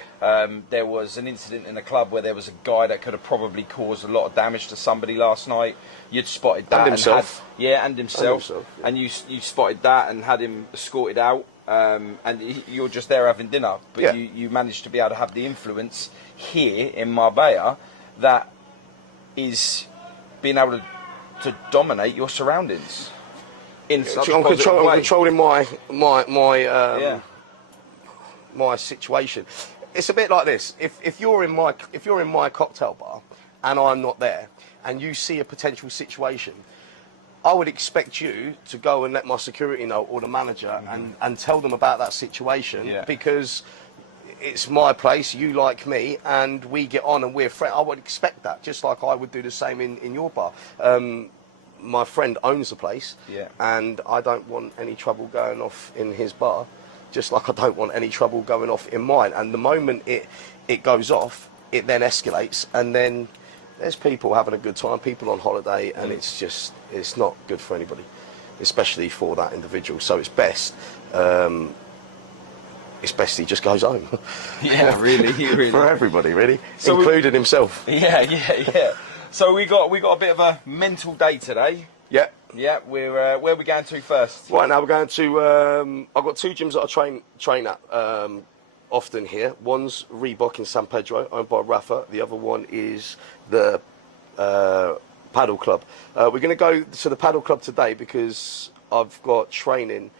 There was an incident in a club where there was a guy that could have probably caused a lot of damage to somebody last night. You'd spotted that. And himself. And himself. Yeah. And you spotted that and had him escorted out. And you're just there having dinner. But you managed to be able to have the influence here in Marbella that is being able to dominate your surroundings. In such I'm a positive way. controlling my situation. It's a bit like this. If you're in my cocktail bar and I'm not there, and you see a potential situation, I would expect you to go and let my security know or the manager and tell them about that situation, because it's my place, you like me, and we get on and we're friends. I would expect that, just like I would do the same in your bar. My friend owns the place, and I don't want any trouble going off in his bar, just like I don't want any trouble going off in mine. And the moment it goes off, it then escalates, and then there's people having a good time, people on holiday, and it's not good for anybody, especially for that individual. So it's best he just goes home. Yeah, really. For everybody, really, so including himself. Yeah. So we got a bit of a mental day today. Yeah. Yeah, where are we going to first? Right now we're going to, I've got 2 gyms that I train at often here. One's Reebok in San Pedro, owned by Rafa. The other one is the Paddle Club. We're going to go to the Paddle Club today because I've got training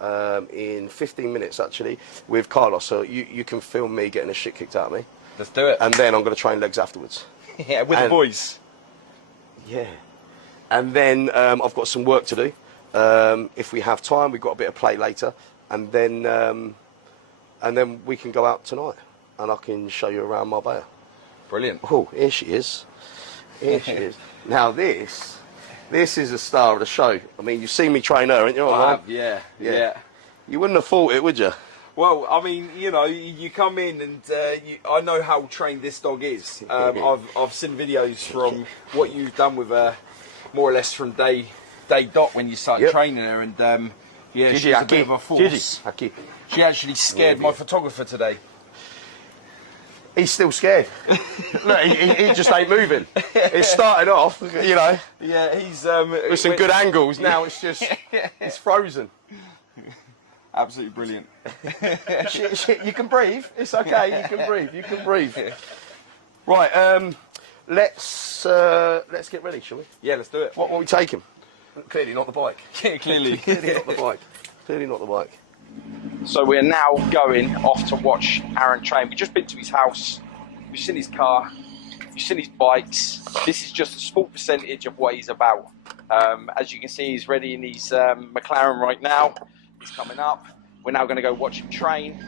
in 15 minutes actually with Carlos. So you can film me getting the shit kicked out of me. Let's do it. And then I'm going to train legs afterwards. Yeah, with the boys. Yeah. And then I've got some work to do. If we have time, we've got a bit of play later. And then we can go out tonight. And I can show you around Marbella. Brilliant. Oh, here she is. Here she is. Now this is a star of the show. I mean, you've seen me train her, haven't you? Yeah. You wouldn't have thought it, would you? Well, I mean, you come in and I know how trained this dog is. I've seen videos from what you've done with her, more or less from day dot when you started training her, and she's a bit of a force. She actually scared my photographer today. He's still scared. Look, he just ain't moving. It started off, Yeah, he's with some good angles. Now it's just it's frozen. Absolutely brilliant. You can breathe. It's okay. You can breathe. Right. Let's get ready, shall we? Yeah, let's do it. What are we taking? Clearly not the bike. Clearly not the bike. Clearly not the bike. So we're now going off to watch Aarron train. We've just been to his house. We've seen his car. We've seen his bikes. This is just a small percentage of what he's about. As you can see, he's ready in his McLaren right now. He's coming up. We're now going to go watch him train.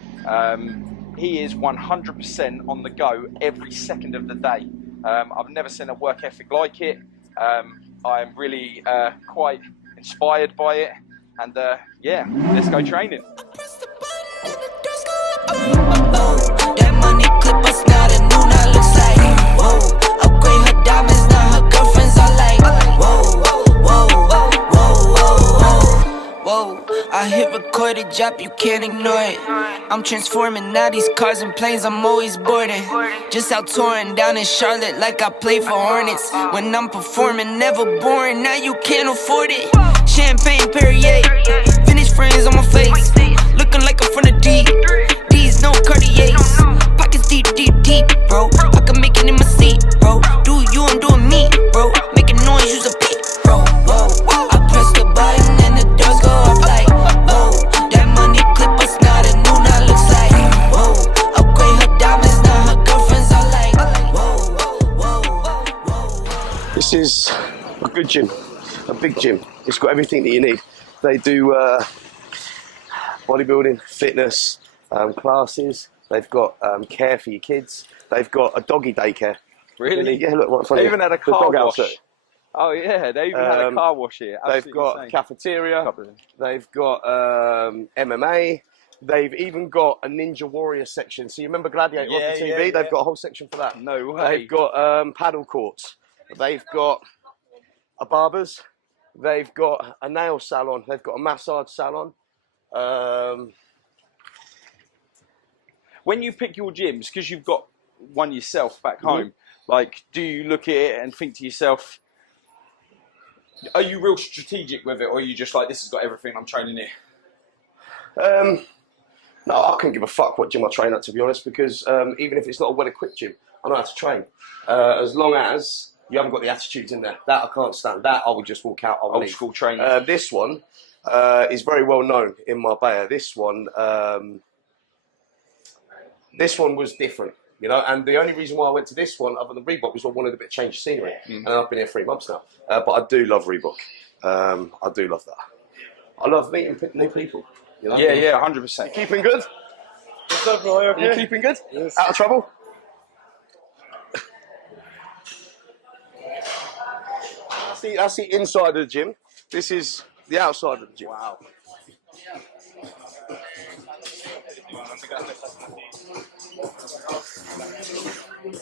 He is 100% on the go every second of the day. I've never seen a work ethic like it. I'm really quite inspired by it. And yeah, let's go training. That money clip us now, the new now looks like. Whoa, upgrade her diamonds, now her girlfriends are like. Whoa, I hit record a drop, you can't ignore it. I'm transforming now these cars and planes, I'm always boarding. Just out touring down in Charlotte like I play for Hornets. When I'm performing, never boring, now you can't afford it. Champagne Perrier, Finnish friends on my face, looking like I'm from the deep. These no Cartiers, pockets deep, bro. I can make it in my seat, bro. Do you, I'm doing me, bro. Making noise, use a peep, bro. Whoa, I press the button and the doors go off like. Whoa, that money clip us now, the new now looks like. Whoa, upgrade her diamonds, now her girlfriends are like. Whoa. This is a good gym, a big gym. It's got everything that you need. They do bodybuilding, fitness, classes. They've got care for your kids. They've got a doggy daycare. Really? Yeah, look right in front They of even you. had a car wash. Outfit. Oh yeah, they even had a car wash here. They've got a cafeteria. They've got MMA. They've even got a Ninja Warrior section. So you remember Gladiator off the TV? They've got a whole section for that. No way. They've got paddle courts. They've got a barber's. They've got a nail salon. They've got a massage salon. When you pick your gyms, because you've got one yourself back home, like, do you look at it and think to yourself, are you real strategic with it, or are you just like, this has got everything, I'm training here? No, I couldn't give a fuck what gym I train at, to be honest, because even if it's not a well-equipped gym, I know how to train. As long as you haven't got the attitudes in there. That I can't stand. That I would just walk out. I will Old school training. This one is very well known in Marbella. This one was different, you know. And the only reason why I went to this one, other than Reebok, was I wanted a bit of change of scenery. And I've been here 3 months now. But I do love Reebok. I do love that. I love meeting new people. You know? Yeah, 100%. Keeping good? What's up, Roy? Okay? You keeping good? Yes. Out of trouble? That's the inside of the gym. This is the outside of the gym. Wow.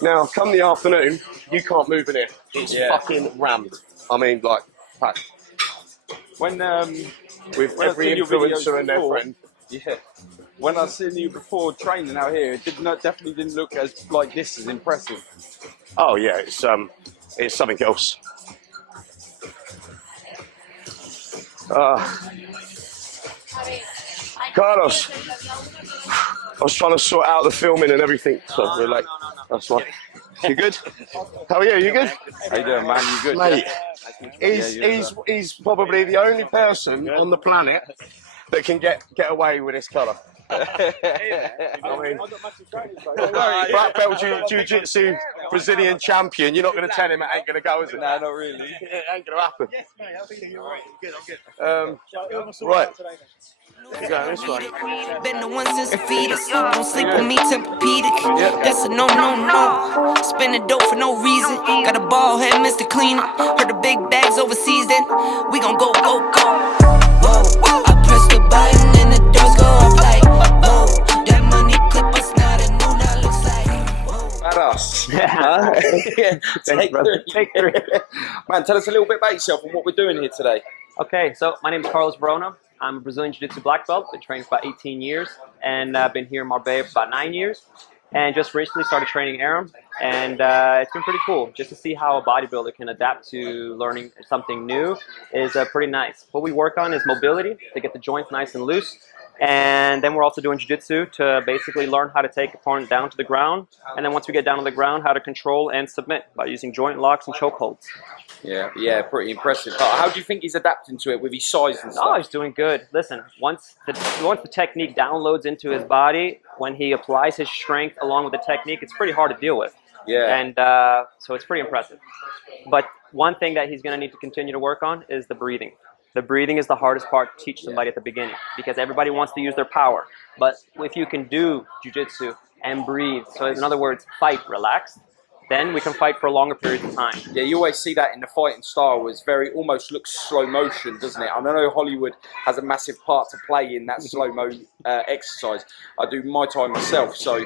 Now, come the afternoon, you can't move in here. It's fucking rammed. I mean, like, packed. When With when every I've seen your videos influencer and their before, friend. yeah. When I've seen you before training out here, it definitely didn't look as like this as impressive. Oh yeah, it's something else. Carlos, I was trying to sort out the filming and everything, so we're like, that's why. You good? How are you? You good? How you doing, man? You good? Mate, Yeah, he's probably the only person on the planet that can get away with this colour. I mean, black belt jiu-jitsu Brazilian champion. You're not going to tell him it ain't going to go, is it? Nah, not really. It ain't going to happen. Yes, mate. How are you? You're right. Good. I'm good. Right. You're going this way. Been the one since the fetus. Don't sleep with me, Tempur-Pedic. That's a no. Spending dope for no reason. Got a ball head, Mr. Cleaner. Heard the big bags overseas, then we gon' go. Whoa, I press the button and the doors go off like, whoa. That money clip us now, that new now looks like, Badass. Take three. Man, tell us a little bit about yourself and what we're doing here today. Okay, so my name is Carlos Verona. I'm a Brazilian Jiu-Jitsu black belt. Been training for about 18 years, and I've been here in Marbella for about 9 years. And just recently started training Aarron, and it's been pretty cool. Just to see how a bodybuilder can adapt to learning something new is pretty nice. What we work on is mobility to get the joints nice and loose. And then we're also doing jiu-jitsu to basically learn how to take opponent down to the ground. And then once we get down on the ground, how to control and submit by using joint locks and chokeholds. Yeah, pretty impressive. How do you think he's adapting to it with his size and stuff? Oh, he's doing good. Listen, once the technique downloads into his body, when he applies his strength along with the technique, it's pretty hard to deal with. Yeah. And so it's pretty impressive. But one thing that he's going to need to continue to work on is the breathing. The breathing is the hardest part to teach somebody at the beginning because everybody wants to use their power. But if you can do jiu-jitsu and breathe, so in other words, fight relaxed, then we can fight for a longer period of time. Yeah, you always see that in the fighting style. It's almost looks slow motion, doesn't it? I know Hollywood has a massive part to play in that slow-mo exercise. I do Muay Thai myself, so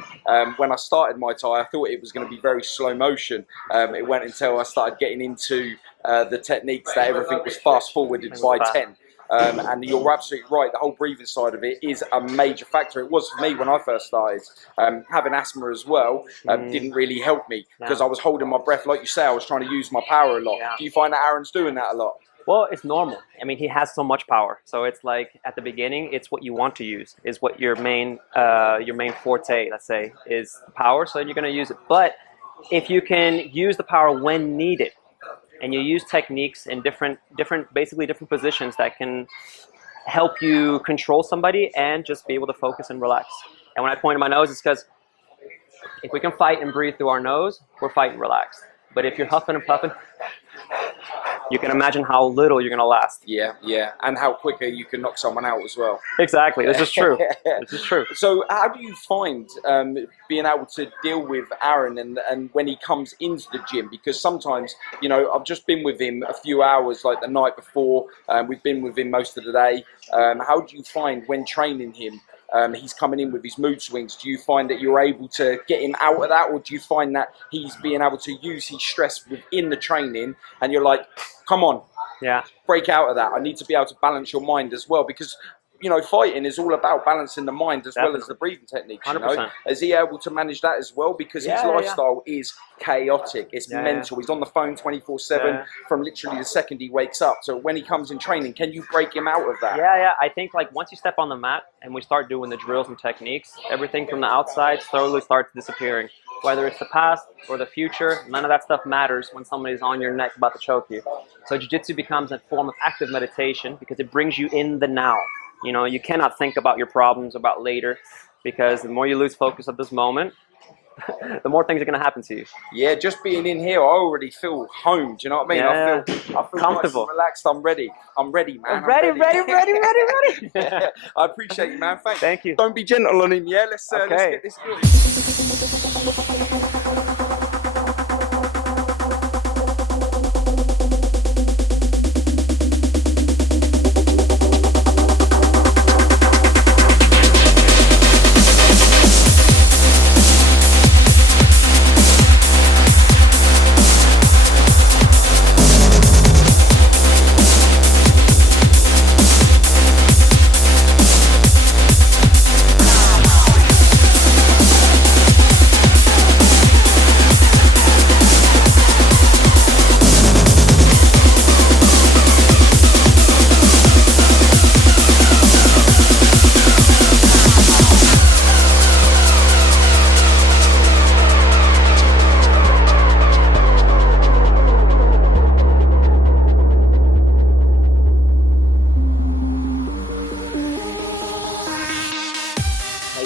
when I started Muay Thai, I thought it was going to be very slow motion. It went until I started getting into the techniques that everything was fast-forwarded by 10. And you're absolutely right, the whole breathing side of it is a major factor. It was for me when I first started. Having asthma as well didn't really help me because I was holding my breath. Like you say, I was trying to use my power a lot. Yeah. Do you find that Aaron's doing that a lot? Well, it's normal. I mean, he has so much power. So it's like at the beginning, it's what you want to use, is what your main forte, let's say, is power. So you're going to use it. But if you can use the power when needed, and you use techniques in different positions that can help you control somebody and just be able to focus and relax. And when I point at my nose, it's because if we can fight and breathe through our nose, we're fighting relaxed. But if you're huffing and puffing, you can imagine how little you're going to last. Yeah, and how quicker you can knock someone out as well. Exactly, this is true. This is true. So how do you find being able to deal with Aaron and when he comes into the gym? Because sometimes, you know, I've just been with him a few hours, like the night before. We've been with him most of the day. How do you find when training him he's coming in with his mood swings, do you find that you're able to get him out of that, or do you find that he's being able to use his stress within the training and you're like, come on, break out of that, I need to be able to balance your mind as well? Because you know, fighting is all about balancing the mind as well as the breathing techniques. You know? Is he able to manage that as well? Because his lifestyle is chaotic. It's mental. He's on the phone 24/7 from literally the second he wakes up. So when he comes in training, can you break him out of that? Yeah. I think like once you step on the mat and we start doing the drills and techniques, everything from the outside slowly starts disappearing. Whether it's the past or the future, none of that stuff matters when somebody's on your neck about to choke you. So jiu-jitsu becomes a form of active meditation because it brings you in the now. You know, you cannot think about your problems about later, because the more you lose focus of this moment, the more things are going to happen to you. Yeah, just being in here, I already feel home. Do you know what I mean? I feel comfortable, nice and relaxed. I'm ready, man. I'm ready. I appreciate you, man. Thanks. Thank you. Don't be gentle on him, yeah? Let's get this good.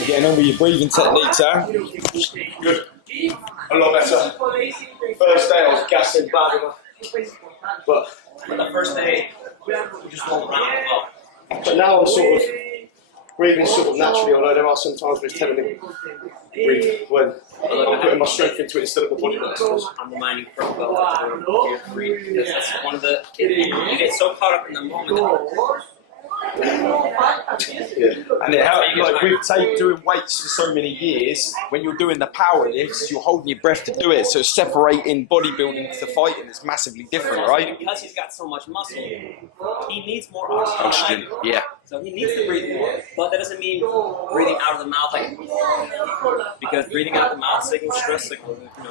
Getting on with your breathing techniques, huh? Good. A lot better. First day I was gassing bad enough. But the first day, just walk around as well. But now I'm sort of breathing sort of naturally, although there are some times where it's telling me breathe when I'm putting my strength into it instead of my body. I'm reminding people about your breathe, because that's one of the, you get so caught up in the moment. And it helps, like with doing weights for so many years, when you're doing the power lifts, you're holding your breath to do it. So separating bodybuilding to fighting is massively different, right? Because he's got so much muscle, he needs more oxygen. Yeah. So he needs to breathe more. But that doesn't mean breathing out of the mouth, like, because breathing out of the mouth signals stress,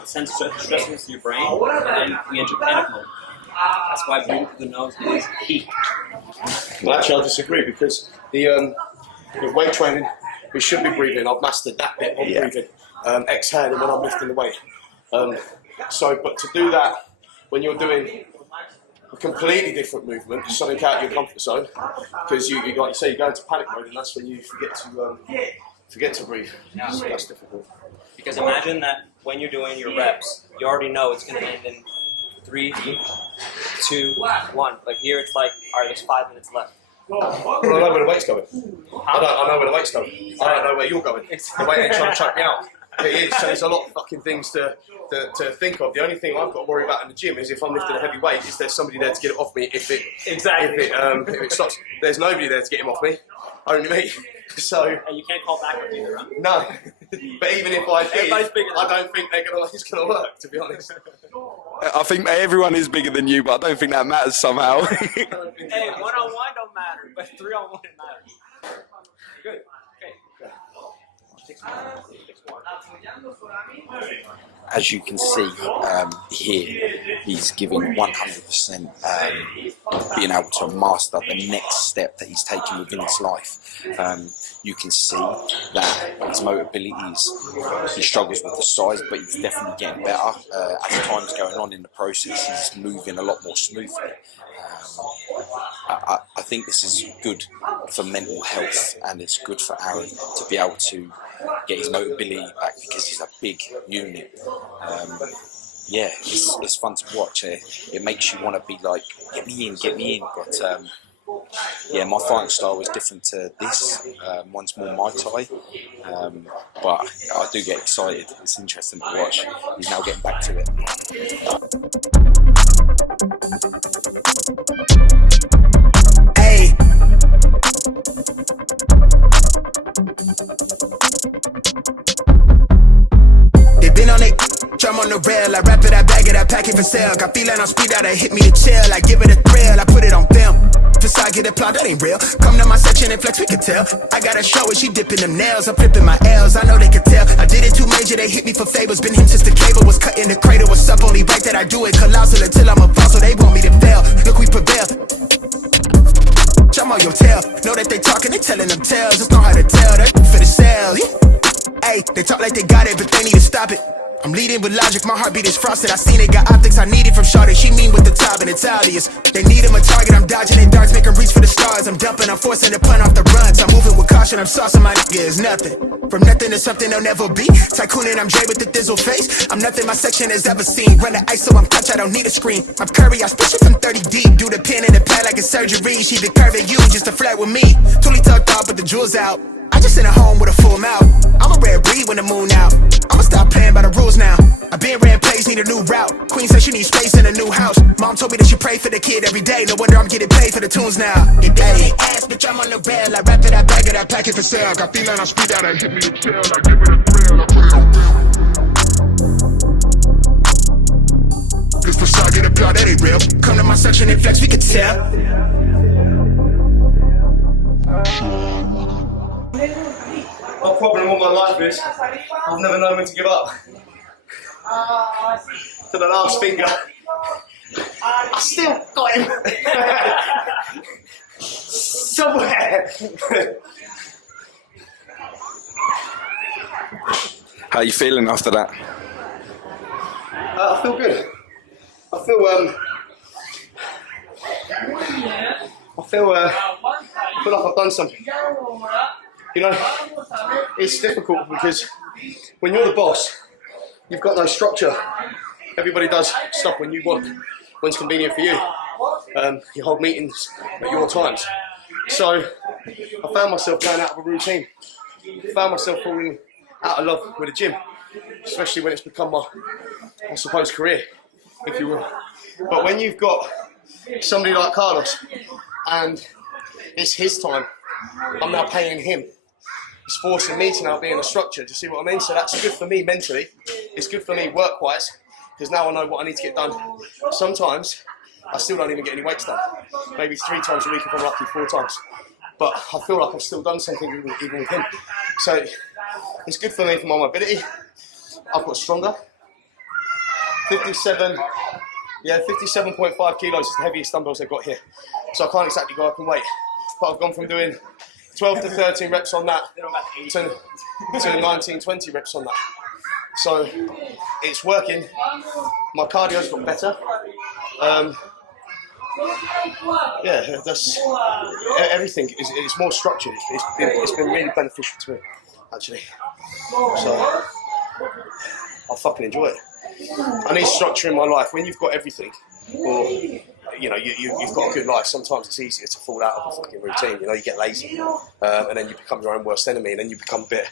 sends stress into your brain, and then we enter panic mode. That's why breathing through the nose is key. Well, actually, I disagree, because the weight training, we should be breathing. I've mastered that bit of breathing, exhaling when I'm lifting the weight. But to do that when you're doing a completely different movement, something out of your comfort zone, because you like you say, you go into panic mode, and that's when you forget to breathe. That's difficult. Because imagine that when you're doing your reps, you already know it's going to end in 3, 2, 1. But here it's like, all right, there's 5 minutes left. Well, I know where the weight's going. I know where the weight's going. I don't know where you're going. The weight ain't trying to choke me out. It is. So there's a lot of fucking things to think of. The only thing I've got to worry about in the gym is if I'm lifting a heavy weight, is there somebody there to get it off me if it stops. There's nobody there to get him off me. Only me. So. And you can't call back up either, huh? No. But even if I did, I don't think it's going to work, to be honest. I think everyone is bigger than you, but I don't think that matters somehow. Hey, 1-on-1 don't matter, but 3-on-1 it matters. Good. As you can see here, he's giving 100%, being able to master the next step that he's taking within his life. You can see that his motor abilities, he struggles with the size, but he's definitely getting better. As time's going on in the process, he's moving a lot more smoothly. I think this is good for mental health, and it's good for Aaron to be able to get his mobility back, because he's a big unit. It's fun to watch. It makes you want to be like, get me in. But my fighting style is different to this. One's more Muay Thai, but I do get excited. It's interesting to watch. He's now getting back to it. Hey. bitch, I'm on the rail. I wrap it, I bag it, I pack it for sale. Got feeling on speed out, I hit me to chill. I give it a thrill, I put it on film. Facade get applaud, that ain't real. Come to my section and flex, we can tell. I got a show and she dipping them nails. I'm flipping my L's, I know they could tell. I did it too major, they hit me for favors. Been him since the cable was cut in the cradle. What's up, only right that I do it. Colossal until I'm a fossil, they want me to fail. Look, we prevail. I'm on your tail. Know that they talking, they telling them tales. Just know how to tell, that for the sale. Hey, they talk like they got it, but they need to stop it. I'm leading with logic, my heartbeat is frosted. I seen it, got optics, I need it from Shawty. She mean with the top and it's obvious. They need him a target, I'm dodging their darts, make them reach for the stars. I'm dumping, I'm forcing the pun off the runs. I'm moving with caution, I'm saucing my nigga is nothing. From nothing to something they'll never be. Tycooning, I'm Jay with the thizzle face. I'm nothing my section has ever seen. Run the ice so I'm clutch, I don't need a screen. I'm Curry, I push it from 30 deep. Do the pin in the pad like a surgery. She the curve at you just to flirt with me. Totally tucked off, but the jewels out. I just in a home with a full mouth. I'm a rare breed when the moon out. I'ma stop playing by the rules now. I been ran plays, need a new route. Queen said she needs space in a new house. Mom told me that she pray for the kid every day. No wonder I'm getting paid for the tunes now. If they ain't ass, bitch, I'm on the rail. I wrap it, I bag it, I pack it for sale. Got feeling on speed out, I hit me to chill. I give it a thrill, I put it on real. This facade get applaud, that ain't real. Come to my section and flex, we can tell. My problem all my life is I've never known when to give up. To the last finger. I still got him. Somewhere. How are you feeling after that? I feel good. I feel like I've done something. You know, it's difficult because when you're the boss, you've got no structure. Everybody does stuff when you want, when it's convenient for you. You hold meetings at your times. So I found myself going out of a routine. I found myself falling out of love with the gym, especially when it's become my, I suppose, career, if you will. But when you've got somebody like Carlos and it's his time, I'm now paying him. It's forcing me to now be in a structure. Do you see what I mean? So that's good for me mentally. It's good for me work-wise, because now I know what I need to get done. Sometimes I still don't even get any weights done. Maybe 3 times a week if I'm lucky, 4 times. But I feel like I've still done something even with him. So it's good for me for my mobility. I've got stronger. 57.5 kilos is the heaviest dumbbells I've got here. So I can't exactly go up in weight. But I've gone from doing 12 to 13 reps on that to 19, 20 reps on that. So it's working. My cardio's got better. Yeah, that's everything. It's more structured. It's been really beneficial to me, actually. So I fucking enjoy it. I need structure in my life. When you've got everything, or you know, you've got a good life, sometimes it's easier to fall out of a fucking routine. You know, you get lazy, and then you become your own worst enemy, and then you become a bit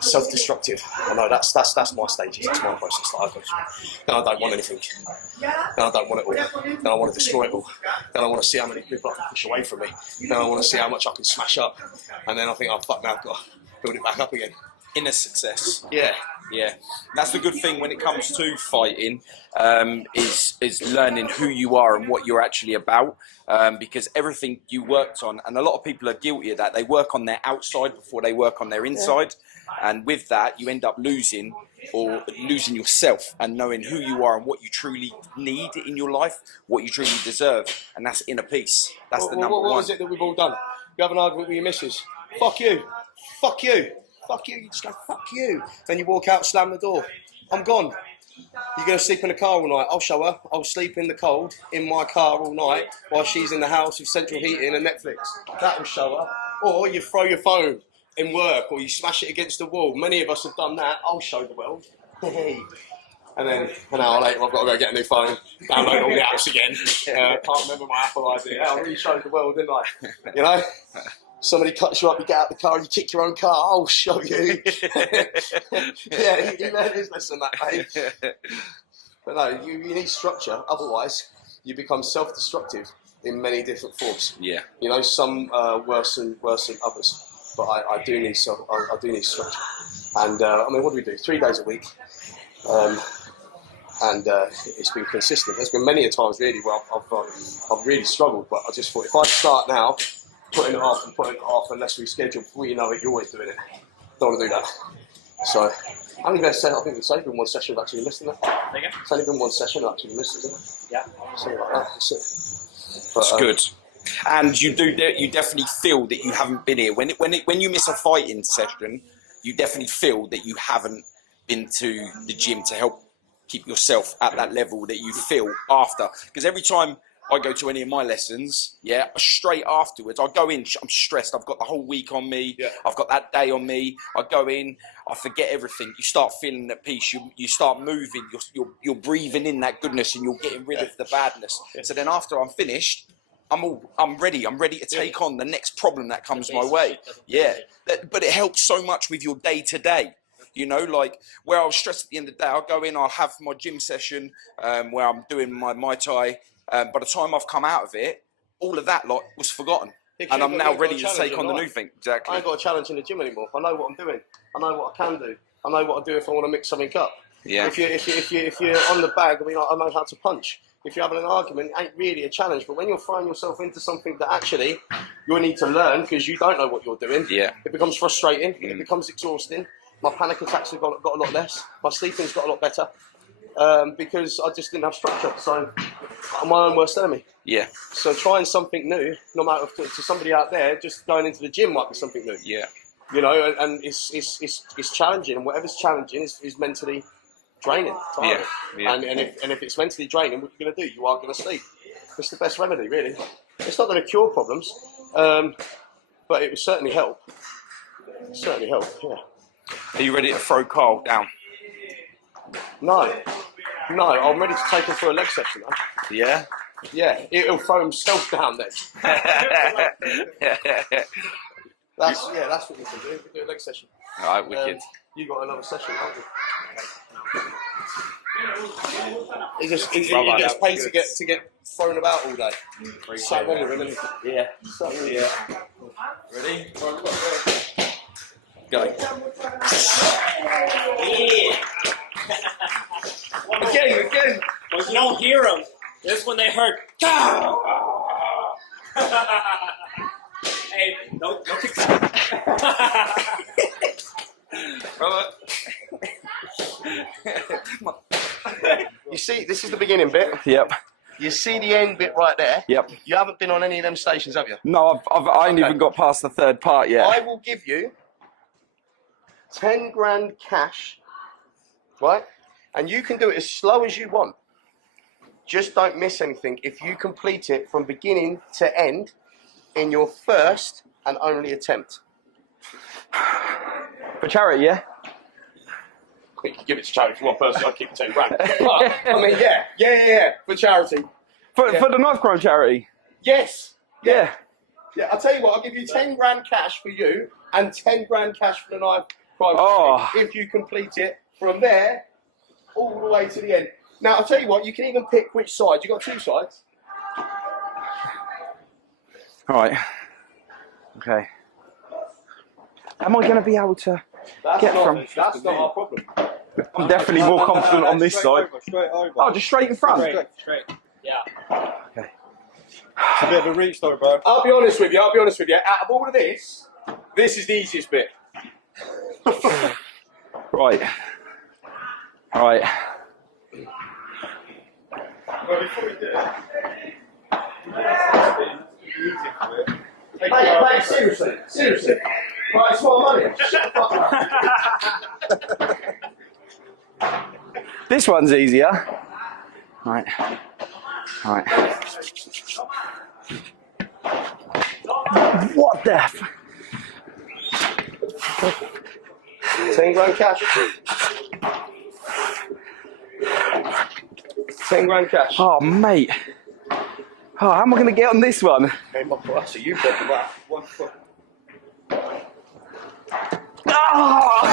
self-destructive. I know that's my stages, that's my process that I go through. Then I don't want anything. Then I don't want it all. Then I want to destroy it all. Then I want to see how many people I can push away from me. Then I want to see how much I can smash up. And then I think, oh fuck, now I've got to build it back up again. Inner success. Yeah. Yeah, that's the good thing when it comes to fighting, is learning who you are and what you're actually about, because everything you worked on, and a lot of people are guilty of that, they work on their outside before they work on their inside, and with that you end up losing yourself and knowing who you are and what you truly need in your life, what you truly deserve, and that's inner peace. That's the number one. What is it that we've all done? You have an argument with your missus. Fuck you. Fuck you. Fuck you, you just go, fuck you. Then you walk out, slam the door. I'm gone. You're going to sleep in the car all night. I'll show her. I'll sleep in the cold in my car all night while she's in the house with central heating and Netflix. That will show her. Or you throw your phone in work, or you smash it against the wall. Many of us have done that. I'll show the world. And then an hour later, I've got to go get a new phone, download all the apps again. Can't remember my Apple ID. I really showed the world, didn't I? You know? Somebody cuts you up, you get out the car and you kick your own car. I'll show you. Yeah, you learn his lesson that way. But no, you need structure. Otherwise, you become self-destructive in many different forms. Yeah. You know, some worse than others. But I do need structure. And I mean, what do we do? 3 days a week. And it's been consistent. There's been many a times really where I've really struggled, but I just thought if I start now, putting it off unless we schedule before you know it, you're always doing it. Don't want to do that. So I think it's only been one session I've actually missed, isn't it? It's only been one session I've actually missed, isn't it? Yeah. Something like that. That's it. But, It's good. And you definitely feel that you haven't been here. When you miss a fighting session, you definitely feel that you haven't been to the gym to help keep yourself at that level that you feel after. Because every time I go to any of my lessons, straight afterwards, I go in, I'm stressed. I've got the whole week on me. Yeah. I've got that day on me. I go in, I forget everything. You start feeling at peace. You start moving. You're breathing in that goodness, and you're getting rid of the badness. Yeah. So then after I'm finished, I'm ready. I'm ready to take on the next problem that comes my way. Yeah, but it helps so much with your day to day. You know, like where I was stressed at the end of the day, I'll go in, I'll have my gym session where I'm doing my Muay Thai. By the time I've come out of it, all of that lot was forgotten. And I'm now ready to take on the new thing. Exactly. I ain't got a challenge in the gym anymore. I know what I'm doing. I know what I can do. I know what I do if I want to mix something up. Yeah. If you're on the bag, I mean, I know how to punch. If you're having an argument, it ain't really a challenge. But when you're throwing yourself into something that actually you need to learn because you don't know what you're doing, it becomes frustrating. It becomes exhausting. My panic attacks have got a lot less. My sleeping's got a lot better because I just didn't have structure. So I'm my own worst enemy. Yeah. So trying something new, no matter to somebody out there, just going into the gym might be something new. Yeah. You know, and it's challenging, and whatever's challenging is mentally draining. Yeah. And if it's mentally draining, what you're going to do? You are going to sleep. It's the best remedy, really. It's not going to cure problems, but it will certainly help. Certainly help. Yeah. Are you ready to throw Carl down? No, I'm ready to take him for a leg session. Though. Yeah? Yeah, he'll throw himself down then. That's what we can do. We can do a leg session. Alright, wicked. You got another session, haven't you? He gets paid to get thrown about all day. Sat wrong with him, yeah. Ready? Go. Again. Well, you don't hear them. This when they hurt. Hey, no kick that. You see, this is the beginning bit. Yep. You see the end bit right there. Yep. You haven't been on any of them stations, have you? No, I ain't even got past the third part yet. I will give you 10 grand cash, right? And you can do it as slow as you want. Just don't miss anything. If you complete it from beginning to end in your first and only attempt. For charity, yeah? You can give it to charity for one person, I'll keep 10 grand. But, I mean, yeah, for charity. For the knife crime charity? Yes. Yeah. Yeah, I'll tell you what, I'll give you 10 grand cash for you and 10 grand cash for the knife crime charity if you complete it from there all the way to the end. Now, I'll tell you what, you can even pick which side. You've got two sides. All right. Okay. Am I going to be able to get from... That's not our problem. I'm definitely more confident on this side. Straight over. Oh, just straight in front? Straight. Yeah. Okay. It's a bit of a reach though, bro. I'll be honest with you. Out of all of this is the easiest bit. Right. All right. Well, before we do it, Hey, seriously. Right, it's more money. Shut the fuck up. This one's easier. Right. 'What the f... 10 grand cash. 10 grand cash. Oh, mate. Oh, how am I going to get on this one? Hey, my boy, so you've got the right 1 foot. Oh!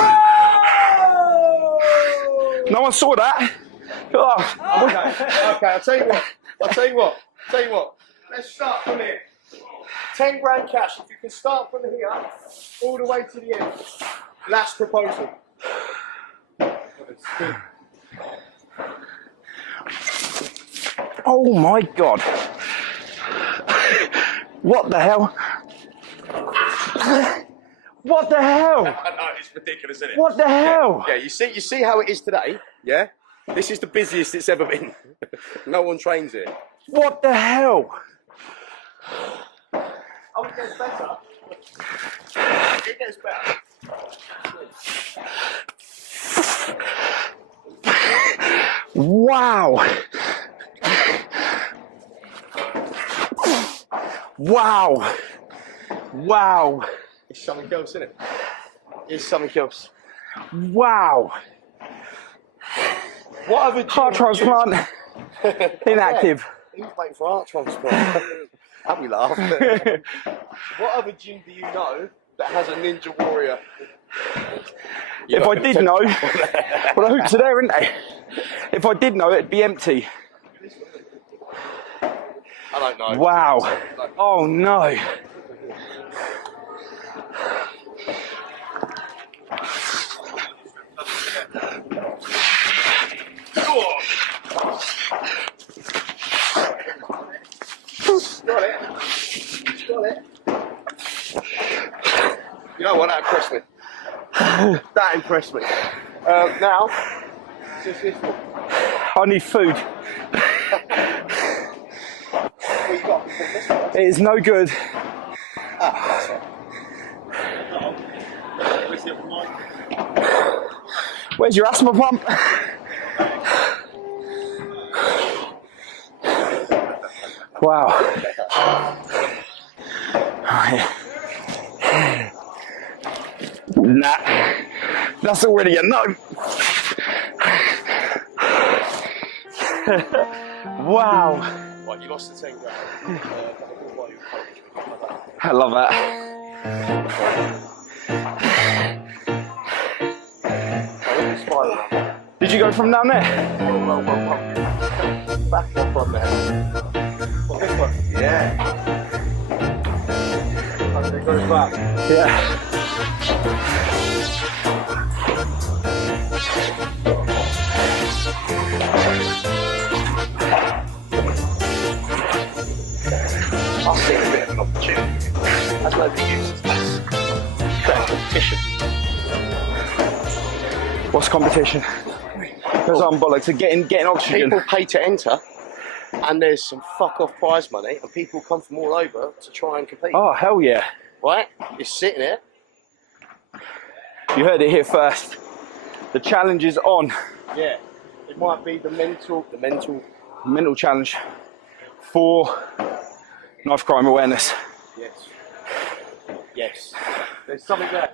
No one saw that. Oh. Okay, I'll tell you what. Let's start from here. 10 grand cash. If you can start from here all the way to the end. Last proposal. Oh my God. What the hell? What the hell? I know, it's ridiculous, isn't it? What the hell? Yeah, you see how it is today, yeah? This is the busiest it's ever been. No one trains here. What the hell? Oh, it gets better. It gets better. Wow. Wow. Wow. It's something else, isn't it? It's something else. Wow. What other Heart transplant. Inactive. He was waiting for heart transplant. That we laugh. What other gym do you know that has a ninja warrior? If I did know, well, the hoops are there, aren't they? If I did know, it'd be empty. I don't know. Wow. Oh no. Got it. You know what? That impressed me. That impressed me. Now, just this one. I need food. It is no good. Where's your asthma pump? Wow. Nah, that's already a no. Wow. Right, you lost the 10 grand. I love that. Did you go from down there? Back up from there. What, this one? Yeah. It goes back. Yeah. I'll see a bit of an opportunity. That's no big use. Competition. What's competition? There's on bollocks. Getting oxygen. People pay to enter, and there's some fuck off prize money, and people come from all over to try and compete. Oh hell yeah! Right? You're sitting here. You heard it here first. The challenge is on. Yeah. It might be the mental challenge for knife crime awareness. Yes. Yes. There's something there.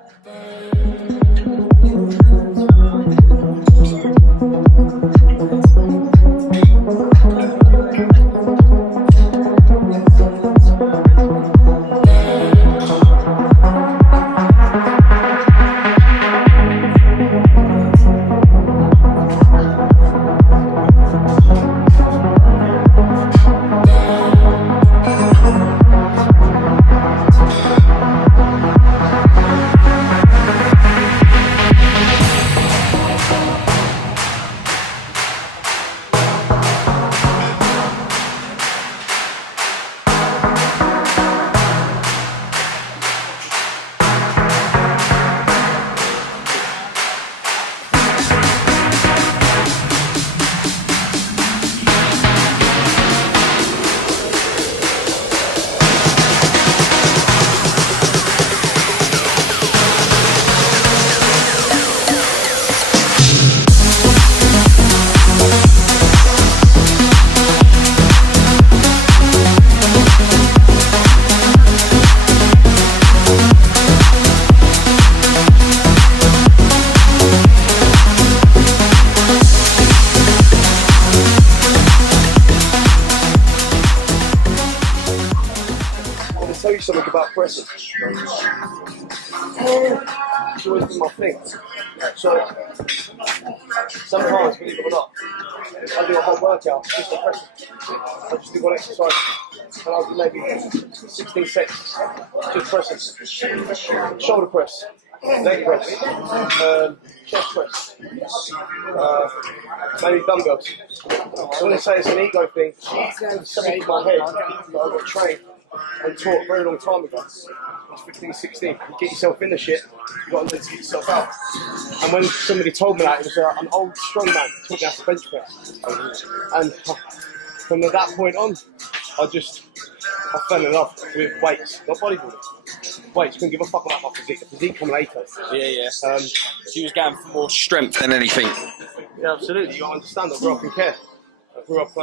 Tell you something about pressing. It's always been my thing. So sometimes, believe it or not, I do a whole workout just on pressing. I just do one exercise, and I'll do maybe 16 sets just pressing. Shoulder press, leg press, chest press, maybe dumbbells. I wouldn't say it's an ego thing. It's something in my head that I got trained and taught a very long time ago. I was 15, 16. You get yourself in the shit, you got to learn to get yourself out. And when somebody told me that, it was an old strong man who taught me how to bench press. And from that point on, I fell in love with weights, not bodybuilding. Weights, couldn't give a fuck about my physique. The physique come later. Yeah. She was going for more strength than anything. Yeah, absolutely. You got to understand, I grew up in care. I grew up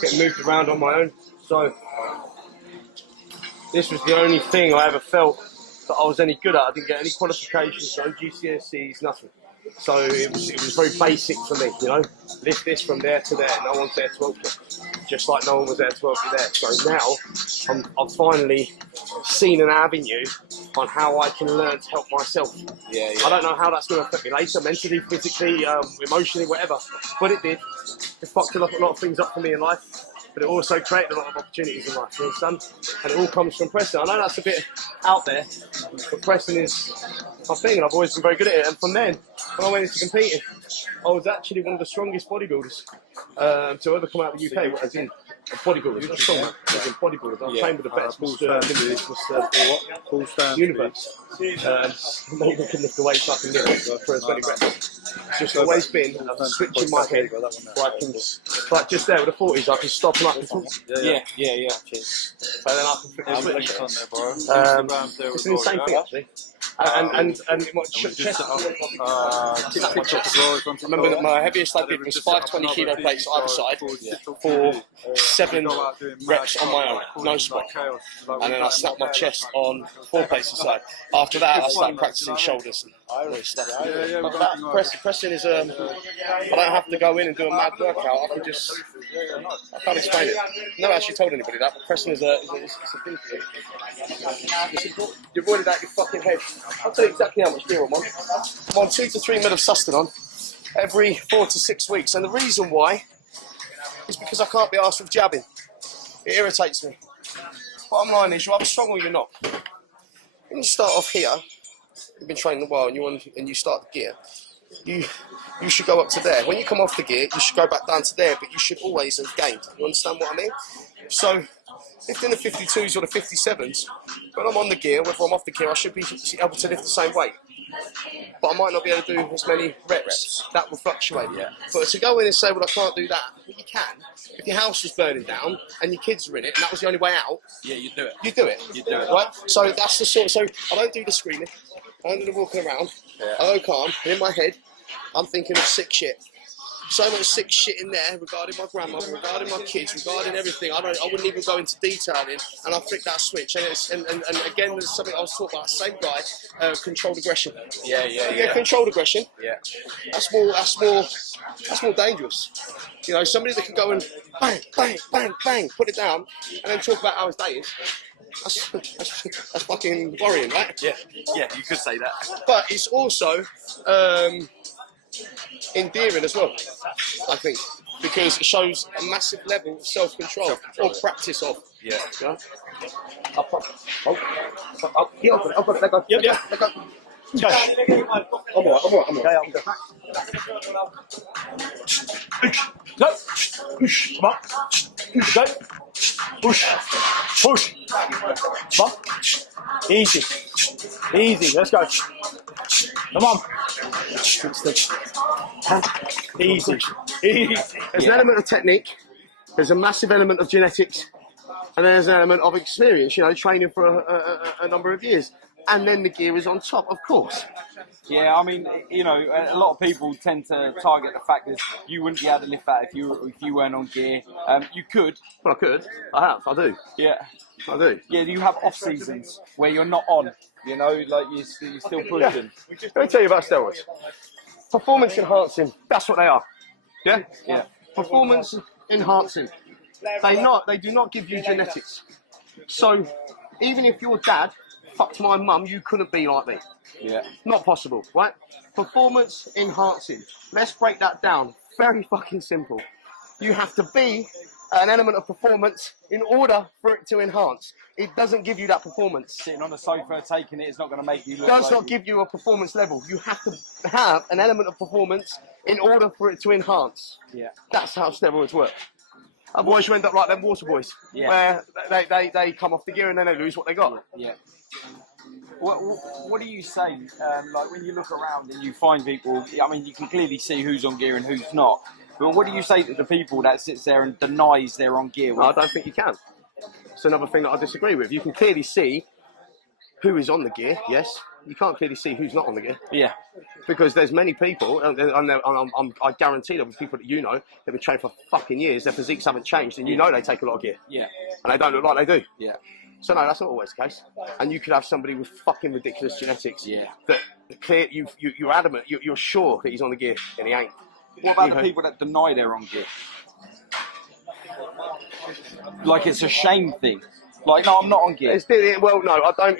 getting moved around on my own. So this was the only thing I ever felt that I was any good at. I didn't get any qualifications, no GCSEs, nothing. So it was very basic for me, you know. Lift this from there to there. No one's there to help you, just like no one was there to help you there. So now I've finally seen an avenue on how I can learn to help myself. Yeah. I don't know how that's going to affect me later, mentally, physically, emotionally, whatever. But it did. It fucked a lot of things up for me in life. But it also created a lot of opportunities in life, you understand? And it all comes from pressing. I know that's a bit out there, but pressing is my thing, and I've always been very good at it. And from then, when I went into competing, I was actually one of the strongest bodybuilders to ever come out of the UK, as in bodybuilders, not strong, as in bodybuilders. I trained with the best universe. No one can lift the weights up and lift for as many reps. It's just always been a switch in my head where I can, like just there with the 40s, I can stop and I can talk. Yeah. Cheers. So then I can flip the switch. It's an insane thing actually. And my chest. Remember that my heaviest I did was 520 kilo plates either side for 7 reps on my own, no squat. And then I snapped my chest on 4 plates aside. After that, I started practicing shoulders and all this stuff. But that pressing is I don't have to go in and do a mad workout. I can just, I can't explain it. Never actually told anybody that, but pressing is a thing for me. It's important. You've avoided out your fucking head. I'll tell you exactly how much gear I'm on. I'm on 2 to 3 mil of Sustanon every 4 to 6 weeks. And the reason why is because I can't be arsed with jabbing. It irritates me. Bottom line is, you're either strong or you're not. When you start off here, you've been training a while and you start the gear, you should go up to there. When you come off the gear, you should go back down to there, but you should always have gained. You understand what I mean? So, lifting the 52s or the 57s, when I'm on the gear, whether I'm off the gear, I should be able to lift the same weight. But I might not be able to do as many reps. That will fluctuate. Yeah. But to go in and say, well, I can't do that, well, you can. If your house was burning down and your kids were in it and that was the only way out, yeah, you do it. You do it. You do it. Right? So that's the sort. So I don't do the screaming. I don't do the walking around. Yeah. I go calm. And in my head, I'm thinking of sick shit. So much sick shit in there regarding my grandmother, regarding my kids, regarding everything. I wouldn't even go into detailing, and I flick that switch. And again, there's something I was talking about. Same guy, controlled aggression. Yeah. Controlled aggression. Yeah. That's more dangerous. You know, somebody that can go and bang, bang, bang, bang, put it down, and then talk about how his day is. That's fucking worrying, right? Yeah, you could say that. But it's also endearing as well, I think, because it shows a massive level of self-control or practice of. Yeah. Up. Yeah, I've got it. Let go. Yep. Let go. I'm alright. Go. Push. Come on. Go. Push. Come on. Easy. Let's go. Come on. Easy. There's an element of technique. There's a massive element of genetics. And then there's an element of experience, you know, training for a number of years. And then the gear is on top, of course. Yeah, I mean, you know, a lot of people tend to target the fact that you wouldn't be able to lift that if you weren't on gear. You could. Well, I could. I do. Yeah. I do. Yeah, you have off seasons where you're not on, you know, like you're still pushing. Yeah. Let me tell you about steroids. Performance enhancing, that's what they are. Yeah? Yeah. Performance enhancing. They do not give you genetics. So, even if your dad fucked my mum, you couldn't be like me. Yeah. Not possible, right? Performance enhancing. Let's break that down. Very fucking simple. You have to be an element of performance in order for it to enhance. It doesn't give you that performance. Sitting on a sofa, taking it is not going to make you look Does like not give you a performance level. You have to have an element of performance in order for it to enhance. Yeah. That's how steroids work. Otherwise, you end up like them water boys, where they come off the gear and then they lose what they got. Yeah. What do you say? Like when you look around and you find people, I mean, you can clearly see who's on gear and who's not. But what do you say to the people that sits there and denies they're on gear? I don't think you can. It's another thing that I disagree with. You can clearly see who is on the gear, yes. You can't clearly see who's not on the gear. Yeah. Because there's many people, and I guarantee there will be people that you know, they've been trained for fucking years, their physiques haven't changed, and you know they take a lot of gear. Yeah. And they don't look like they do. Yeah. So no, that's not always the case. And you could have somebody with fucking ridiculous genetics. Yeah. That you're adamant, you're sure that he's on the gear, and he ain't. What about the people that deny they're on gear? Like it's a shame thing. Like, no, I'm not on gear. Well, no, I don't.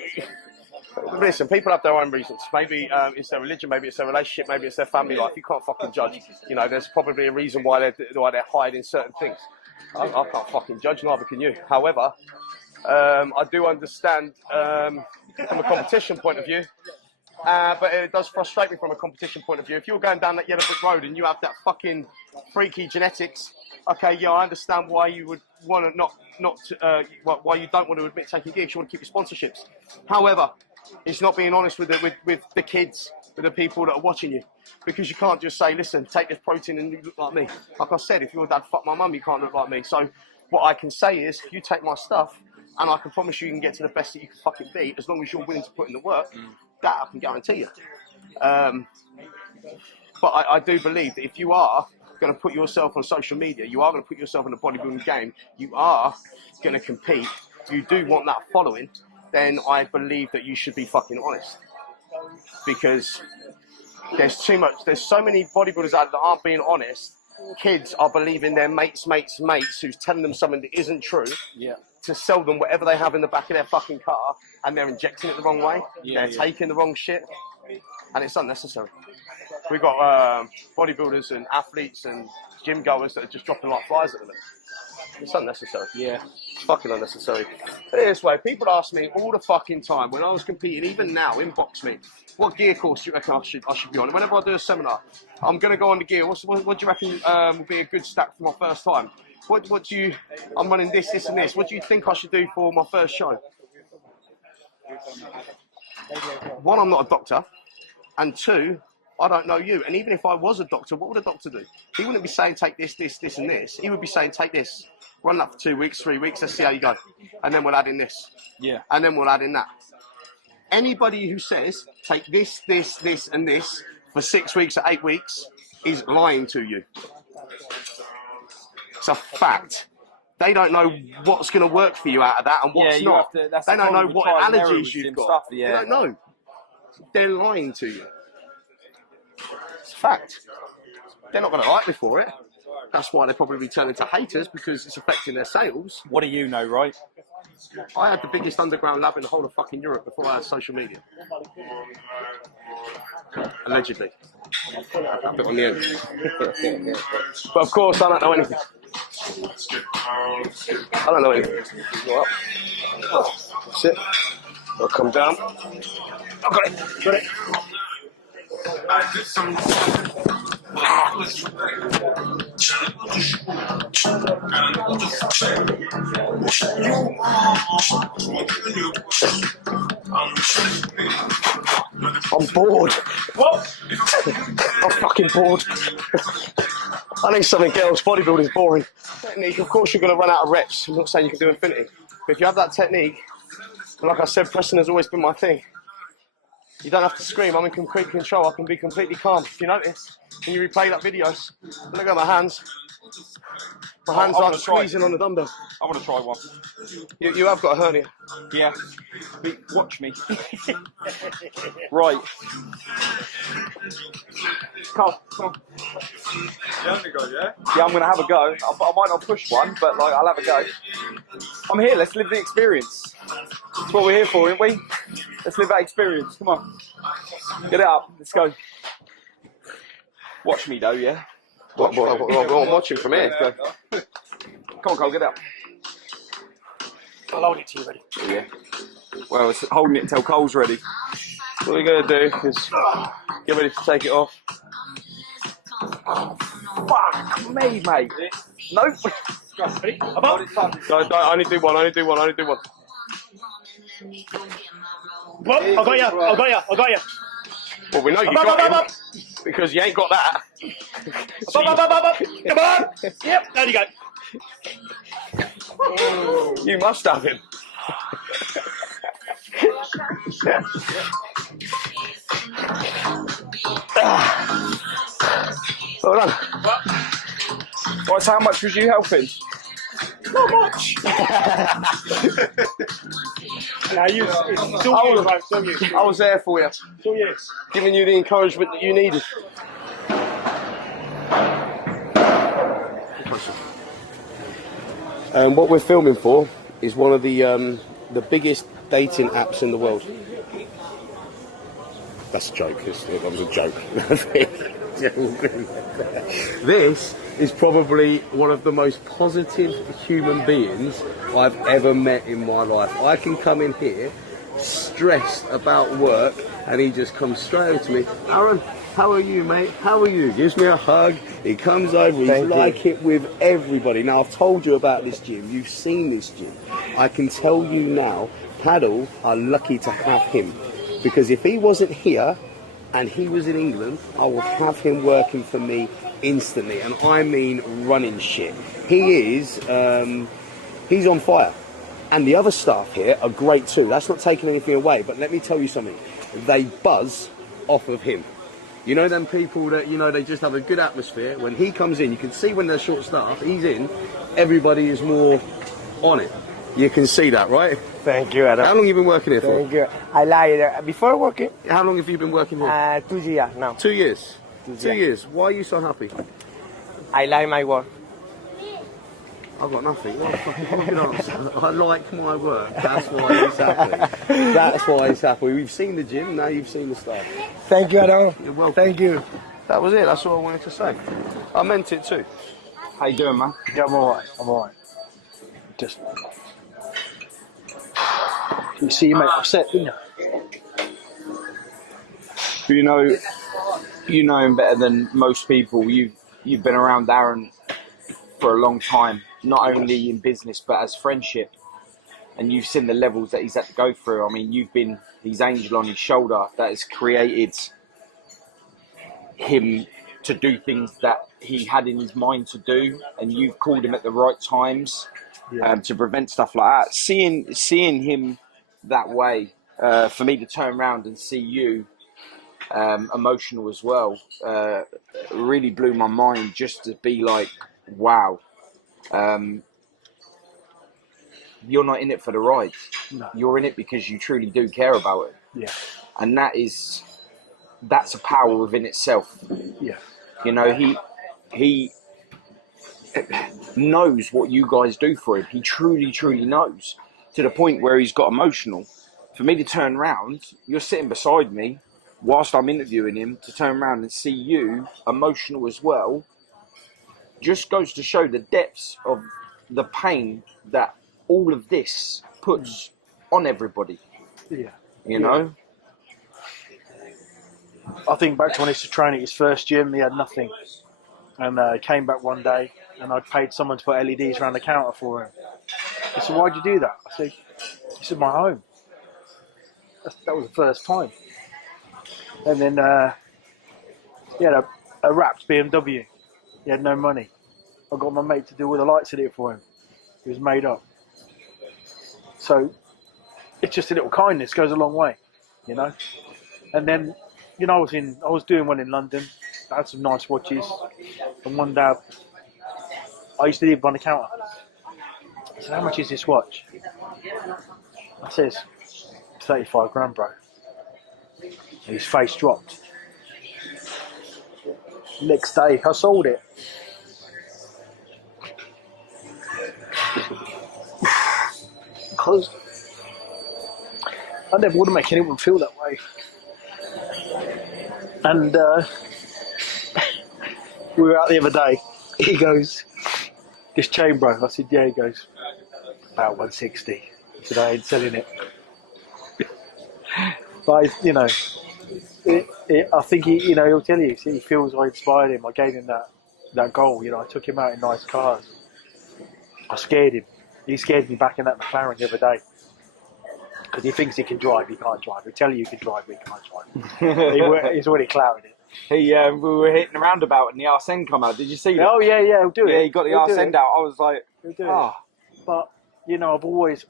Listen, people have their own reasons. Maybe it's their religion, maybe it's their relationship, maybe it's their family life. You can't fucking judge. You know, there's probably a reason why they're hiding certain things. I can't fucking judge, neither can you. However, I do understand from a competition point of view. But it does frustrate me from a competition point of view. If you're going down that yellow brick road and you have that fucking freaky genetics, okay, yeah, I understand why you would want to why you don't want to admit taking gigs. You want to keep your sponsorships. However, it's not being honest with the kids, with the people that are watching you, because you can't just say, listen, take this protein and you look like me. Like I said, if your dad fucked my mum, you can't look like me. So what I can say is, you take my stuff, and I can promise you can get to the best that you can fucking be, as long as you're willing to put in the work. That I can guarantee you. But I do believe that if you are going to put yourself on social media, you are going to put yourself in the bodybuilding game, you are going to compete, you do want that following, then I believe that you should be fucking honest. Because there's so many bodybuilders out there that aren't being honest. Kids are believing their mates who's telling them something that isn't true. Yeah. To sell them whatever they have in the back of their fucking car, and they're injecting it the wrong way. They're taking the wrong shit, and it's unnecessary. We've got bodybuilders and athletes and gym goers that are just dropping like flies at them. It's unnecessary. Yeah. It's fucking unnecessary. Put it this way, people ask me all the fucking time, when I was competing, even now, inbox me, what gear course do you reckon I should be on? And whenever I do a seminar, I'm going to go on the gear. What do you reckon will be a good stack for my first time? I'm running this and this. What do you think I should do for my first show? One, I'm not a doctor. And two, I don't know you. And even if I was a doctor, what would a doctor do? He wouldn't be saying, take this, and this. He would be saying, take this, run that for 2 weeks, 3 weeks, let's see how you go. And then we'll add in this. Yeah. And then we'll add in that. Anybody who says, take this, and this for 6 weeks or 8 weeks is lying to you. It's a fact. They don't know what's going to work for you out of that and what's not. They don't know what allergies you've got. They don't know. They're lying to you. It's a fact. They're not going to like me for it. That's why they're probably turning to haters, because it's affecting their sales. What do you know, right? I had the biggest underground lab in the whole of fucking Europe before I had social media. Allegedly. A bit on the end. But of course, I don't know anything. I don't know anything. Go up. That's it. I'll come down. I've got it. Got it. I'm bored. What? I'm fucking bored. I need something else. Bodybuilding's boring. Technique, of course you're going to run out of reps. I'm not saying you can do infinity. But if you have that technique, and like I said, pressing has always been my thing. You don't have to scream. I'm in complete control. I can be completely calm. If you notice, when you replay that video, look at my hands. My hands aren't squeezing on the dumbbell. I want to try one. You have got a hernia. Yeah. Watch me. Right. Come on. You having a go, yeah? Yeah, I'm going to have a go. I might not push one, but like I'll have a go. I'm here. Let's live the experience. That's what we're here for, aren't we? Let's live that experience. Come on. Get it up. Let's go. Watch me though, yeah? What I'm watching from here. Come Come on, Cole, get up. I'll hold it to you, ready? Yeah. Well, it's holding it until Cole's ready. What we're going to do is get ready to take it off. Fuck me, mate. Nope. Ready? Above. No, I only do one. Above. I got you. Well, we know you Above, got above, him because you ain't got that. Above. Come on. Yep, there you go. You must have him. Well done. Right, so how much was you helping? Not much. Now it's all you, bro. It's all you. I was there for you, It's all yours. giving you the encouragement that you needed. And what we're filming for is one of the biggest dating apps in the world. That's a joke. That was a joke. This is probably one of the most positive human beings I've ever met in my life. I can come in here stressed about work and he just comes straight over to me. Aaron, how are you, mate? How are you? Gives me a hug. He comes over. He's like it with everybody. Now, I've told you about this gym. You've seen this gym. I can tell you now, Paddle are lucky to have him. Because if he wasn't here and he was in England, I would have him working for me instantly. And I mean running shit. He is, he's on fire. And the other staff here are great too. That's not taking anything away. But let me tell you something. They buzz off of him. You know them people that, you know, they just have a good atmosphere. When he comes in, you can see when they're short staffed, he's in, everybody is more on it. You can see that, right? Thank you, Adam. How long have you been working here for? Thank you. I like it. Before working, How long have you been working here? 2 years now. 2 years. 2 years. Why are you so happy? I like my work. I've got nothing. What a fucking good answer. I like my work. That's why he's happy. That's why he's happy. We've seen the gym, now you've seen the stuff. Thank you, Adam. You're welcome. Thank you. That was it. That's all I wanted to say. I meant it too. How you doing, man? Yeah, I'm alright. Just. You see, you make upset, didn't you? You know him better than most people. You've been around Aaron for a long time, not only in business but as friendship, and you've seen the levels that he's had to go through. I mean, you've been his angel on his shoulder that has created him to do things that he had in his mind to do, and you've called him at the right times to prevent stuff like that. Seeing him that way, for me to turn around and see you emotional as well, really blew my mind. Just to be like, wow, you're not in it for the ride. No. You're in it because you truly do care about it. Yeah. And that's a power within itself. Yeah. You know, he knows what you guys do for him. He truly knows, to the point where he's got emotional. For me to turn around, you're sitting beside me whilst I'm interviewing him, to turn around and see you emotional as well, just goes to show the depths of the pain that all of this puts on everybody. Yeah. You know? I think back to when he used to train at his first gym, he had nothing. And he came back one day and I'd paid someone to put LEDs around the counter for him. He said, "Why'd you do that?" I said, "This is my home." That was the first time. And then he had a wrapped BMW. He had no money. I got my mate to do all the lights in it for him. He was made up. So it's just a little kindness, goes a long way, you know. And then, you know, I was doing well in London. I had some nice watches. And one day, I used to live on the counter. I said, "How much is this watch?" I says, 35 grand, bro. And his face dropped. Next day, I sold it. Because I never want to make anyone feel that way. And we were out the other day. He goes, this chain, bro. I said, yeah. He goes, about 160. I said, I ain't selling it. But, you know, I think he'll tell you. He feels I inspired him. I gave him that goal. You know, I took him out in nice cars. I scared him. He scared me back in that McLaren the other day. Because he thinks he can drive, he can't drive. He'll tell you can drive, but he can't drive. He's already clouded it. We were hitting a roundabout and the arse end come out. Did you see that? Oh, yeah, he'll do it. Yeah, he got the arse end out. I was like, it. But, you know, I've always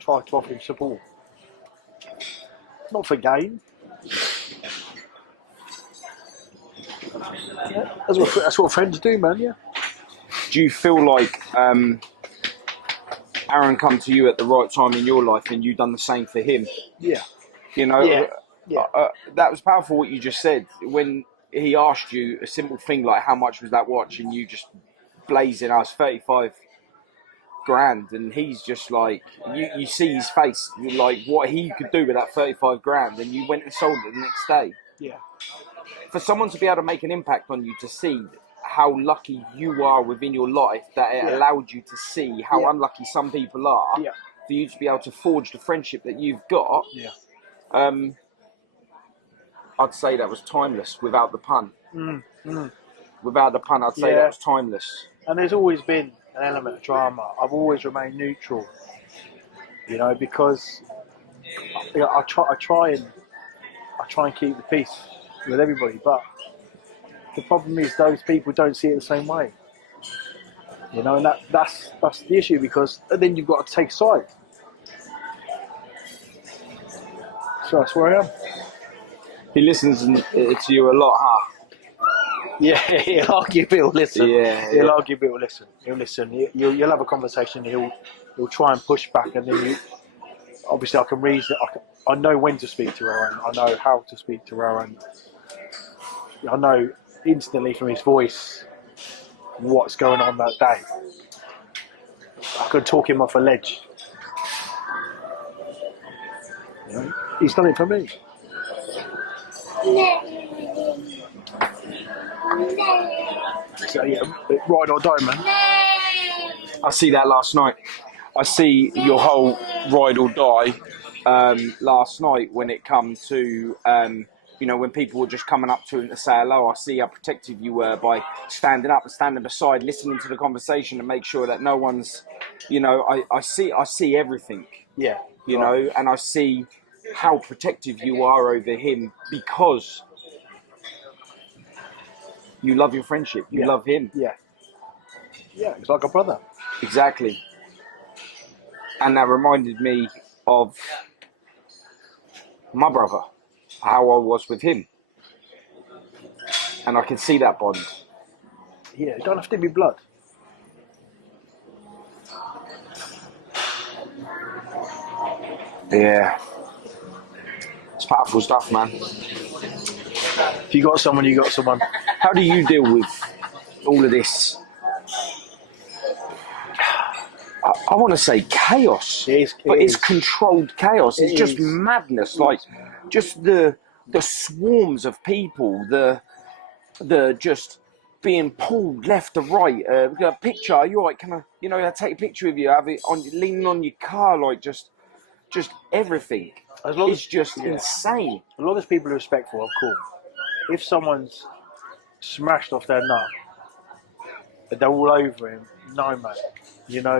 tried to offer him support. Not for gain. Yeah, that's what friends do, man, yeah. Do you feel like Aaron come to you at the right time in your life and you done the same for him? Yeah. You know, Yeah. that was powerful what you just said. When he asked you a simple thing like how much was that watch, and you just blazing us 35 grand, and he's just like, you see his face, like what he could do with that 35 grand, and you went and sold it the next day. Yeah. For someone to be able to make an impact on you, to see how lucky you are within your life, that it allowed you to see how unlucky some people are, for you to be able to forge the friendship that you've got, I'd say that was timeless, without the pun. Without the pun, I'd say that was timeless. And there's always been an element of drama. I've always remained neutral, you know, because I try and keep the peace with everybody, but the problem is those people don't see it the same way, you know, and that's the issue, because then you've got to take sides. So that's where I am. He listens to you a lot, huh? Yeah, he'll argue, but he'll listen. He'll argue, but he'll listen. You'll have a conversation. He'll try and push back, and then obviously I can reason. I know when to speak to Aaron. I know how to speak to Aaron. I know instantly from his voice what's going on that day. I could talk him off a ledge. You know, he's done it for me. So yeah, ride or die, man. I see that last night. I see your whole ride or die last night when it come to, you know, when people were just coming up to him to say hello. I see how protective you were by standing up and standing beside, listening to the conversation and make sure that no one's, you know, I see everything. Yeah. You know, and I see how protective you are over him because you love your friendship. You love him. Yeah. Yeah, it's like a brother. Exactly. And that reminded me of my brother, how I was with him. And I can see that bond. Yeah, it don't have to be blood. Yeah. It's powerful stuff, man. If you got someone, you got someone. How do you deal with all of this? I want to say chaos, but it's controlled chaos. It's just madness, like just the swarms of people, the just being pulled left to right. We got a picture. Are you right? Can I, you know, I take a picture of you? Have it on, leaning on your car, like just everything. It's just insane. As long as people are respectful, of course. If someone's smashed off their nut, they're all over him. No, man. You know,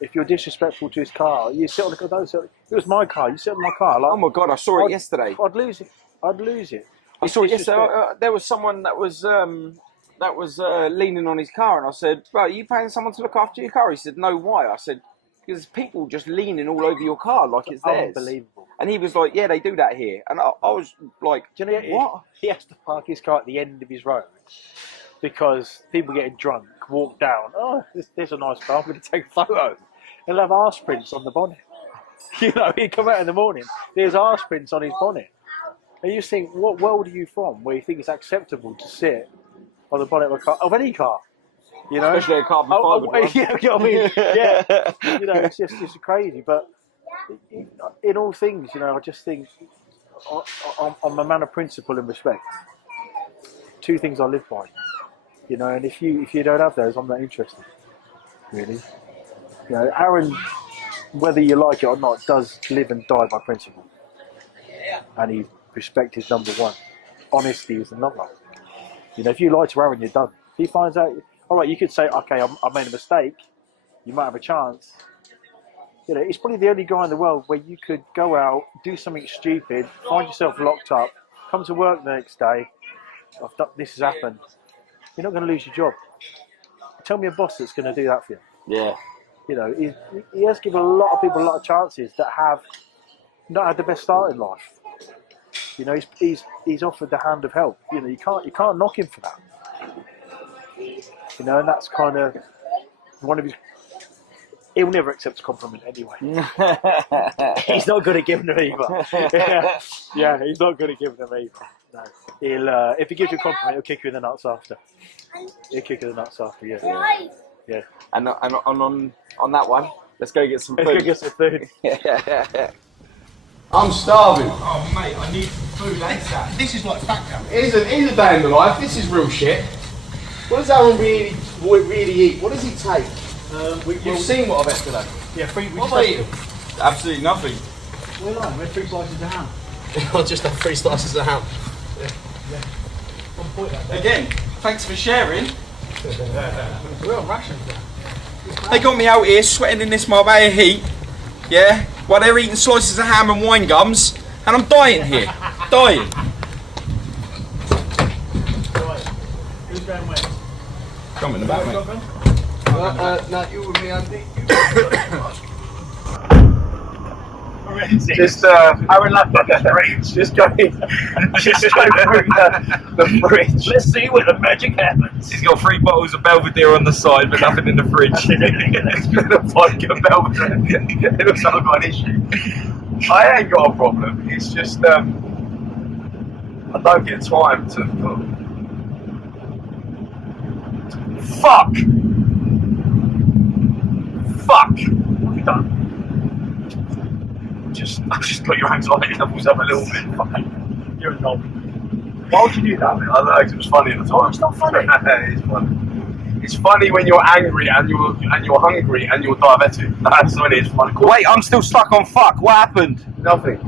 if you're disrespectful to his car, you sit on the car. It was my car. You sit on my car. Like, oh my God, I saw it yesterday. I'd lose it. I saw it yesterday. There was someone that was leaning on his car, and I said, "Bro, are you paying someone to look after your car?" He said, "No, why?" I said, "Because people just leaning all over your car like it's theirs." Unbelievable. And he was like, "Yeah, they do that here." And I was like, do you know what? He has to park his car at the end of his road because people getting drunk walk down. Oh, there's a nice car. I'm going to take a photo. He'll have arse prints on the bonnet. You know, he'd come out in the morning. There's arse prints on his bonnet. And you think, what world are you from where you think it's acceptable to sit on the bonnet of a car, of any car? You know, especially a carbon fibre one. Yeah, you know what I mean? Yeah. You know, it's crazy. But in all things, you know, I just think I'm a man of principle and respect. Two things I live by. You know, and if you don't have those, I'm not interested. Really. You know, Aaron, whether you like it or not, does live and die by principle. And respect is number one. Honesty is another. You know, if you lie to Aaron, you're done. If he finds out, all right, you could say, okay, I made a mistake. You might have a chance. You know, he's probably the only guy in the world where you could go out, do something stupid, find yourself locked up, come to work the next day, this has happened. You're not going to lose your job. Tell me a boss that's going to do that for you. Yeah. You know, he has given a lot of people a lot of chances that have not had the best start in life. You know, he's offered the hand of help. You know, you can't knock him for that. You know, and that's kind of one of his. He'll never accept a compliment anyway. He's not good at giving them either. Yeah, he's not good at giving them either. No, he'll if he gives you a compliment, he'll kick you in the nuts after. He'll kick you in the nuts after. Yeah. Yeah. And on that one, let's go get some food. Let's go get some food. I'm starving. Oh mate, I need food ASAP. This is like fat camp. It is a day in the life. This is real shit. What does Aaron really eat? What does he take? You've seen what I've had today. Yeah, free. What have I eaten? Absolutely nothing. We're lying. We had 3 slices of ham. I just had 3 slices of ham. Again, thanks for sharing. We're on rations now. They got me out here sweating in this Marbella heat, yeah, while they're eating slices of ham and wine gums, and I'm dying here, dying. Right. Who's going where? Come in the back, mate. No, you with me, Andy. Just Aaron Lambo fridge. Just go through the fridge. Let's see where the magic happens. He's got 3 bottles of Belvedere on the side, but nothing in the fridge. The vodka Belvedere. It looks like I've got an issue. I ain't got a problem. It's just I don't get time to. Fuck. I'm done. I just got your anxiety levels up a little bit. You're a knob. Why would you do that, man? I don't know, 'cause it was funny at the time. It's not funny. It's funny. It's funny when you're angry and you're hungry and you're diabetic. That's when it's funny. Wait, I'm still stuck on fuck. What happened? Nothing.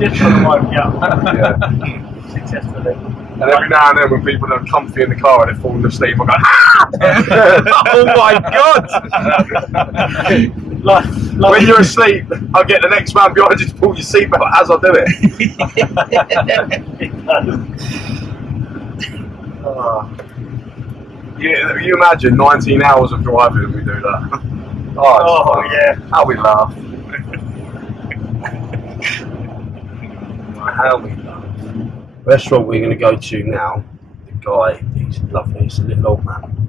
Just trying to wipe you up. Yeah. Successfully. And every now and then when people are comfy in the car and they're falling asleep, I go, ah! Oh my god! When you're asleep, I get the next man behind you to pull your seatbelt as I do it. You imagine 19 hours of driving and we do that. Oh yeah. How we laugh. How we laugh. Restaurant we're going to go to now, the guy, he's lovely, he's a little old man,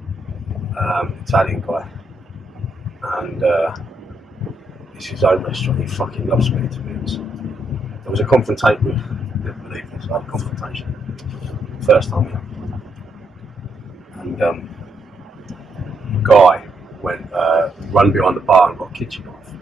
Italian guy, and it's his own restaurant. He fucking loves me, to be honest. There was a confrontation with, didn't believe this, I had a confrontation, first time here, and the guy went, run behind the bar and got a kitchen knife.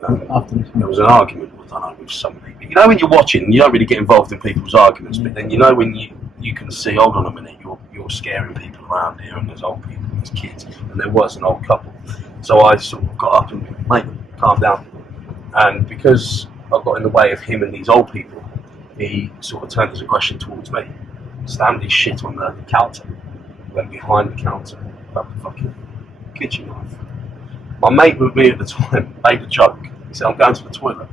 There was an argument, I don't know, with somebody. You know when you're watching, you don't really get involved in people's arguments, but then you know when you can see, hold on a minute, you're scaring people around here, and there's old people, and there's kids, and there was an old couple. So I sort of got up and, mate, calm down. And because I got in the way of him and these old people, he sort of turned his aggression towards me, stamped his shit on the counter, went behind the counter, grabbed the fucking kitchen knife. My mate with me at the time made a joke. He said, I'm going to the toilet.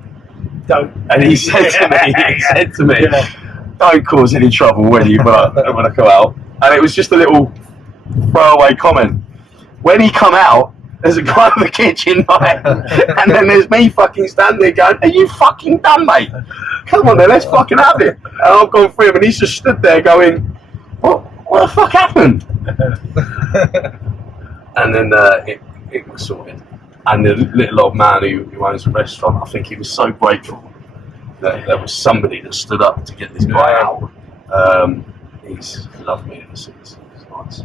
Don't. And he said to me, don't cause any trouble when I go out. And it was just a little throwaway comment. When he come out, there's a guy with a kitchen knife, and then there's me fucking standing there going, are you fucking done, mate? Come on then, let's fucking have it. And I've gone through him, and he's just stood there going, what the fuck happened? And then it was sorted. And the little old man who owns a restaurant, I think he was so grateful that there was somebody that stood up to get this guy out. He's loved me ever since. It's nice.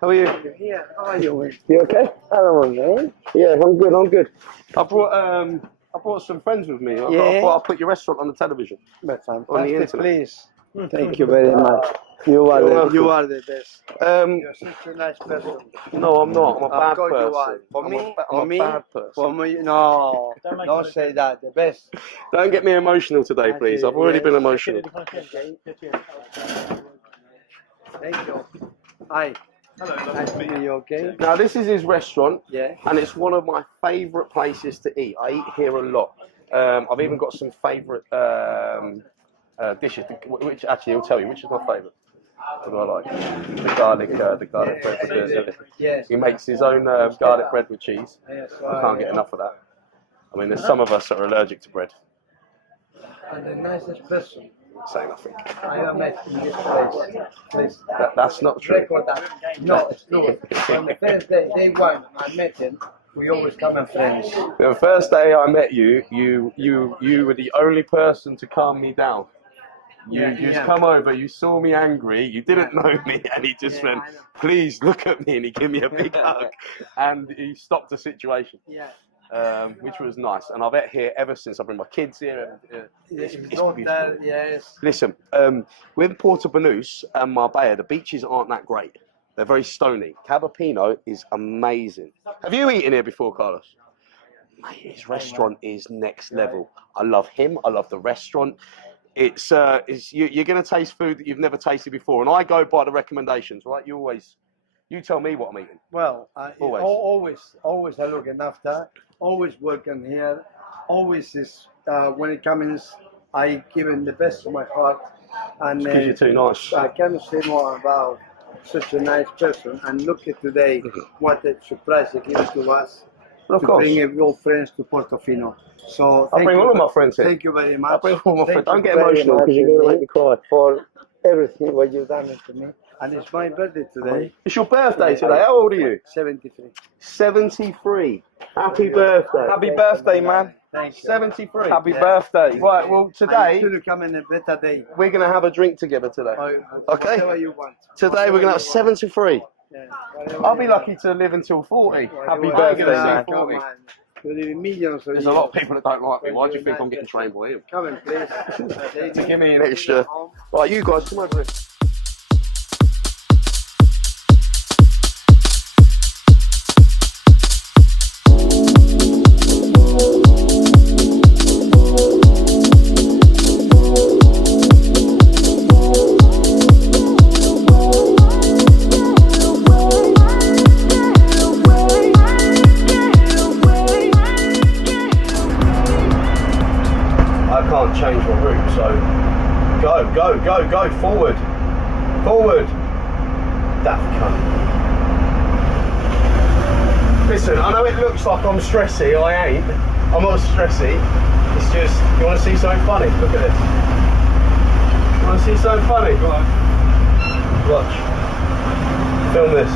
How are you? Yeah, how are you? You okay? I don't know, man. Yeah, I'm good. I brought I brought some friends with me. I Yeah. thought I'd put your restaurant on the television. But On the fantastic, internet. please. Thank you very much. You are the best. You're such a nice person. No, I'm not. I'm a Of bad course person. you are. For me, I'm a bad person. for me, no, don't say that. The best. Don't get me emotional today, please. I've already been emotional. Thank you. Hi. Hello. Nice to meet you. Okay. Now, this is his restaurant, Yeah. and it's one of my favourite places to eat. I eat here a lot. I've even got some favourite dishes, which actually he'll tell you which is my favourite. What do I like? The garlic bread with the. Yes. He makes his own garlic bread with cheese. Yes. I can't get enough of that. I mean, there's some of us that are allergic to bread. And the nicest person Say nothing. I have met in this place. Please. That's not true. Record that. No, it's true. From the first day one I met him, we always come as friends. The first day I met you, you were the only person to calm me down. You just come over, you saw me angry, you didn't know me, and he just went, please look at me, and he gave me a big hug, and he stopped the situation. Yeah. Which was nice, and I've ate here ever since. I bring my kids here. It's beautiful. Yes. Listen, with Porto Banús and Marbella, the beaches aren't that great. They're very stony. Cabo Pino is amazing. Have you eaten here before, Carlos? Mate, his restaurant is next level. I love him. I love the restaurant. You're going to taste food that you've never tasted before, and I go by the recommendations, right? You tell me what I'm eating. Well, Always. always I looking after. Always working here. Always is when it comes, I give him the best of my heart. And Because you're too nice. I can't say more about such a nice person. And look at today, what a surprise he gave to us. Of to course. bring your friends to Portofino. So I'll bring all of my friends here. Thank you very much. I'll bring all my friends. Don't get very emotional much because you're going to make me cry. for everything what you've done to me. And it's my birthday today. It's your birthday today. How old are you? 73. 73. Happy birthday. Happy birthday, man. Thank you. 73. Happy birthday. Right, well, today I'm going to come in a better day. we're going to have a drink together today. Okay. Whatever you want. Today we're going to have 73. Yeah, I'll be lucky to live until 40. Happy I'm birthday, gonna man. see 40. You're living millions of There's years. a lot of people that don't like me. Why do you think I'm getting trained by him? Come in, please. To give me an extra. Right, you guys, come over here. I can't change my route, so go forward, daft cunt. Listen, I know it looks like I'm stressy, I ain't. I'm not stressy. It's just, you want to see something funny? Look at this. You want to see something funny? Go on. Watch. Film this.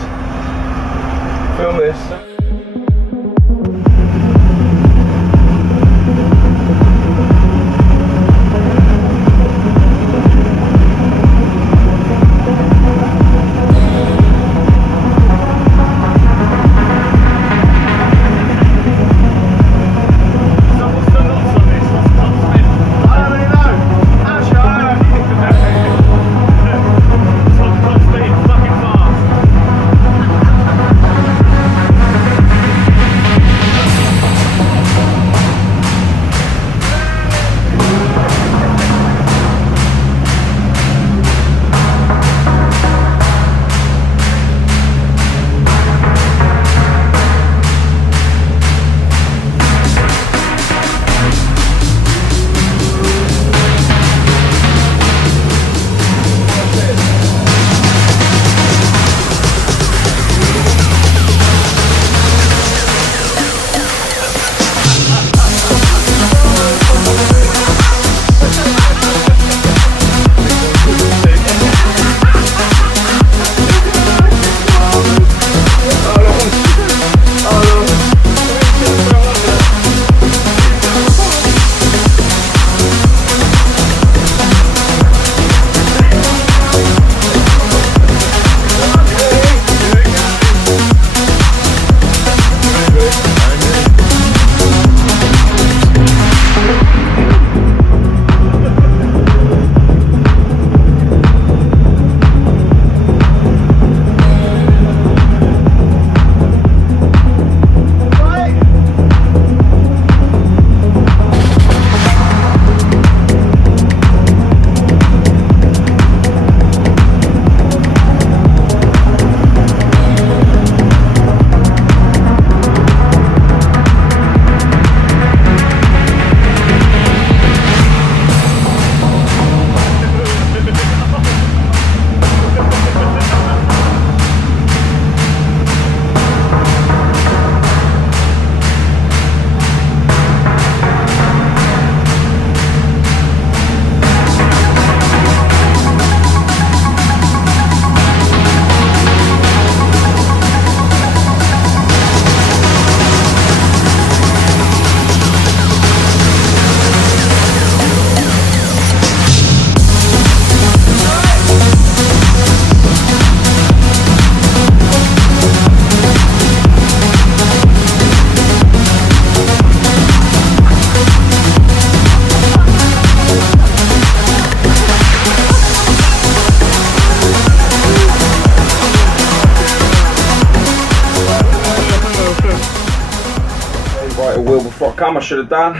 I should have done.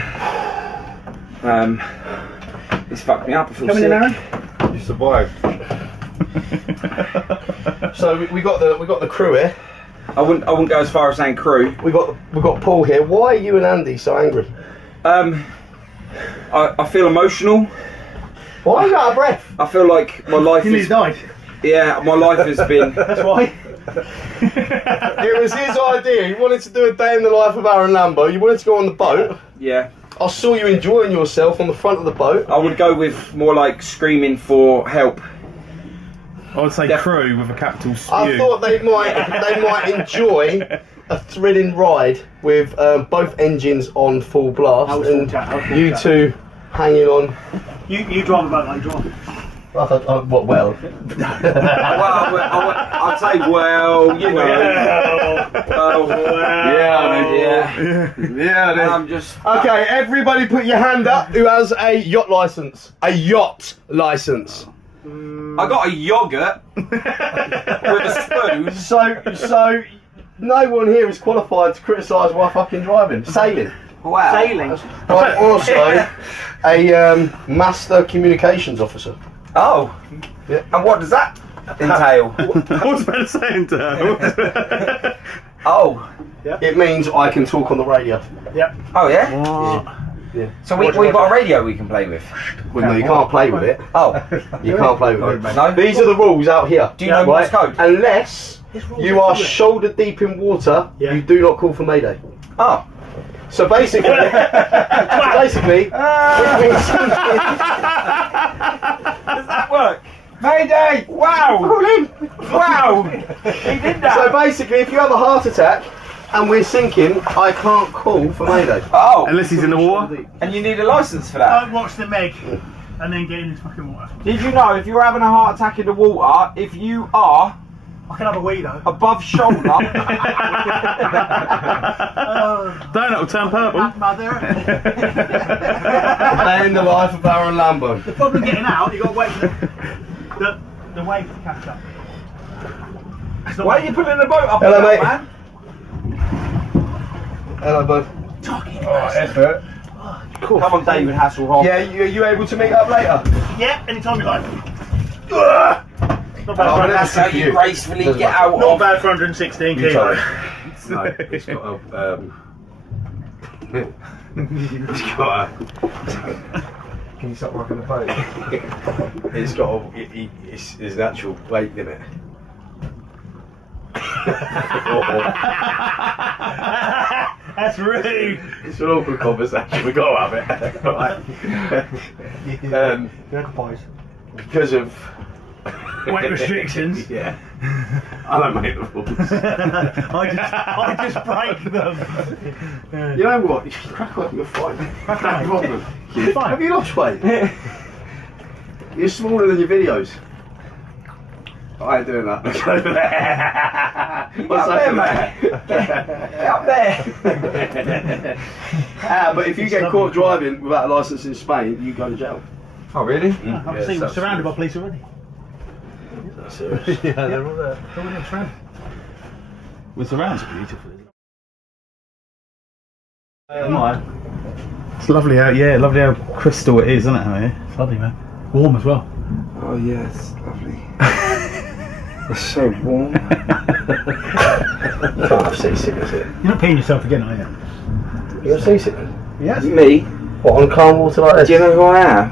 It's fucked me up. I feel sick. Aaron? You survived. So we got the crew here. I wouldn't go as far as saying crew. We got Paul here. Why are you and Andy so angry? I feel emotional. Why are you out of breath? I feel like my life He's died. Yeah, my life has been. That's why. It was his idea. He wanted to do a day in the life of Aarron Lambo. You wanted to go on the boat. Yeah. I saw you enjoying yourself on the front of the boat. I would go with more like screaming for help. I would say crew with a capital S. I thought they might enjoy a thrilling ride with both engines on full blast and you two hanging on. You drive about like you drive. What? Well, I'd say well, you know. Yeah. I'm just okay. Everybody, put your hand up. Who has a yacht license? A yacht license. I got a yogurt with a spoon. So no one here is qualified to criticise my fucking driving. Sailing. Wow. Sailing. I'm also a master communications officer. Oh. Yeah. And what does that entail? What's better saying to her? Oh. Yeah. It means I can talk on the radio. Yeah. Oh yeah? Yeah. So we've got a radio we can play with? Well, no, you can't play with it. Oh. You can't play with it. No? These are the rules out here. Do you know Morse code? Unless you are shoulder deep in water, you do not call for Mayday. Oh. So basically, Does that work? Mayday! Wow! Wow! He did that! So basically, if you have a heart attack and we're sinking, I can't call for Mayday. Oh! Unless he's in the water. And you need a licence for that? Don't watch the Meg and then get in this fucking water. Did you know if you're having a heart attack in the water, if you are I can have a wee though. above shoulder, Don't, it'll turn purple. Mother. Day in the life of Aarron Lambo. The problem getting out, you got to wait for the wave to catch up. why are you pulling the boat up? Hello, like mate. that, man? Hello, bud. Effort. Cool. Come on, David Hasselhoff. Yeah, you able to meet up later? Yeah, anytime you like. Not Oh, bad, That's how you gracefully get out not of. bad for 116 kilos. No, it's got a. It's got a. Can you stop rocking the boat? It's got a. It's an actual weight limit. That's rude. It's an awkward conversation. We got to have it. Because of Weight restrictions. Yeah. I don't make the rules. I just break them. You know what? You should crack on. You're fine. You're fine. Have you lost weight? You're smaller than your videos. I ain't doing that. Get up there, mate. Get up there. But if you get caught driving without a licence in Spain, you go to jail. Oh, really? I've seen we're surrounded by police already. That's serious. Yeah, they're all there. They're already surrounded. With the rounds beautiful. It's lovely out, yeah, lovely how crystal it is, isn't it? Out here? It's lovely, man. Warm as well. Oh, yeah, it's lovely. It's so warm. You can't have seasickness here. You're not peeing yourself again, are you? You got seasickness? Yes. Me? What, on calm water like this? Do you know who I am?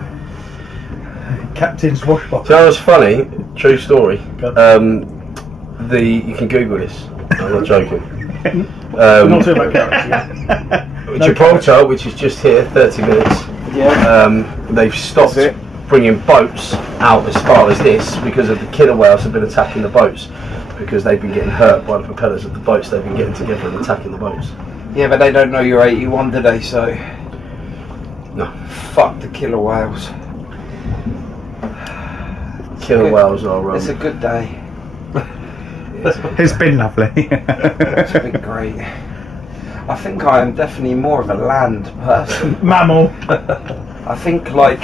Captain's washbox. So that was funny, true story. You can Google this. I'm not joking. Not talking about carrots. Gibraltar, which is just here, 30 minutes. Yeah. They've stopped bringing boats out as far as this because of the killer whales have been attacking the boats because they've been getting hurt by the propellers of the boats. They've been getting together and attacking the boats. Yeah, but they don't know you're 81, do they? So. No. Fuck the killer whales. Killer whales are. It's a good day. It's been lovely. It's been great. I think I am definitely more of a land person. Mammal. I think like.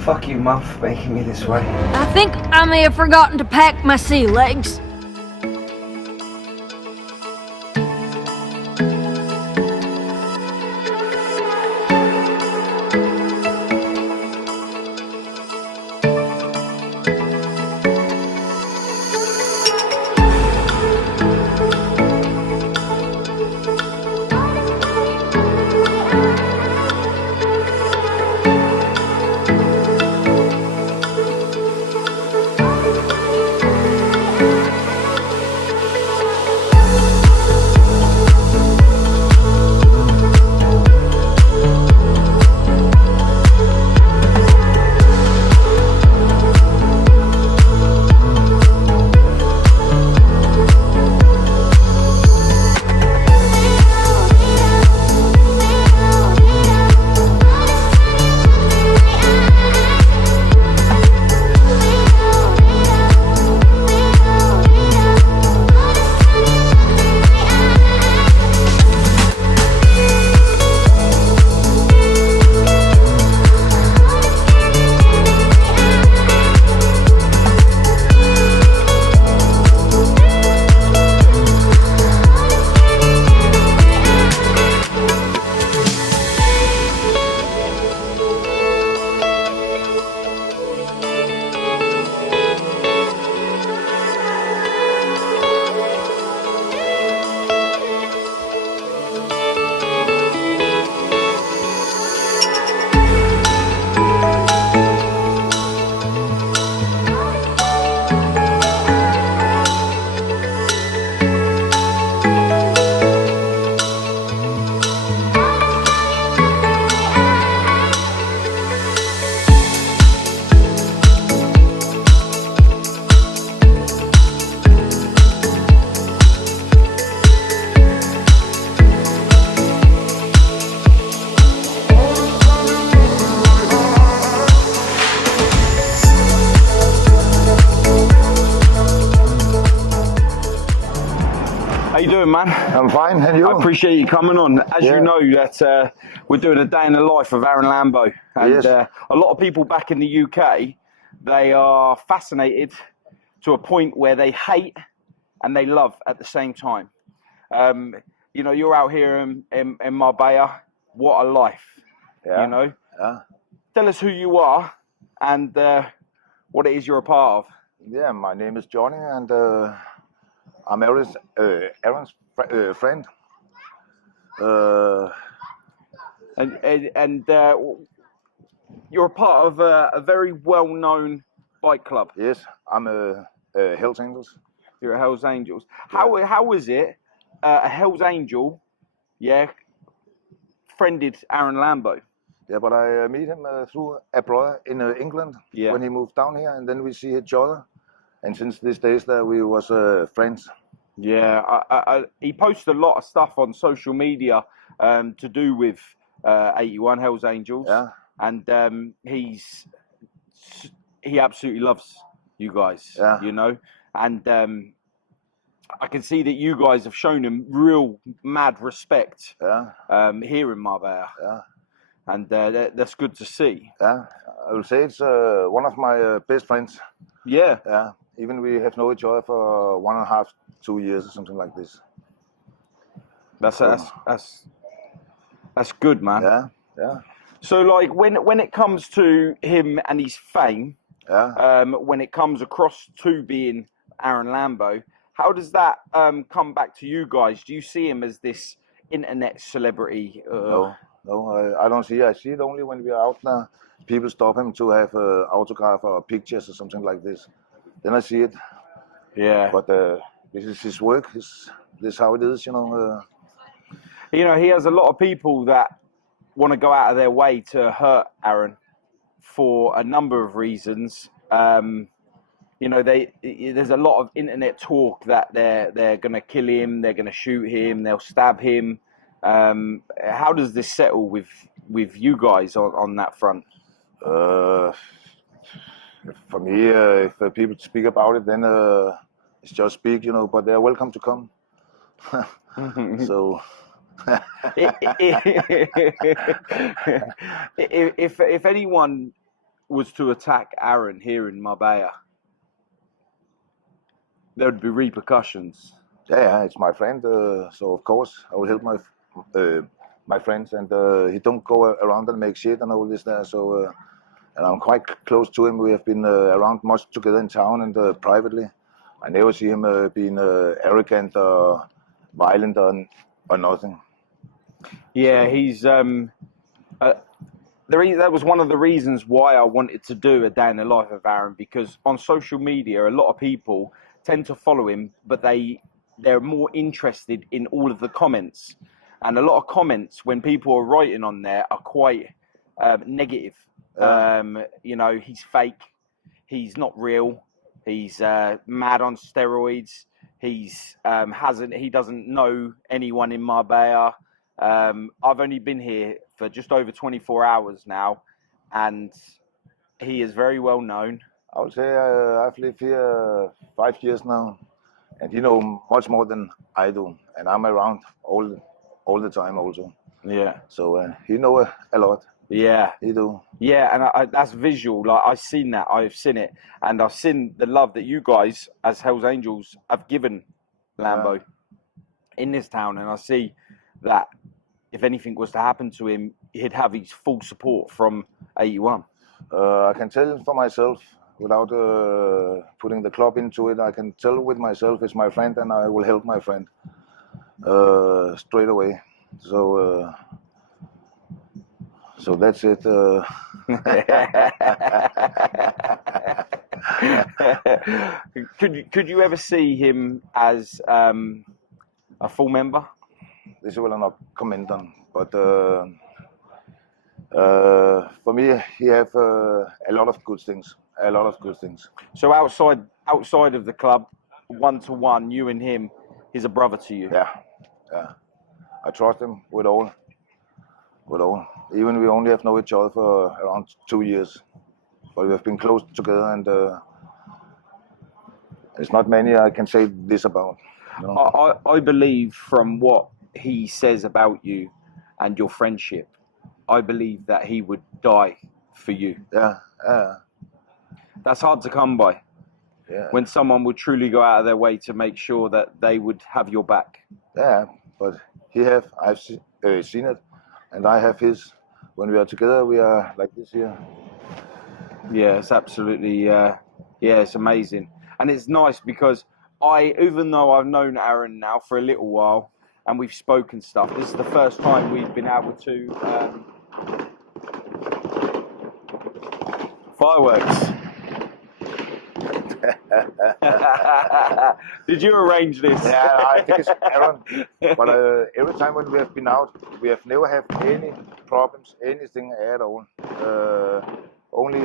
Fuck you, Mum, for making me this way. I think I may have forgotten to pack my sea legs. doing, man? I'm fine, and you? I appreciate you coming on. As Yeah. you know, that we're doing a day in the life of Aarron Lambo, and Yes. a lot of people back in the UK, they are fascinated to a point where they hate and they love at the same time. You know, you're out here in Marbella. What a life! Yeah. You know. Yeah. Tell us who you are and what it is you're a part of. Yeah, my name is Johnny, and I'm Aaron's friend. And you're a part of a very well-known bike club. Yes, I'm a Hells Angels. You're a Hells Angels. How is it a Hells Angel, friended Aarron Lambo? Yeah, but I meet him through a brother in England when he moved down here, and then we see each other. And since these days that we was friends. Yeah, he posts a lot of stuff on social media to do with 81 Hells Angels. Yeah. And he absolutely loves you guys. Yeah. You know, and I can see that you guys have shown him real mad respect. Yeah. Here in Marbella. Yeah. And that's good to see. Yeah, I will say it's one of my best friends. Yeah. Yeah. Even we have known each other for 1.5, 2 years or something like this. That's good, man. Yeah, yeah. So, like, when it comes to him and his fame, when it comes across to being Aarron Lambo, how does that come back to you guys? Do you see him as this internet celebrity? No, I don't see it. I see it only when we are out there. People stop him to have autograph or pictures or something like this. Then I see it. Yeah. But this is his work. This is how it is, you know. You know, he has a lot of people that want to go out of their way to hurt Aarron for a number of reasons. You know, there's a lot of internet talk that they're going to kill him, they're going to shoot him, they'll stab him. How does this settle with you guys on that front? For me, if people speak about it, then it's just speak, you know. But they're welcome to come. So, if anyone was to attack Aarron here in Marbella, there would be repercussions. Yeah, it's my friend, so of course I will help my friends, and he don't go around and make shit and all this there. So, and I'm quite close to him. We have been around much together in town and privately. I never see him being arrogant or violent or nothing. Yeah, he's that was one of the reasons why I wanted to do a day in the life of Aarron, because on social media a lot of people tend to follow him, but they're more interested in all of the comments, and a lot of comments when people are writing on there are quite negative. You know, he's fake, he's not real, he's mad on steroids, he doesn't know anyone in Marbella. I've only been here for just over 24 hours now, and he is very well known. I would say I've lived here 5 years now, and he knows much more than I do, and I'm around all the time also. Yeah. So he knows a lot. Yeah. He do. Yeah, and that's visual. Like, I've seen that. I've seen it, and I've seen the love that you guys as Hells Angels have given Lambo in this town, and I see that if anything was to happen to him, he'd have his full support from 81. I can tell for myself, without putting the club into it, I can tell with myself it's my friend, and I will help my friend straight away. So that's it. Could you ever see him as a full member? This will I not comment on, but for me, he have a lot of good things. A lot of good things. So outside of the club, 1-to-1, you and him, he's a brother to you. Yeah. I trust him with all. Even we only have known each other for around 2 years, but we have been close together, and there's not many I can say this about. You know? I believe from what he says about you and your friendship, I believe that he would die for you. Yeah. That's hard to come by. Yeah. When someone would truly go out of their way to make sure that they would have your back. Yeah, but I've seen it, and I have his. When we are together, we are like this here. Yeah, it's absolutely, it's amazing. And it's nice because even though I've known Aaron now for a little while, and we've spoken stuff, this is the first time we've been able to, fireworks. Did you arrange this? Yeah, I think it's Aaron. But every time when we have been out, we have never had any problems, anything at all. Only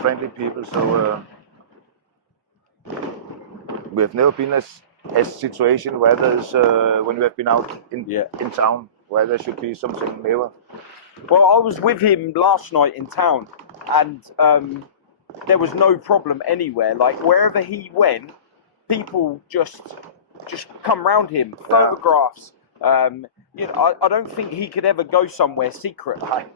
friendly people. So we have never been a situation where there's when we have been out in town where there should be something never. Well, I was with him last night in town, and there was no problem anywhere. Like wherever he went, people just come round him, photographs. You know, I don't think he could ever go somewhere secret. Like,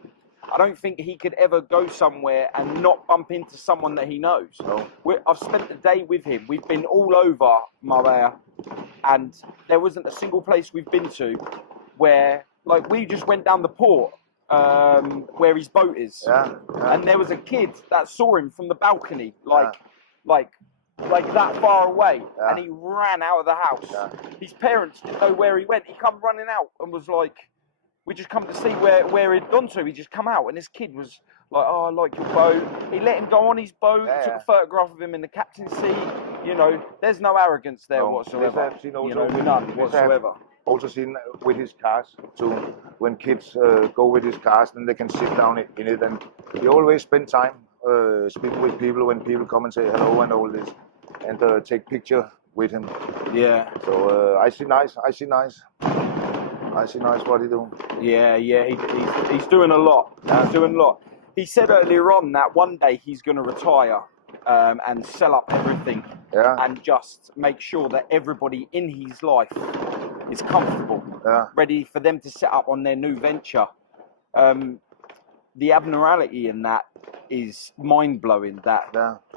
I don't think he could ever go somewhere and not bump into someone that he knows. No. I've spent the day with him. We've been all over Marbella, and there wasn't a single place we've been to where, like, we just went down the port where his boat is, and there was a kid that saw him from the balcony, like that far away, and he ran out of the house. His parents didn't know where he went. He come running out and was like, we just come to see where he'd gone to. He just come out, and this kid was like, oh, I like your boat. He let him go on his boat, took a photograph of him in the captain's seat. You know, there's no arrogance there whatsoever. I've seen also, you know, none whatsoever. Also seen with his cars too. When kids go with his cars, then they can sit down in it, and he always spend time speaking with people when people come and say hello and all this, and take picture with him. Yeah. So I see nice what he do. Yeah, he's doing a lot. He's doing a lot. He said earlier on that one day he's going to retire and sell up everything and just make sure that everybody in his life is comfortable, ready for them to set up on their new venture. The abnormality in that is mind-blowing, that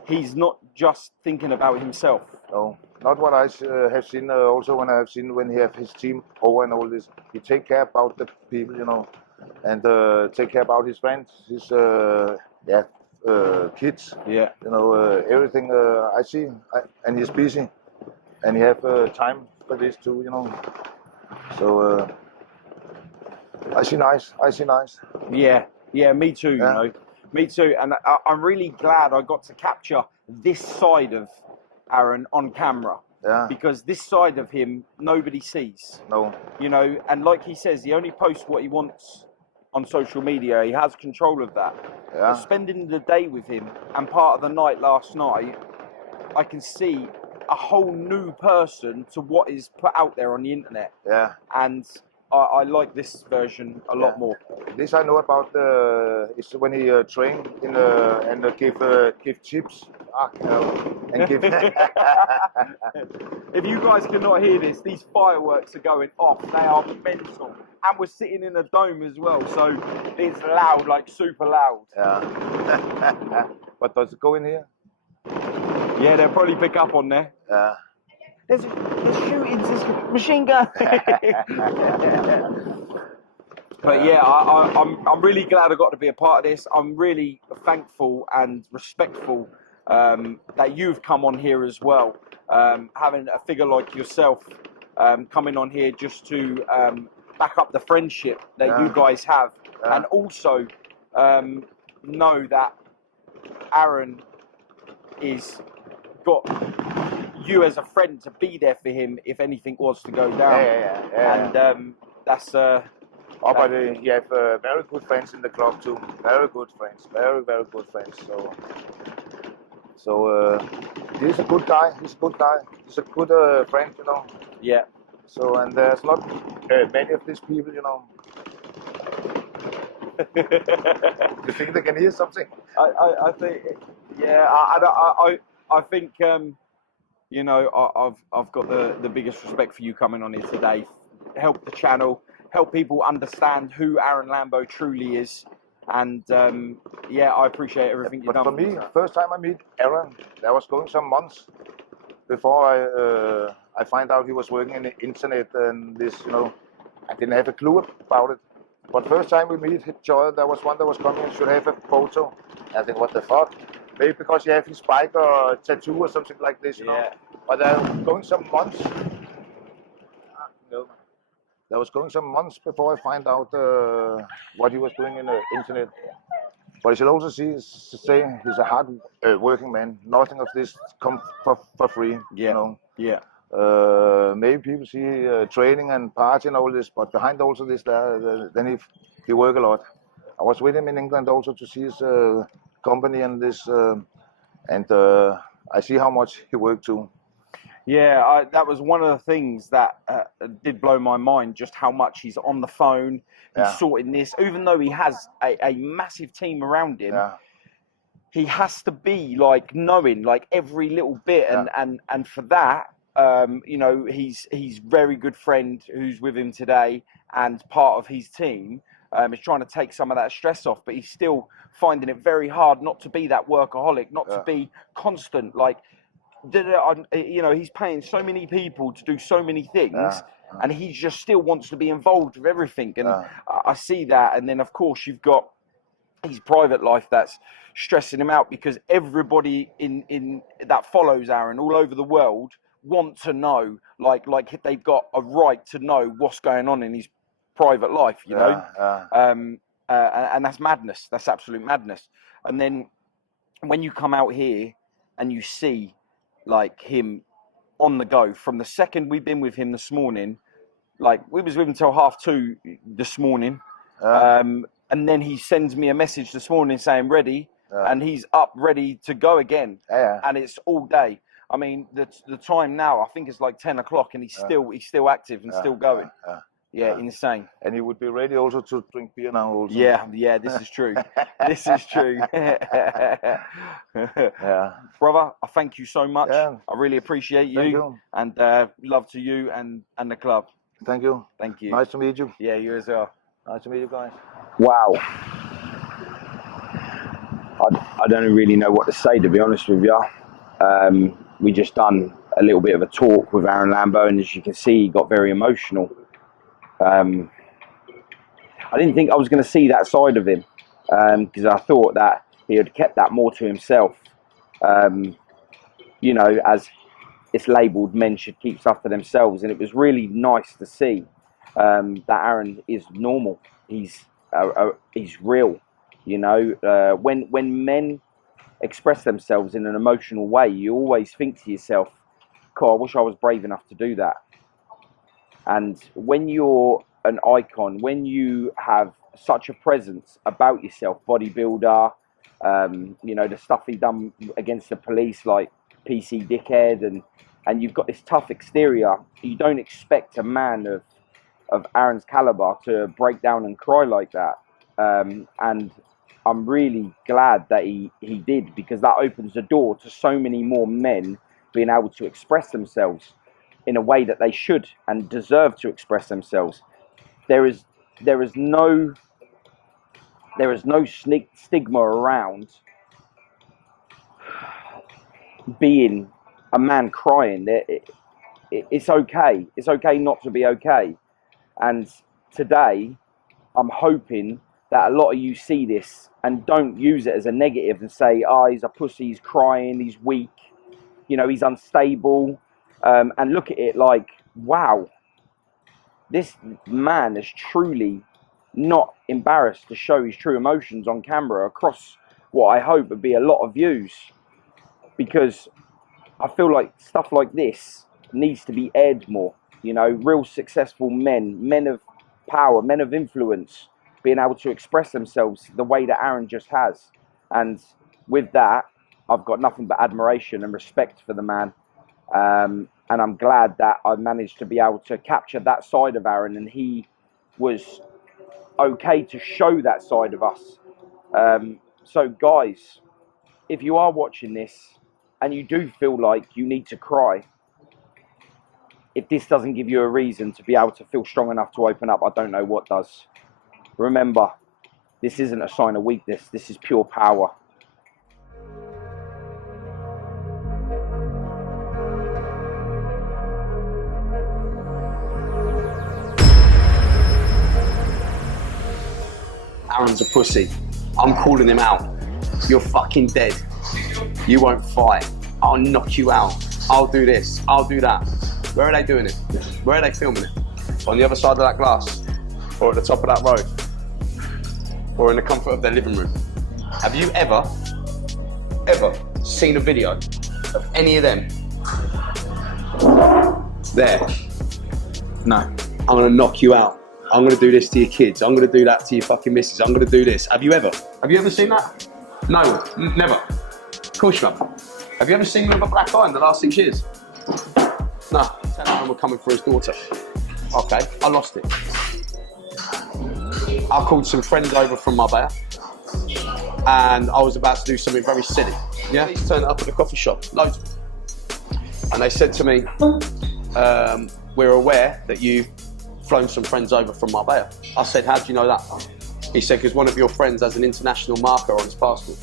he's not just thinking about himself. No, not what I have seen. Also, when I have seen when he have his team over and all this, he take care about the people, you know, and take care about his friends, his kids. Yeah. You know, everything I see, and he's busy, and he have time for this too, you know. So I see nice. Yeah, me too. You know, me too. And I'm really glad I got to capture this side of Aaron on camera. Yeah. Because this side of him nobody sees. No. You know, and like he says, he only posts what he wants on social media. He has control of that. Yeah. But spending the day with him and part of the night last night, I can see a whole new person to what is put out there on the internet. Yeah. And I like this version a lot more. This I know about. Is when he train in and give tips. And give. If you guys cannot hear this, these fireworks are going off. They are mental, and we're sitting in a dome as well, so it's loud, like super loud. Yeah. But does it go in here? Yeah, they'll probably pick up on there. Yeah. There's shootings, there's machine gun. But yeah, I'm really glad I got to be a part of this. I'm really thankful and respectful that you've come on here as well. Having a figure like yourself coming on here just to back up the friendship that you guys have, and also know that Aaron is got you as a friend to be there for him if anything was to go down. And that's but you have very good friends in the club too. Very good friends. Very good friends. So he's a good guy. He's a good guy. He's a good friend, you know. Yeah. So and there's not many of these people, you know. You think they can hear something? I think, yeah. I think you know, I've got the biggest respect for you coming on here today. Help the channel, help people understand who Aarron Lambo truly is, and yeah, I appreciate everything you've But done. for me, first time I meet Aaron, there was going some months before I find out he was working in the internet and this, you know, I didn't have a clue about it. But first time we meet each other, there was one that was coming and should have a photo. I think, what the fuck? Maybe because he have his bike or a tattoo or something like this, you know. But there was going some months. There was going some months before I find out what he was doing in the internet. But you should also say he's a hard working man. Nothing of this comes for free. Yeah. You know. Yeah. Maybe people see training and party and all this, but behind also this, then he work a lot. I was with him in England also to see his company and this, and I see how much he worked too. Yeah, that was one of the things that did blow my mind, just how much he's on the phone, he's sorting this, even though he has a massive team around him. He has to be like knowing like every little bit, and for that, you know, he's very good friend who's with him today and part of his team is trying to take some of that stress off, but he's still finding it very hard not to be that workaholic, not to be constant. Like, you know, he's paying so many people to do so many things, and he just still wants to be involved with everything. And I see that, and then of course you've got his private life that's stressing him out, because everybody in that follows Aarron all over the world want to know, like they've got a right to know what's going on in his private life, you know. And that's madness. That's absolute madness. And then when you come out here and you see like him on the go from the second we've been with him this morning, like we was with him till 2:30 this morning, and then he sends me a message this morning saying ready, and he's up ready to go again, and it's all day. I mean, the time now, I think it's like 10 o'clock, and he's still active and still going. Yeah, insane. And he would be ready also to drink beer now also. Yeah, this is true. This is true. Brother, I thank you so much. I really appreciate you. Thank you. And love to you and the club. Thank you. Thank you. Nice to meet you. Yeah, you as well. Nice to meet you guys. Wow. I don't really know what to say, to be honest with you. We just done a little bit of a talk with Aarron Lambo, and as you can see, he got very emotional. I didn't think I was going to see that side of him, because I thought that he had kept that more to himself. You know, as it's labelled, men should keep stuff to themselves, and it was really nice to see that Aarron is normal. He's real. You know, when men express themselves in an emotional way, you always think to yourself, God, I wish I was brave enough to do that. And when you're an icon, when you have such a presence about yourself, bodybuilder, you know, the stuff he done against the police, like PC dickhead, and you've got this tough exterior, you don't expect a man of Aarron's caliber to break down and cry like that. And I'm really glad that he did, because that opens the door to so many more men being able to express themselves in a way that they should and deserve to express themselves. There is no stigma around being a man crying. It's okay. It's okay not to be okay. And today, I'm hoping that a lot of you see this and don't use it as a negative and say, oh, he's a pussy, he's crying, he's weak, you know, he's unstable. And look at it like, wow, this man is truly not embarrassed to show his true emotions on camera across what I hope would be a lot of views, because I feel like stuff like this needs to be aired more. You know, real successful men of power, men of influence, being able to express themselves the way that Aarron just has. And with that, I've got nothing but admiration and respect for the man. And I'm glad that I managed to be able to capture that side of Aarron, and he was okay to show that side of us. So guys, if you are watching this, and you do feel like you need to cry, if this doesn't give you a reason to be able to feel strong enough to open up, I don't know what does. Remember, this isn't a sign of weakness, this is pure power. Aaron's a pussy. I'm calling him out. You're fucking dead. You won't fight. I'll knock you out. I'll do this. I'll do that. Where are they doing it? Where are they filming it? On the other side of that glass? Or at the top of that road? Or in the comfort of their living room? Have you ever seen a video of any of them there? No. I'm gonna knock you out. I'm gonna do this to your kids. I'm gonna do that to your fucking missus. I'm gonna do this. Have you ever seen that? No, never. Of course you haven't. Have you ever seen him with a black eye in the last 6 years? No. 10 of them were coming for his daughter. Okay, I lost it. I called some friends over from Marbella and I was about to do something very silly. Yeah, he's turned up at the coffee shop, loads of them. And they said to me, we're aware that you've flown some friends over from Marbella. I said, how do you know that? He said, because one of your friends has an international marker on his passport.